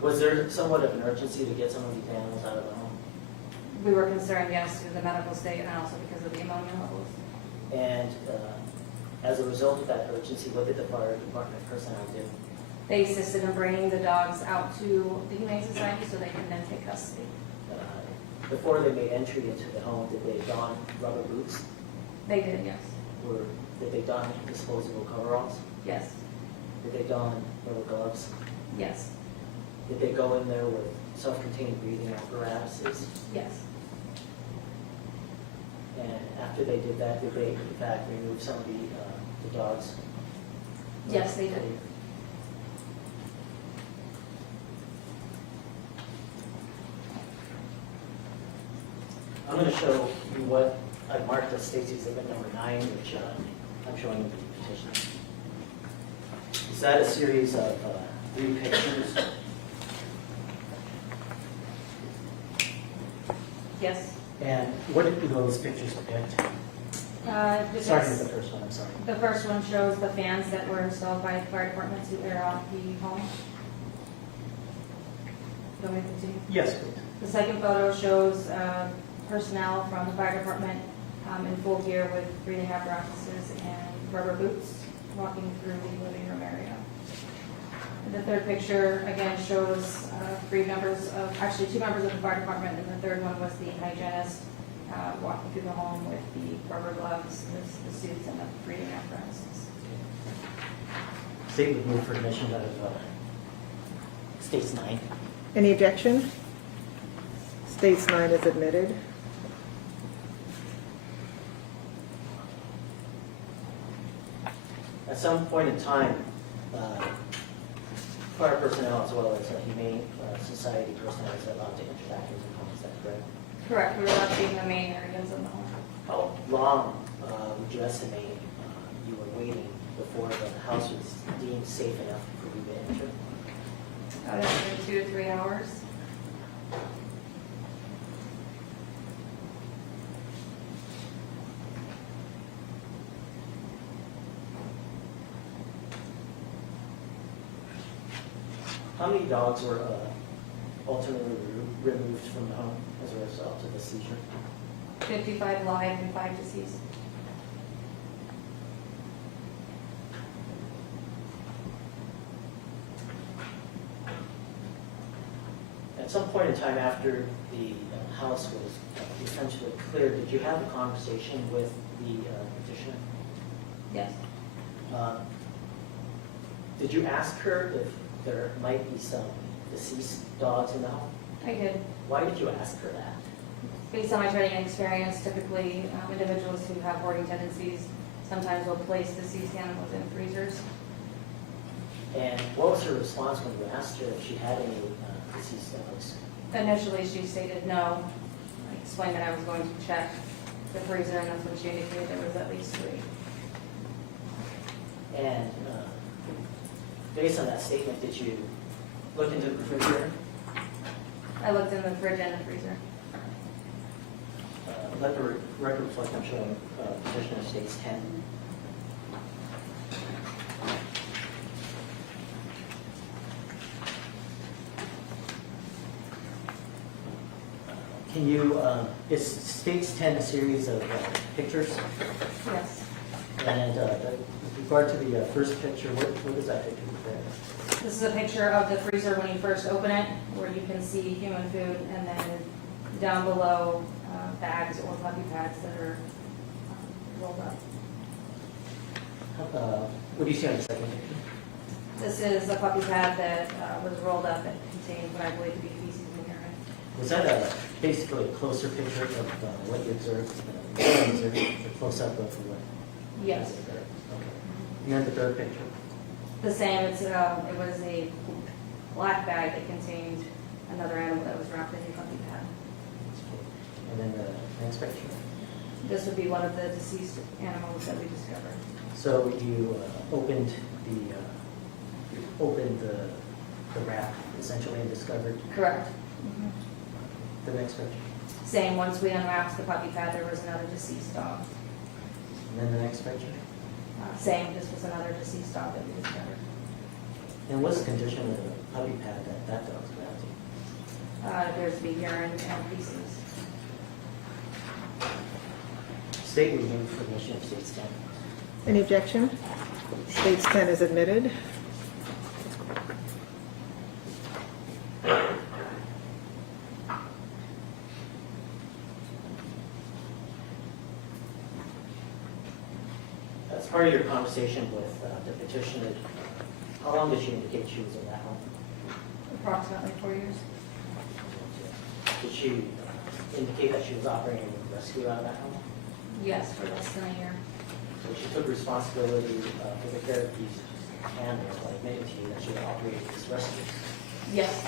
Was there somewhat of an urgency to get some of these animals out of the home? We were concerned, yes, due to the medical state and also because of the ammonia levels. And as a result of that urgency, what did the fire department personnel do? They assisted in bringing the dogs out to the Humane Society so they can then take custody. Before they made entry into the home, did they don rubber boots? They did, yes. Did they don disposable coveralls? Yes. Did they don rubber gloves? Yes. Did they go in there with self-contained breathing apparatuses? Yes. And after they did that, did they in fact remove some of the dogs? Yes, they did. I'm going to show you what I marked as State's Exhibit number 9, which I'm showing you the petition. Is that a series of 3 pictures? Yes. And what did those pictures depict? Starting with the first one, I'm sorry. The first one shows the fans that were installed by the fire department to air out the home. Do you want me to continue? Yes, please. The second photo shows personnel from the fire department in full gear with breathing apparatuses and rubber boots walking through the living room area. And the third picture again shows 2 members of the fire department, and the third one was the hygienist walking through the home with the rubber gloves, the suits, and the breathing apparatuses. State would move for admission out of State's 9. Any objection? States 9 is admitted. At some point in time, fire personnel as well as Humane Society personnel is allowed to enter back into the home, is that correct? Correct. We were left being the main areas of the home. How long would you estimate you were waiting before the house was deemed safe enough for you to enter? About every 2 to 3 hours. How many dogs were ultimately removed from the home as a result of the seizure? 55 live and 5 deceased. At some point in time after the house was essentially cleared, did you have a conversation with the petitioner? Yes. Did you ask her if there might be some deceased dogs in the home? I did. Why did you ask her that? Based on my training and experience, typically individuals who have hoarding tendencies sometimes will place deceased animals in freezers. And what was her response when you asked her if she had any deceased dogs? Initially, she stated no. I explained that I was going to check the freezer, and that's when she indicated there was at least 3. And based on that statement, did you look into the refrigerator? I looked in the fridge and the freezer. Let the record reflect I'm showing petitioner states 10. Can you, is states 10 a series of pictures? Yes. And with regard to the first picture, what is that picture there? This is a picture of the freezer when you first open it, where you can see human food, and then down below bags or puppy pads that are rolled up. What do you see on the second picture? This is a puppy pad that was rolled up that contained what I believe to be feces and urine. Was that basically a closer picture of what you observed? A close-up of what? Yes. Okay. And then the third picture? The same, it was a black bag that contained another animal that was wrapped in a puppy pad. And then the next picture? This would be one of the deceased animals that we discovered. So you opened the wrap essentially and discovered. Correct. The next picture. Saying once we unwrapped the puppy pad, there was another deceased dog. And then the next picture. Saying this was another deceased dog that we discovered. And what's the condition of the puppy pad that that dog's grabbed? Appears to be urine and feces. State would move for admission of state's 10. Any objection? State's 10 is admitted. As part of your conversation with the petitioner, how long did she indicate she was in that home? Approximately 4 years. Did she indicate that she was operating a rescue out of that home? Yes, for less than a year. So she took responsibility for the care of these animals, like admitted to you that she was operating this rescue. Yes.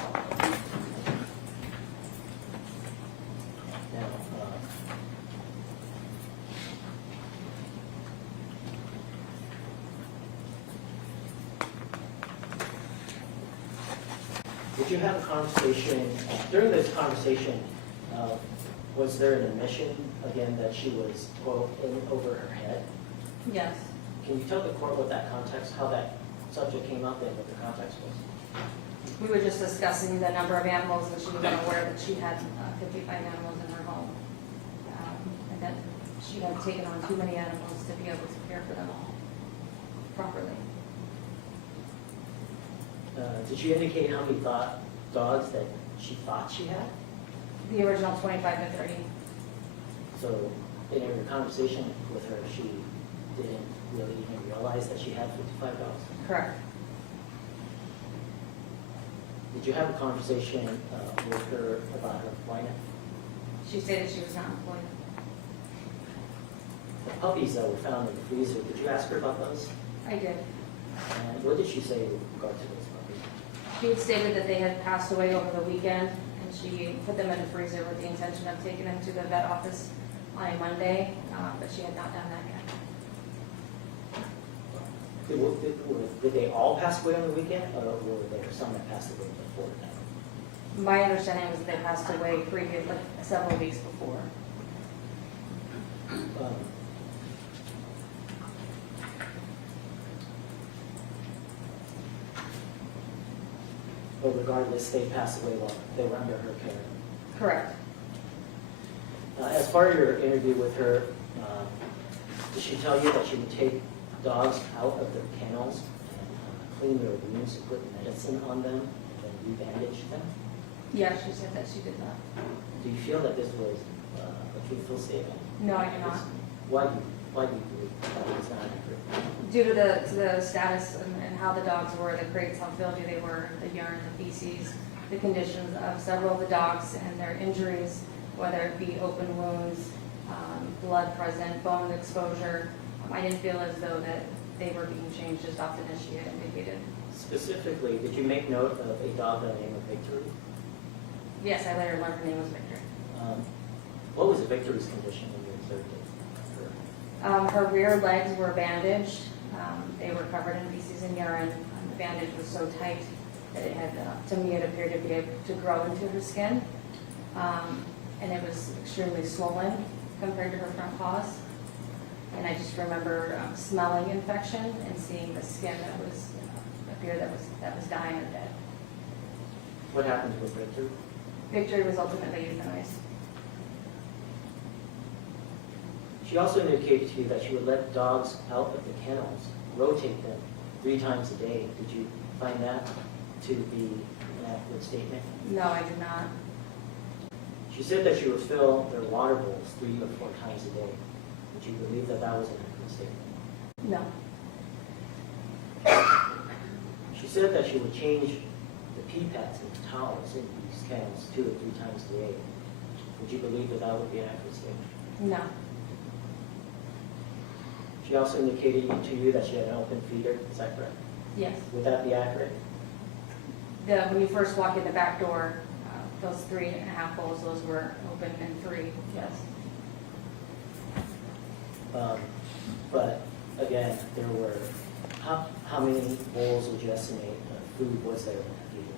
Now, did you have a conversation, during this conversation, was there an admission, again, that she was, quote, in over her head? Yes. Can you tell the court what that context, how that subject came up and what the context was? We were just discussing the number of animals, and she was unaware that she had 55 animals in her home. And that she had taken on too many animals to be able to care for them all properly. Did she indicate how many dogs that she thought she had? The original 25 to 30. So in your conversation with her, she didn't really even realize that she had 55 dogs? Correct. Did you have a conversation with her about her employment? She stated she was not employed. The puppies that were found in the freezer, did you ask her about those? I did. And what did she say with regard to those puppies? She had stated that they had passed away over the weekend, and she put them in the freezer with the intention of taking them to the vet office on a Monday, but she had not done that yet. Did they all pass away on the weekend, or were there some that passed away before that? My understanding was that they passed away like several weeks before. But regardless, they passed away while they were under her care. Correct. As part of your interview with her, did she tell you that she would take dogs out of their kennels and clean their wounds and put medicine on them and then rebandage them? Yeah, she said that she did that. Do you feel that this was a truthful statement? No, I do not. Why do you believe that it's not accurate? Due to the status and how the dogs were, the crates, how filthy they were, the urine, the feces, the conditions of several of the dogs and their injuries, whether it be open wounds, blood present, bone exposure, I didn't feel as though that they were being changed as often as she had indicated. Specifically, did you make note of a dog by the name of Victory? Yes, I later learned her name was Victor. What was Victory's condition when you observed it? Her rear legs were bandaged. They were covered in feces and urine. The bandage was so tight that it had, to me, it appeared to be able to grow into her skin. And it was extremely swollen compared to her front paws. And I just remember smelling infection and seeing the skin that was appeared that was dying or dead. What happened with Victory? Victory was ultimately euthanized. She also indicated to you that she would let dogs out of the kennels, rotate them 3 times a day. Did you find that to be an accurate statement? No, I did not. She said that she would fill their water bowls 3 or 4 times a day. Would you believe that that was an accurate statement? No. She said that she would change the pee pads and the towels in these kennels 2 or 3 times a day. Would you believe that that would be an accurate statement? No. She also indicated to you that she had an open feeder. Is that correct? Yes. Would that be accurate? When you first walk in the back door, those 3.5 bowls, those were open and 3, yes. But again, there were, how many bowls would you estimate of food was there in that feeder?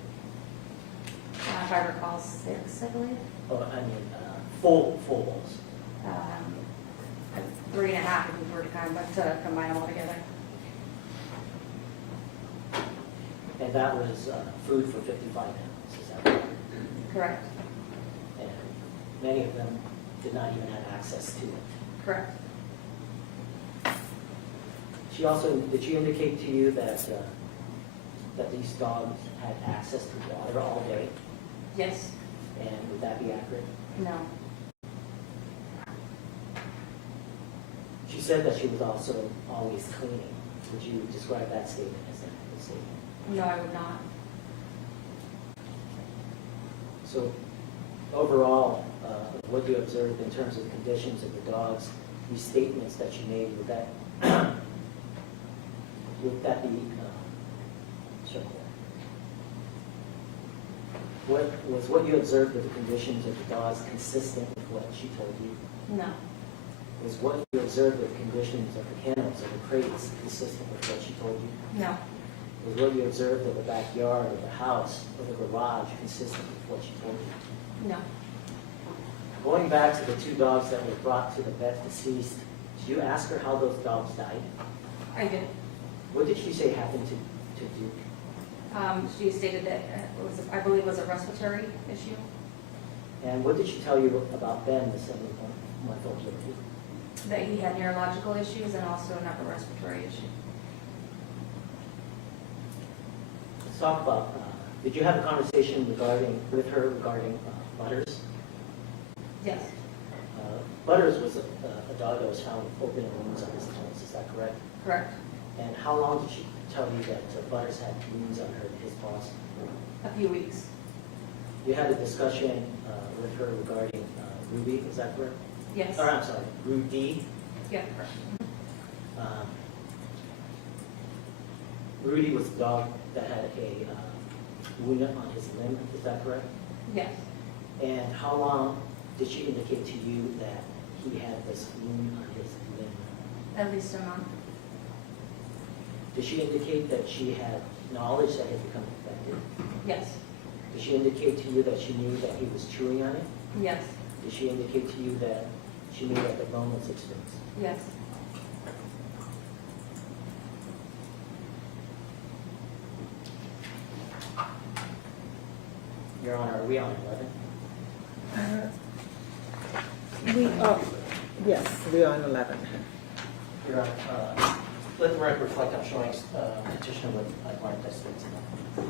If I recall, 6, I believe. full bowls? 3.5 if we were to combine them all together. And that was food for 55 animals, is that right? Correct. And many of them did not even have access to it. Correct. Did she indicate to you that these dogs had access to water all day? Yes. And would that be accurate? No. She said that she was also always cleaning. Would you describe that statement as an accurate statement? No, I would not. So overall, what you observed in terms of the conditions of the dogs, these statements that you made, would that be circular? What you observed with the conditions of the dogs consistent with what she told you? No. Was what you observed with the conditions of the kennels or the crates consistent with what she told you? No. Was what you observed of the backyard or the house or the garage consistent with what she told you? No. Going back to the 2 dogs that were brought to the vet deceased, did you ask her how those dogs died? I did. What did she say happened to Duke? She stated that I believe it was a respiratory issue. And what did she tell you about Ben, the 7-month-old baby? That he had neurological issues and also an upper respiratory issue. Let's talk about, did you have a conversation with her regarding Butters? Yes. Butters was a dog that was found with open wounds on his toes, is that correct? Correct. And how long did she tell you that Butters had wounds on his paws? A few weeks. You had a discussion with her regarding Ruby, is that correct? Yes. Or I'm sorry, Rudy. Yeah, correct. Rudy was the dog that had a wound on his limb, is that correct? Yes. And how long did she indicate to you that he had this wound on his limb? At least a month. Did she indicate that she had knowledge that it had become infected? Yes. Did she indicate to you that she knew that he was chewing on it? Yes. Did she indicate to you that she knew that the bone was exposed? Yes. Your Honor, are we on 11? Yes, we're on 11. Your Honor, let the record reflect I'm showing petitioner with Mark that states in it.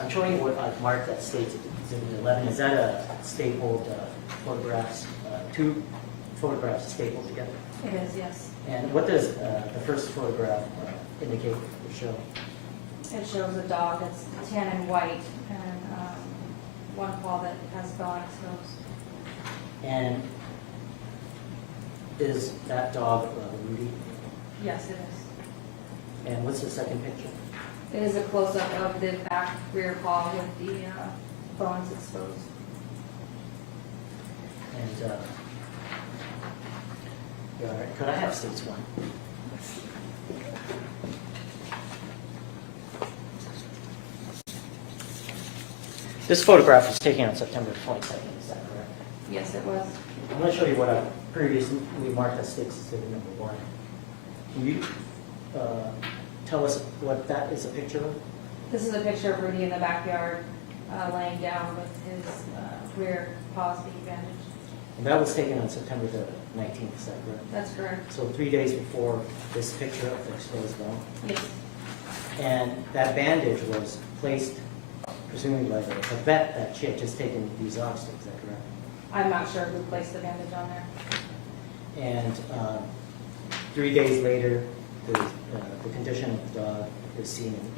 I'm showing you what I've marked that states Exhibit 11. Is that a stapled photographs, 2 photographs stapled together? It is, yes. And what does the first photograph indicate or show? It shows a dog that's tan and white and one paw that has bone exposed. And is that dog Rudy? Yes, it is. And what's the second picture? It is a close-up of the back rear paw with the bones exposed. And Your Honor, could I have states 1? This photograph was taken on September 22nd, is that correct? Yes, it was. I'm going to show you what I previously marked as states exhibit number 1. Can you tell us what that is a picture of? This is a picture of Rudy in the backyard laying down with his rear paws being bandaged. And that was taken on September the 19th, is that correct? That's correct. So 3 days before this picture of the exposed bone. Yes. And that bandage was placed presumably by the vet that she had just taken these dogs to, is that correct? I'm not sure who placed the bandage on there. And 3 days later, the condition of the dog is seen in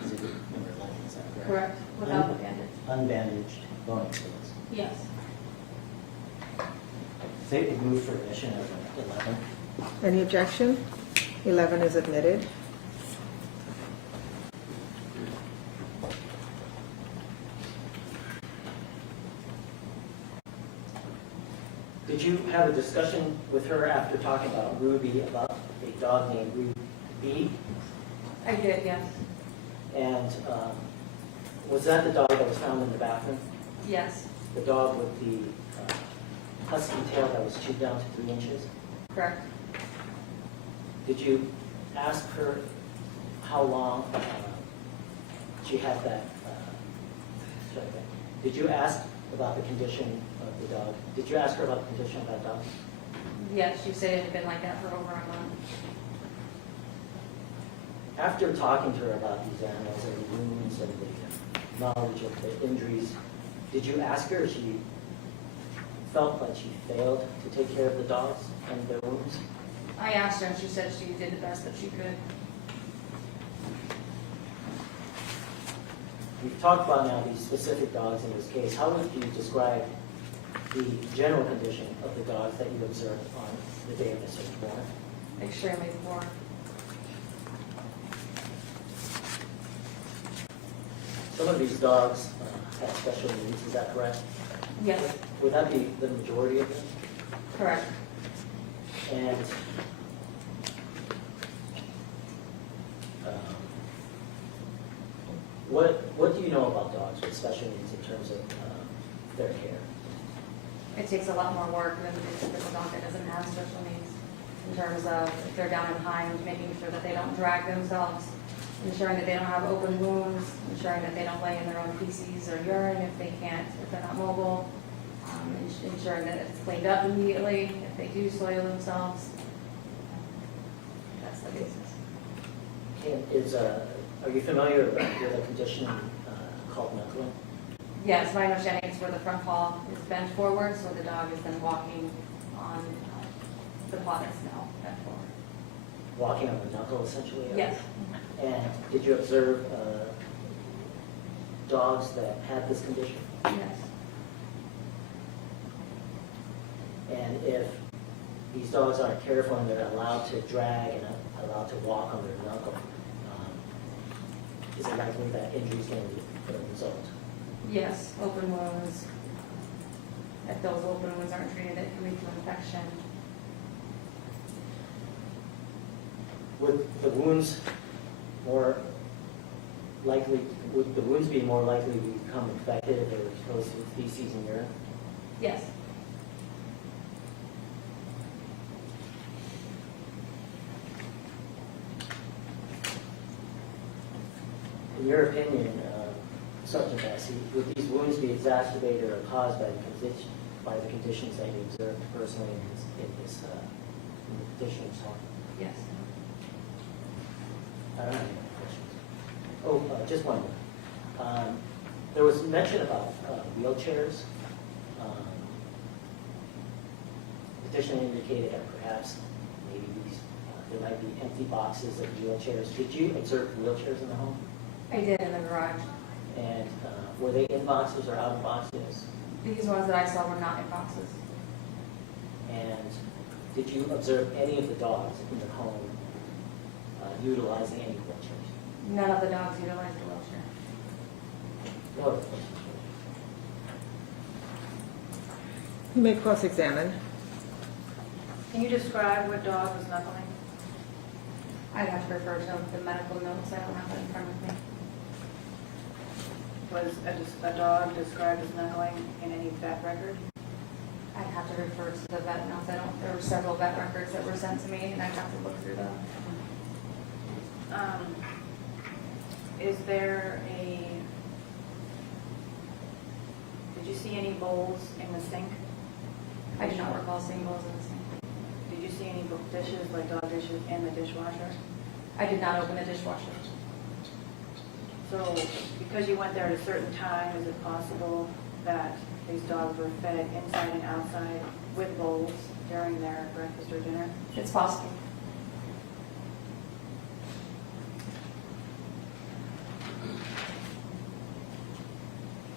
exhibit number 11, is that correct? Correct. Without the bandage. Unbandaged, bone exposed. Yes. Say it moved for admission of 11. Any objection? 11 is admitted. Did you have a discussion with her after talking about Ruby, about a dog named Ruby? I did, yes. And was that the dog that was found in the bathroom? Yes, The dog with the husky tail that was chewed down to 3 inches? correct. Did you ask her how long she had that? Did you ask about the condition of the dog? Did you ask her about the condition of that dog? Yes, she said it had been like that for over a month. After talking to her about these animals and the wounds and the knowledge of the injuries, did you ask her if she felt like she failed to take care of the dogs and their wounds? I asked her and she said she did the best that she could. We've talked about now these specific dogs in this case. How would you describe the general condition of the dogs that you observed on the day of the search warrant? Extremely poor. Some of these dogs have special needs, is that correct? Yes, Would that be the majority of them? correct. And what do you know about dogs with special needs in terms of their care? It takes a lot more work than the typical dog that doesn't have special needs. In terms of if they're down in hind, making sure that they don't drag themselves, ensuring that they don't have open wounds, ensuring that they don't lay in their own feces or urine if they can't, if they're not mobile, ensuring that it's cleaned up immediately if they do soil themselves. That's the basis. And are you familiar with a condition called knuckling? Yes, my understanding is where the front paw is bent forward, so the dog is then walking on the paw that's now bent forward. Walking on the knuckle, essentially? Yes. And did you observe dogs that had this condition? Yes. And if these dogs aren't careful and they're allowed to drag and allowed to walk on their knuckle, is it likely that injuries can result? Yes, open wounds. If those open wounds aren't treated, it can lead to infection. Would the wounds be more likely to become infected if they were exposed to feces and urine? Yes. In your opinion, Sergeant Bessie, would these wounds be exacerbated or caused by the conditions that you observed personally in the petitioner's home? Yes. I don't have any more questions. Just one more. There was mention about wheelchairs. Petitioner indicated that perhaps maybe there might be empty boxes of wheelchairs. Did you observe wheelchairs in the home? I did in the garage. And were they in boxes or out of boxes? These ones that I saw were not in boxes. And did you observe any of the dogs in the home utilizing any wheelchairs? None of the dogs utilized a wheelchair. No other questions? You may cross-examine. Can you describe what dog was knuckling? I'd have to refer to the medical notes. I don't have that in front of me. Was a dog described as knuckling in any vet record? I'd have to refer to the vet notes. There were several vet records that were sent to me, and I'd have to look through them. Is there did you see any bowls in the sink? I do not recall seeing those in the sink. Did you see any dishes, like dog dishes, in the dishwasher? I did not open the dishwasher. So, because you went there at a certain time, is it possible that these dogs were fed inside and outside with bowls during their breakfast or dinner? It's possible.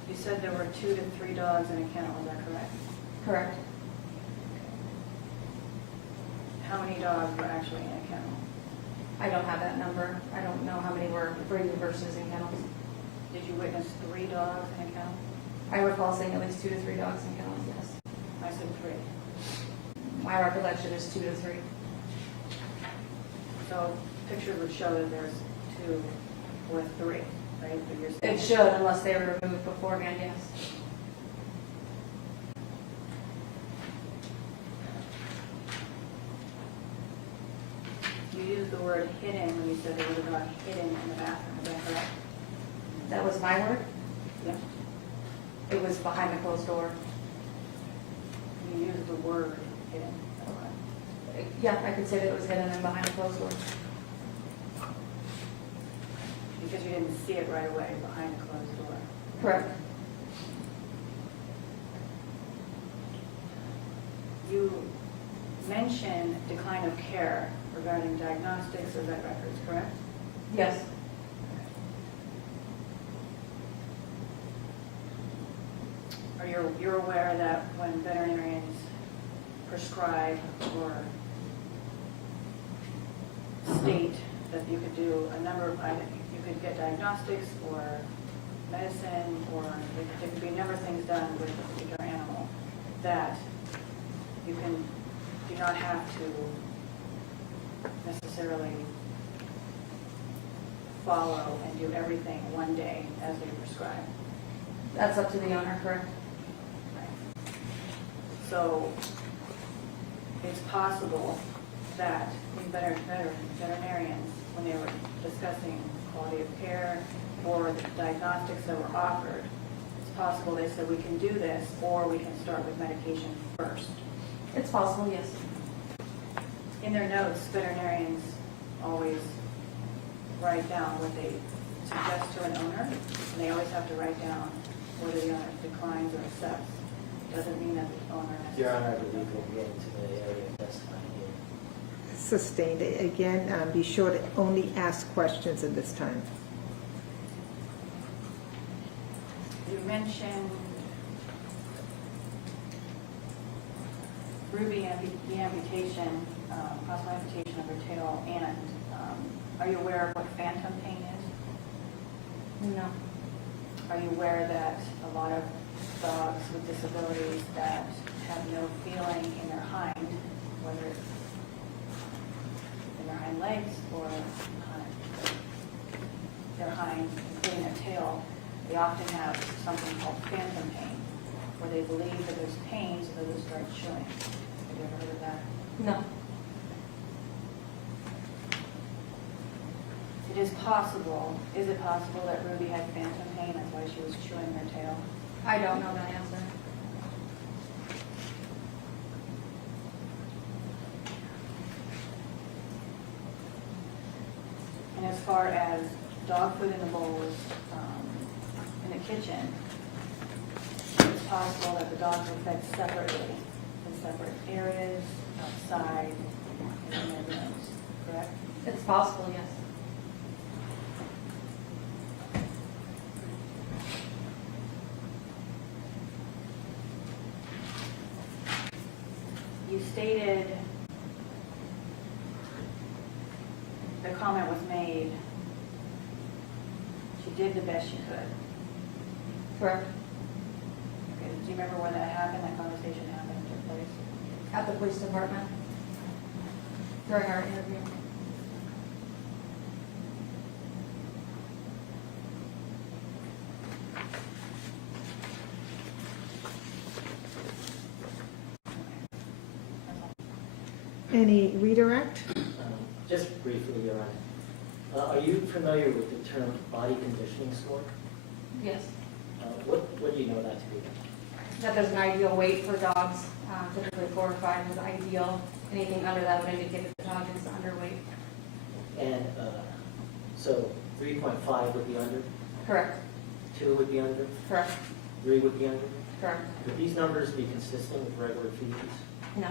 You said there were 2 to 3 dogs in a kennel, is that correct? Correct. How many dogs were actually in a kennel? I don't have that number. I don't know how many were free versus in kennels. Did you witness 3 dogs in a kennel? I recall seeing at least 2 to 3 dogs in kennels, yes. I said 3. My recollection is 2 to 3. So pictures would show that there's 2 2 with 3, right? But you're saying- It should, unless they were removed beforehand, yes. You used the word hidden when you said there was a dog hidden in the bathroom, is that correct? That was my word. Yep. It was behind the closed door. You used the word hidden. Yeah, I could say that it was hidden and behind a closed door. Because you didn't see it right away behind a closed door. Correct. You mentioned decline of care regarding diagnostics or vet records, correct? Yes. You're aware that when veterinarians prescribe or state that you could do a number of, you could get diagnostics or medicine, or there could be a number of things done with a particular animal, that you do not have to necessarily follow and do everything one day as they prescribe. That's up to the owner, correct? So it's possible that veterinarians, when they were discussing quality of care or the diagnostics that were offered, it's possible they said we can do this, or we can start with medication first. It's possible, yes. In their notes, veterinarians always write down what they suggest to an owner, and they always have to write down whether the owner declines or accepts. Doesn't mean that the owner has. Your Honor, I believe we'll get into the area of testimony here. Sustained. Again, be sure to only ask questions at this time. You mentioned Ruby, the amputation, possible amputation of her tail, and are you aware of what phantom pain is? No. Are you aware that a lot of dogs with disabilities that have no feeling in their hind, whether it's in their hind legs or their hind, including their tail, they often have something called phantom pain, where they believe that there's pain, so they'll just start chewing. Have you ever heard of that? No. It is possible. Is it possible that Ruby had phantom pain? That's why she was chewing her tail. I don't know that answer. And as far as dog food in the bowls in the kitchen, it's possible that the dogs were fed separately in separate areas, outside, and in their rooms, correct? It's possible, yes. You stated the comment was made, she did the best she could. Correct. Okay, do you remember when that happened, that conversation happened, took place? At the police department during our interview. Any redirect? Just briefly, Your Honor. Are you familiar with the term body conditioning score? Yes. What do you know that to be? That there's an ideal weight for dogs, typically 4 or 5 is ideal. Anything under that would indicate that the dog is underweight. And so 3.5 would be under, Correct. 2 would be under, Correct. 3 would be under? Correct. Would these numbers be consistent with regular feeds? No.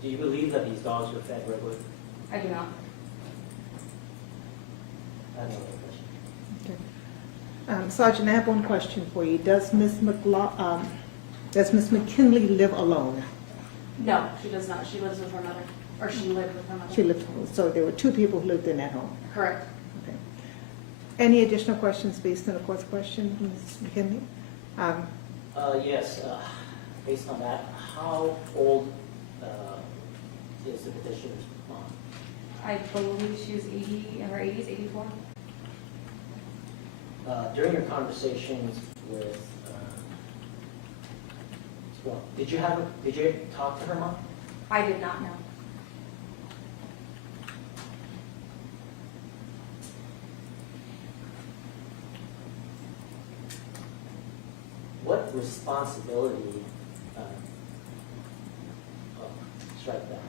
Do you believe that these dogs were fed regularly? I do not. I have no other question. Okay. Sergeant, I have one question for you. Does Ms. McKinley live alone? No, she does not. She lives with her mother, or she lived with her mother. She lived, so there were 2 people who lived in that home. Correct. Okay. Any additional questions based on the court's question, Ms. McKinley? Yes, based on that, how old is the petitioner's mom? I believe she was 80, in her 80s, 84. During your conversations with, well, did you talk to her mom? I did not know. What responsibility, strike that.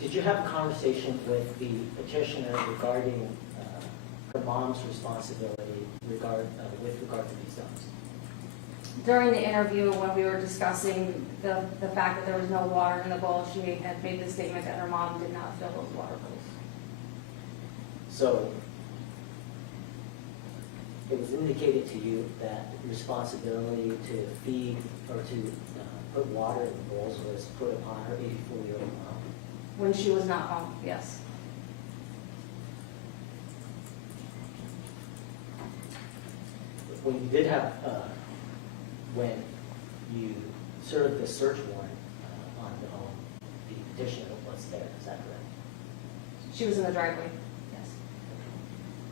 Did you have a conversation with the petitioner regarding her mom's responsibility with regard to these dogs? During the interview, when we were discussing the fact that there was no water in the bowl, she had made the statement that her mom did not fill those water bowls. So it was indicated to you that responsibility to feed or to put water in the bowls was put upon her 84-year-old mom. When she was not home, yes. When you did have, when you served the search warrant on the home, the petitioner was there, is that correct? She was in the driveway, yes.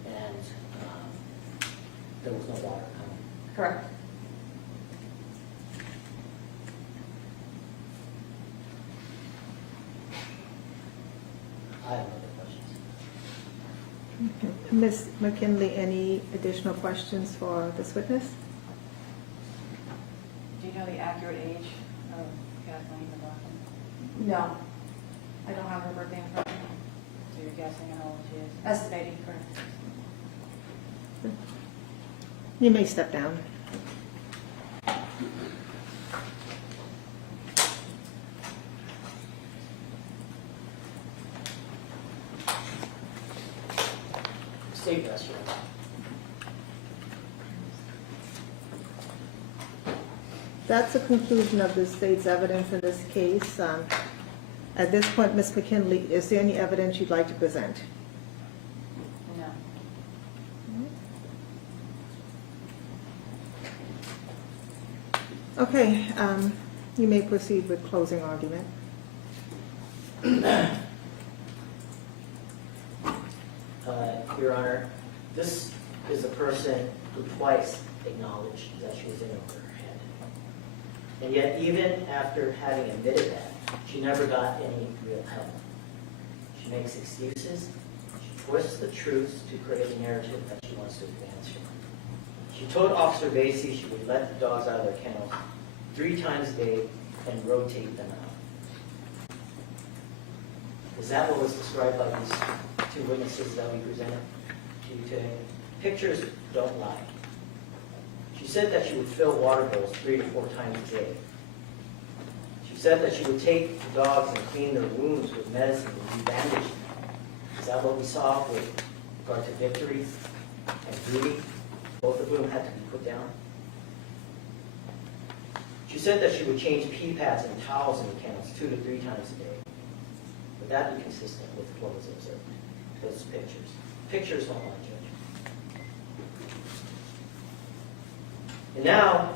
And there was no water coming. Correct. I have no other questions. Ms. McKinley, any additional questions for this witness? Do you know the accurate age of Kathleen McLaughlin? No, I don't have her birthday in front of me. So you're guessing how old she is? Estimating, correct. You may step down. State restaurant. That's the conclusion of the state's evidence in this case. At this point, Ms. McKinley, is there any evidence you'd like to present? No. Okay, you may proceed with closing argument. Your Honor, this is a person who twice acknowledged that she was in over her head. And yet, even after having admitted that, she never got any real help. She makes excuses. She twists the truth to create a narrative that she wants to advance from. She told Officer Vasey she would let the dogs out of their kennels 3 times a day and rotate them out. Is that what was described by these 2 witnesses that we presented to you today? Pictures don't lie. She said that she would fill water bowls 3 to 4 times a day. She said that she would take the dogs and clean their wounds with medicine and rebandage them. Is that what we saw with regard to Victory and Rudy? Both of whom had to be put down. She said that she would change pee pads and towels in the kennels 2 to 3 times a day. Would that be consistent with what was observed? Those pictures. Pictures don't lie, Judge. And now,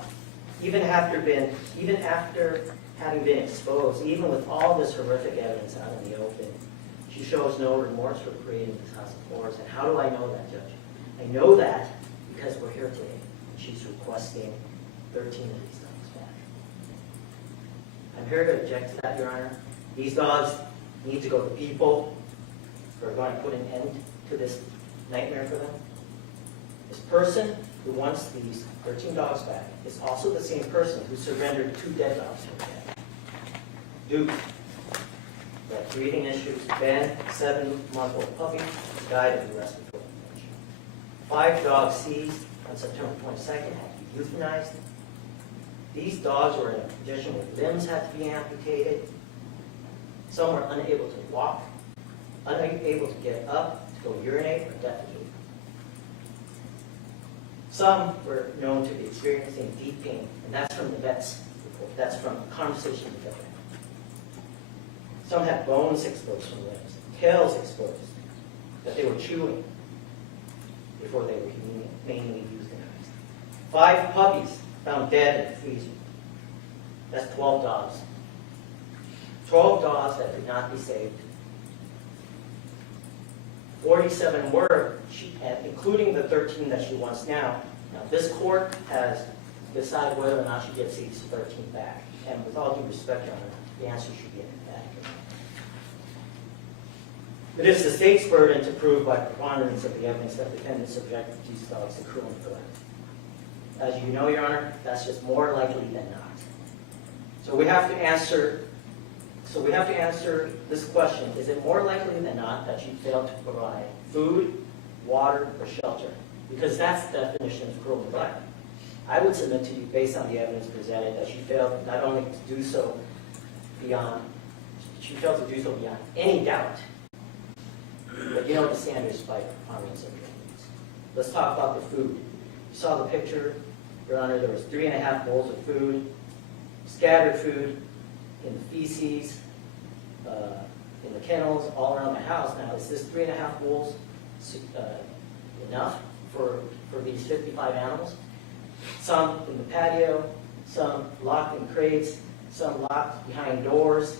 even after having been exposed, even with all this horrific evidence out in the open, she shows no remorse for creating this house of horrors. And how do I know that, Judge? I know that because we're here today, and she's requesting 13 of these dogs back. I'm here to object to that, Your Honor. These dogs need to go to people who are going to put an end to this nightmare for them. This person who wants these 13 dogs back is also the same person who surrendered 2 dead dogs to her dad. Duke, who had breathing issues. Ben, 7-month-old puppy, died of the respiratory infection. 5 dogs seized on September 22nd had to be euthanized. These dogs were in a condition where limbs had to be amputated. Some were unable to walk, unable to get up, to go urinate, or defecate. Some were known to be experiencing deep pain, and that's from the vet's report. That's from a conversation with the vet. Some had bones exposed from limbs, tails exposed, that they were chewing before they were mainly euthanized. 5 puppies found dead in the freezer. That's 12 dogs. 12 dogs that could not be saved. 47 were, including the 13 that she wants now. Now, this court has decided whether or not she gets these 13 back. And with all due respect, Your Honor, the answer should be inaccurate. It is the state's burden to prove by preponderance of the evidence that the defendant subjected these dogs to cruel neglect. As you know, Your Honor, that's just more likely than not. So we have to answer this question. Is it more likely than not that she failed to provide food, water, or shelter? Because that's the definition of cruel neglect. I would submit to you, based on the evidence presented, that she failed not only to do so beyond any doubt, but you know the standards by preponderance of the evidence. Let's talk about the food. You saw the picture, Your Honor. There was 3.5 bowls of food, scattered food in the feces, in the kennels, all around the house. Now, is this 3.5 bowls enough for these 55 animals? Some in the patio, some locked in crates, some locked behind doors.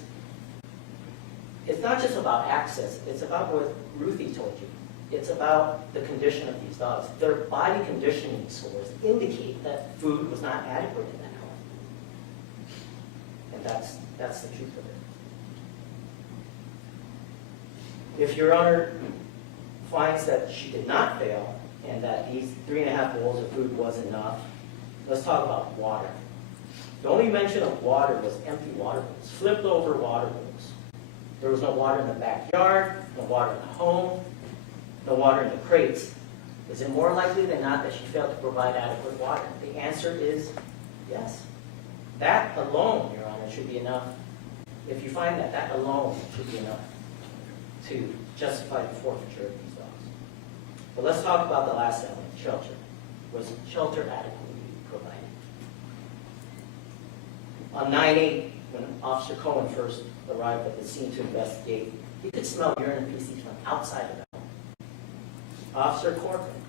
It's not just about access. It's about what Ruthie told you. It's about the condition of these dogs. Their body conditioning scores indicate that food was not adequate in that home. And that's the truth of it. If Your Honor finds that she did not fail and that these 3.5 bowls of food was enough, let's talk about water. The only mention of water was empty water bowls, flipped over water bowls. There was no water in the backyard, no water in the home, no water in the crates. Is it more likely than not that she failed to provide adequate water? The answer is yes. That alone, Your Honor, should be enough. If you find that, that alone should be enough to justify the forfeiture of these dogs. But let's talk about the last element, shelter. Was shelter adequately provided? On 9/8, when Officer Cohen first arrived at the scene to investigate, he could smell urine and feces from outside of the home. Officer Corcoran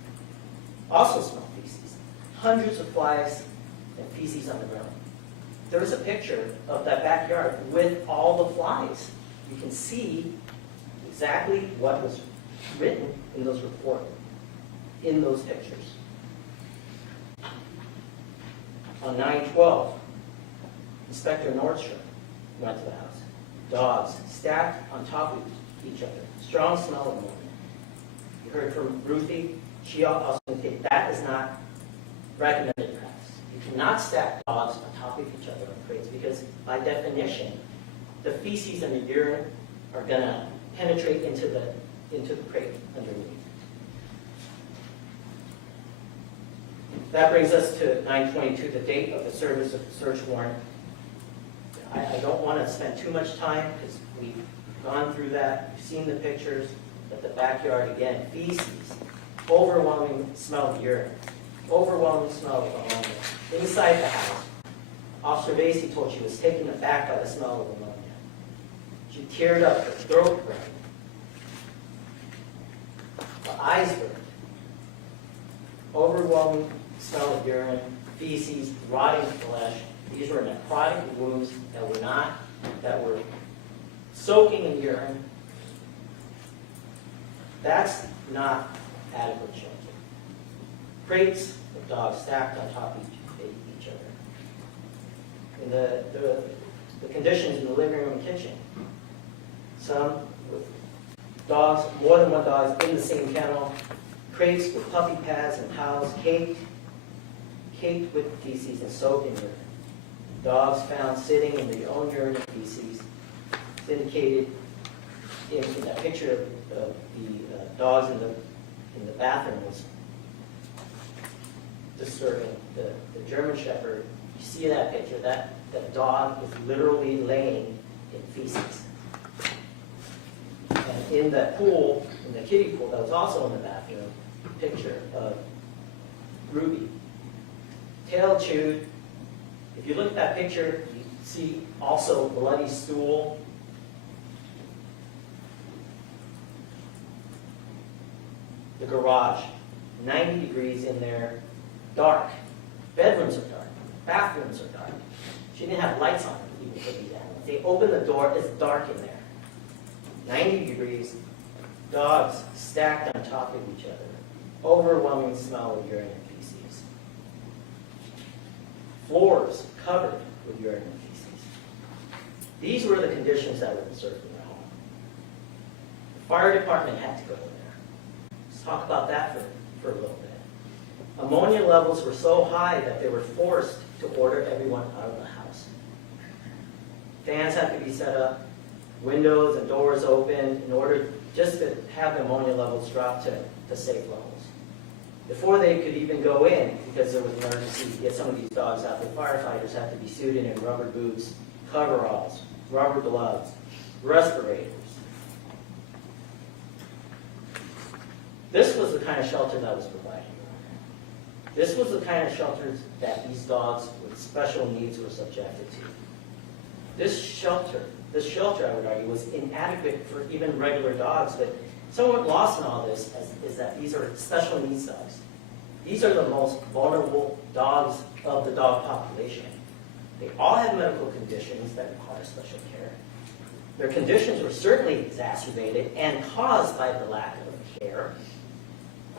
also smelled feces. Hundreds of flies and feces on the ground. There is a picture of that backyard with all the flies. You can see exactly what was written in those reports, in those pictures. On 9/12, Inspector Nordstrom went to the house. Dogs stacked on top of each other. Strong smell of ammonia. You heard from Ruthie. She also indicated that is not recommended practice. You cannot stack dogs on top of each other on crates because, by definition, the feces and the urine are going to penetrate into the crate underneath. That brings us to 9/22, the date of the service of the search warrant. I don't want to spend too much time because we've gone through that. We've seen the pictures of the backyard again. Feces, overwhelming smell of urine, overwhelming smell of ammonia. Inside the house, Officer Vasey told she was taken aback by the smell of ammonia. She teared up, her throat burned, her eyes burned. Overwhelming smell of urine, feces, rotting flesh. These were necrotic wounds that were soaking in urine. That's not adequate shelter. Crates of dogs stacked on top of each other. And the conditions in the living room and kitchen. Some with dogs, more than one dog in the same kennel. Crates with puppy pads and towels caked with feces and soaked in urine. Dogs found sitting in their own urine and feces. It's indicated in that picture of the dogs in the bathroom was disturbing. The German Shepherd, you see that picture, that dog is literally laying in feces. And in that pool, in the kiddie pool that was also in the bathroom, picture of Ruby, tail chewed. If you look at that picture, you see also bloody stool. The garage, 90 degrees in there, dark. Bedrooms are dark. Bathrooms are dark. She didn't have lights on even for these animals. They open the door, it's dark in there. 90 degrees, dogs stacked on top of each other, overwhelming smell of urine and feces, floors covered with urine and feces. These were the conditions that were observed in the home. The fire department had to go there. Let's talk about that for a little bit. Ammonia levels were so high that they were forced to order everyone out of the house. Fans had to be set up, windows and doors open in order just to have the ammonia levels drop to safe levels. Before they could even go in, because there was an emergency to get some of these dogs out, the firefighters had to be suited in rubber boots, coveralls, rubber gloves, respirators. This was the kind of shelter that was provided. This was the kind of shelters that these dogs with special needs were subjected to. This shelter, I would argue, was inadequate for even regular dogs, but somewhat lost in all this is that these are special needs dogs. These are the most vulnerable dogs of the dog population. They all have medical conditions that require special care. Their conditions were certainly exacerbated and caused by the lack of care.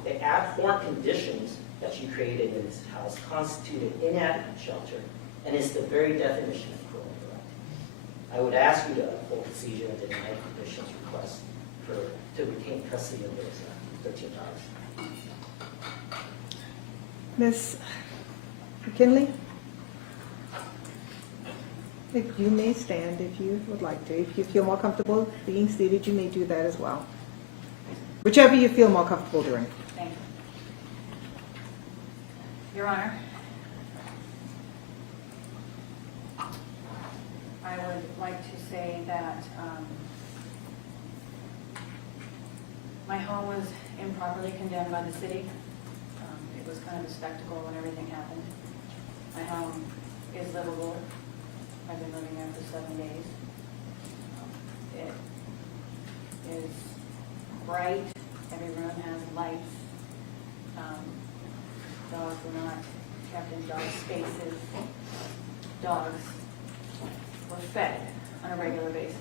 The abhorrent conditions that she created in this house constitute an inadequate shelter and is the very definition of cruel and neglect. I would ask you to uphold the seizure and deny the commission's request to retain custody of those 13 dogs. Ms. McKinley? If you may stand if you would like to. If you feel more comfortable being seated, you may do that as well. Whichever you feel more comfortable doing. Thank you. Your Honor, I would like to say that my home was improperly condemned by the city. It was kind of a spectacle when everything happened. My home is livable. I've been living there for 7 days. It is bright. Every room has lights. Dogs were not kept in dog spaces. Dogs were fed on a regular basis.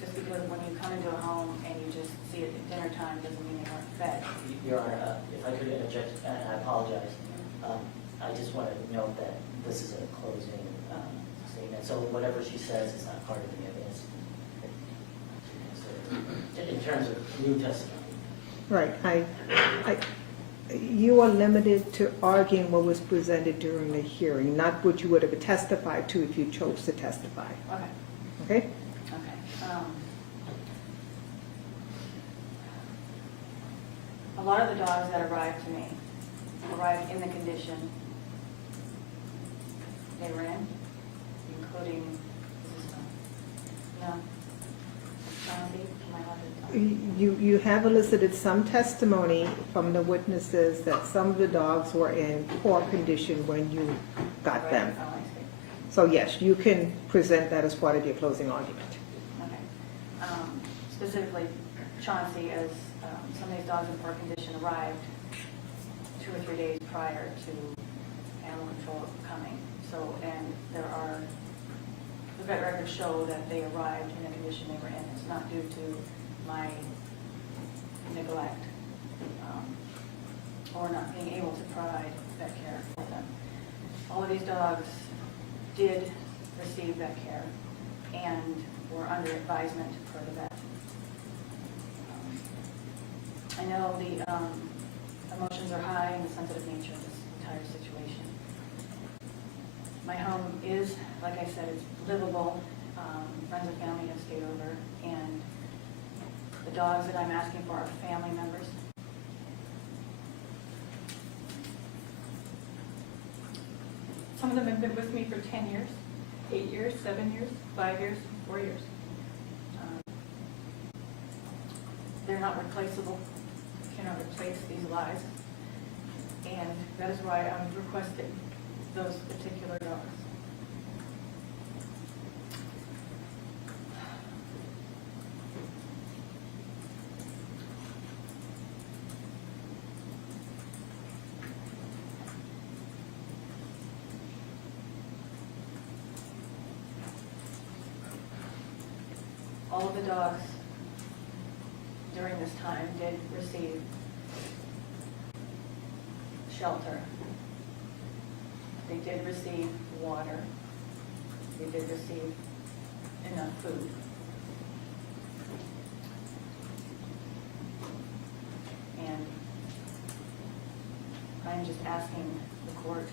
Just because when you come into a home and you just see it at dinner time doesn't mean they weren't fed. Your Honor, if I could interject, and I apologize. I just want to note that this is a closing statement, so whatever she says is not part of the evidence. In terms of new testimony. Right. You are limited to arguing what was presented during the hearing, not what you would have testified to if you chose to testify. Okay. Okay? Okay. A lot of the dogs that arrived to me arrived in the condition they were in, including, no, Chauncey, am I allowed to talk? You have elicited some testimony from the witnesses that some of the dogs were in poor condition when you got Right, them. oh, I see. So yes, you can present that as part of your closing argument. Okay. Specifically, Chauncey, as some of these dogs in poor condition arrived 2 or 3 days prior to animal control coming. So, and the vet records show that they arrived in the condition they were in. It's not due to my neglect or not being able to provide vet care for them. All of these dogs did receive vet care and were under advisement for the vet. I know the emotions are high and the sensitive nature of this entire situation. My home is, like I said, it's livable. Friends and family have stayed over, and the dogs that I'm asking for are family members. Some of them have been with me for 10 years, 8 years, 7 years, 5 years, 4 years. They're not replaceable. You cannot replace these lives. And that is why I'm requesting those particular dogs. All of the dogs during this time did receive shelter. They did receive water. They did receive enough food. And I'm just asking the court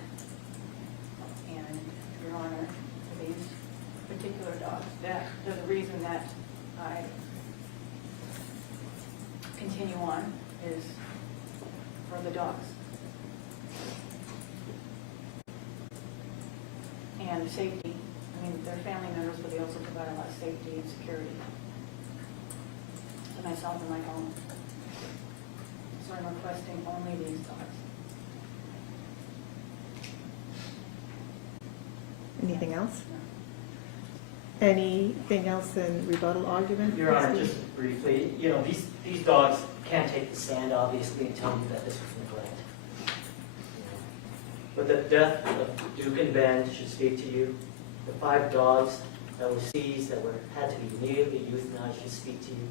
and Your Honor for these particular dogs. That the reason that I continue on is for the dogs. And safety. I mean, they're family members, but they also provide a lot of safety and security to myself and my home. So I'm requesting only these dogs. Anything else? No. Anything else in rebuttal argument? Your Honor, Christine? just briefly, these dogs can't take the stand, obviously, and tell you that this was neglect. But the death of Duke and Ben should speak to you. The 5 dogs that were seized, that had to be immediately euthanized, should speak to you.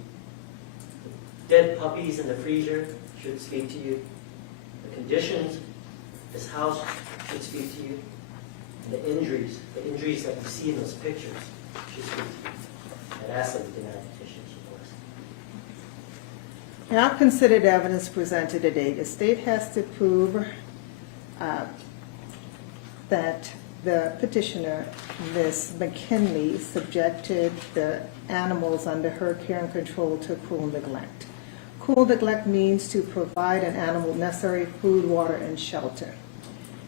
The dead puppies in the freezer should speak to you. The conditions of this house should speak to you. And the injuries that you see in those pictures should speak to you. I'd ask that you deny the petition, of course. And I've considered evidence presented today. The state has to prove that the petitioner, Ms. McKinley, subjected the animals under her care and control to cruel neglect. Cruel neglect means to provide an animal necessary food, water, and shelter.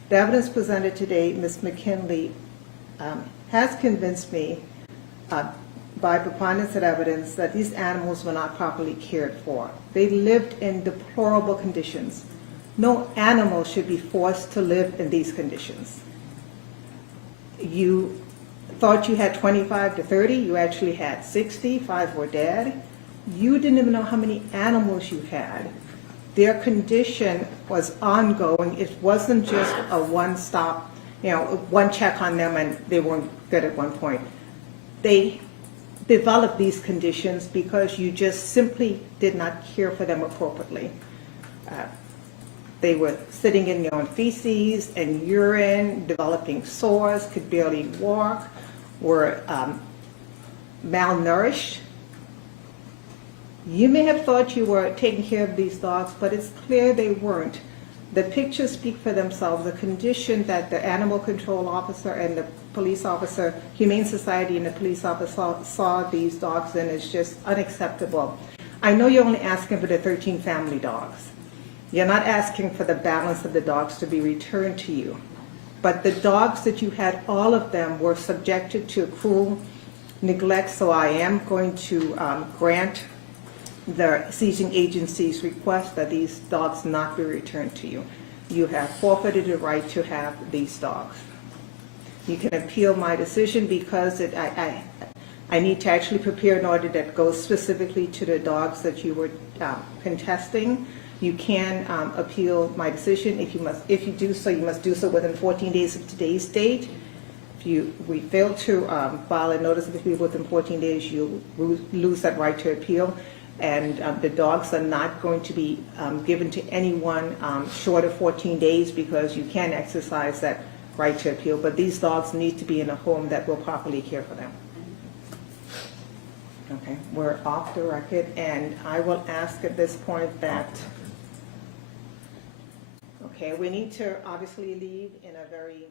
The evidence presented today, Ms. McKinley has convinced me by preponderance of evidence that these animals were not properly cared for. They lived in deplorable conditions. No animal should be forced to live in these conditions. You thought you had 25 to 30, you actually had 60, 5 were dead. You didn't even know how many animals you had. Their condition was ongoing. It wasn't just a one-stop, one check on them and they weren't good at one point. They developed these conditions because you just simply did not care for them appropriately. They were sitting in their own feces and urine, developing sores, could barely walk, were malnourished. You may have thought you were taking care of these dogs, but it's clear they weren't. The pictures speak for themselves. The condition that the animal control officer and the police officer, Humane Society and the police officer saw these dogs in is just unacceptable. I know you're only asking for the 13 family dogs. You're not asking for the balance of the dogs to be returned to you. But the dogs that you had, all of them were subjected to cruel neglect, so I am going to grant the seizing agency's request that these dogs not be returned to you. You have forfeited the right to have these dogs. You can appeal my decision because I need to actually prepare an order that goes specifically to the dogs that you were contesting. You can appeal my decision. If you do so, you must do so within 14 days of today's date. If we fail to file a notice of appeal within 14 days, you'll lose that right to appeal. And the dogs are not going to be given to anyone short of 14 days because you can exercise that right to appeal. But these dogs need to be in a home that will properly care for them. Okay, we're off the record, and I will ask at this point that, okay, we need to obviously leave in a very,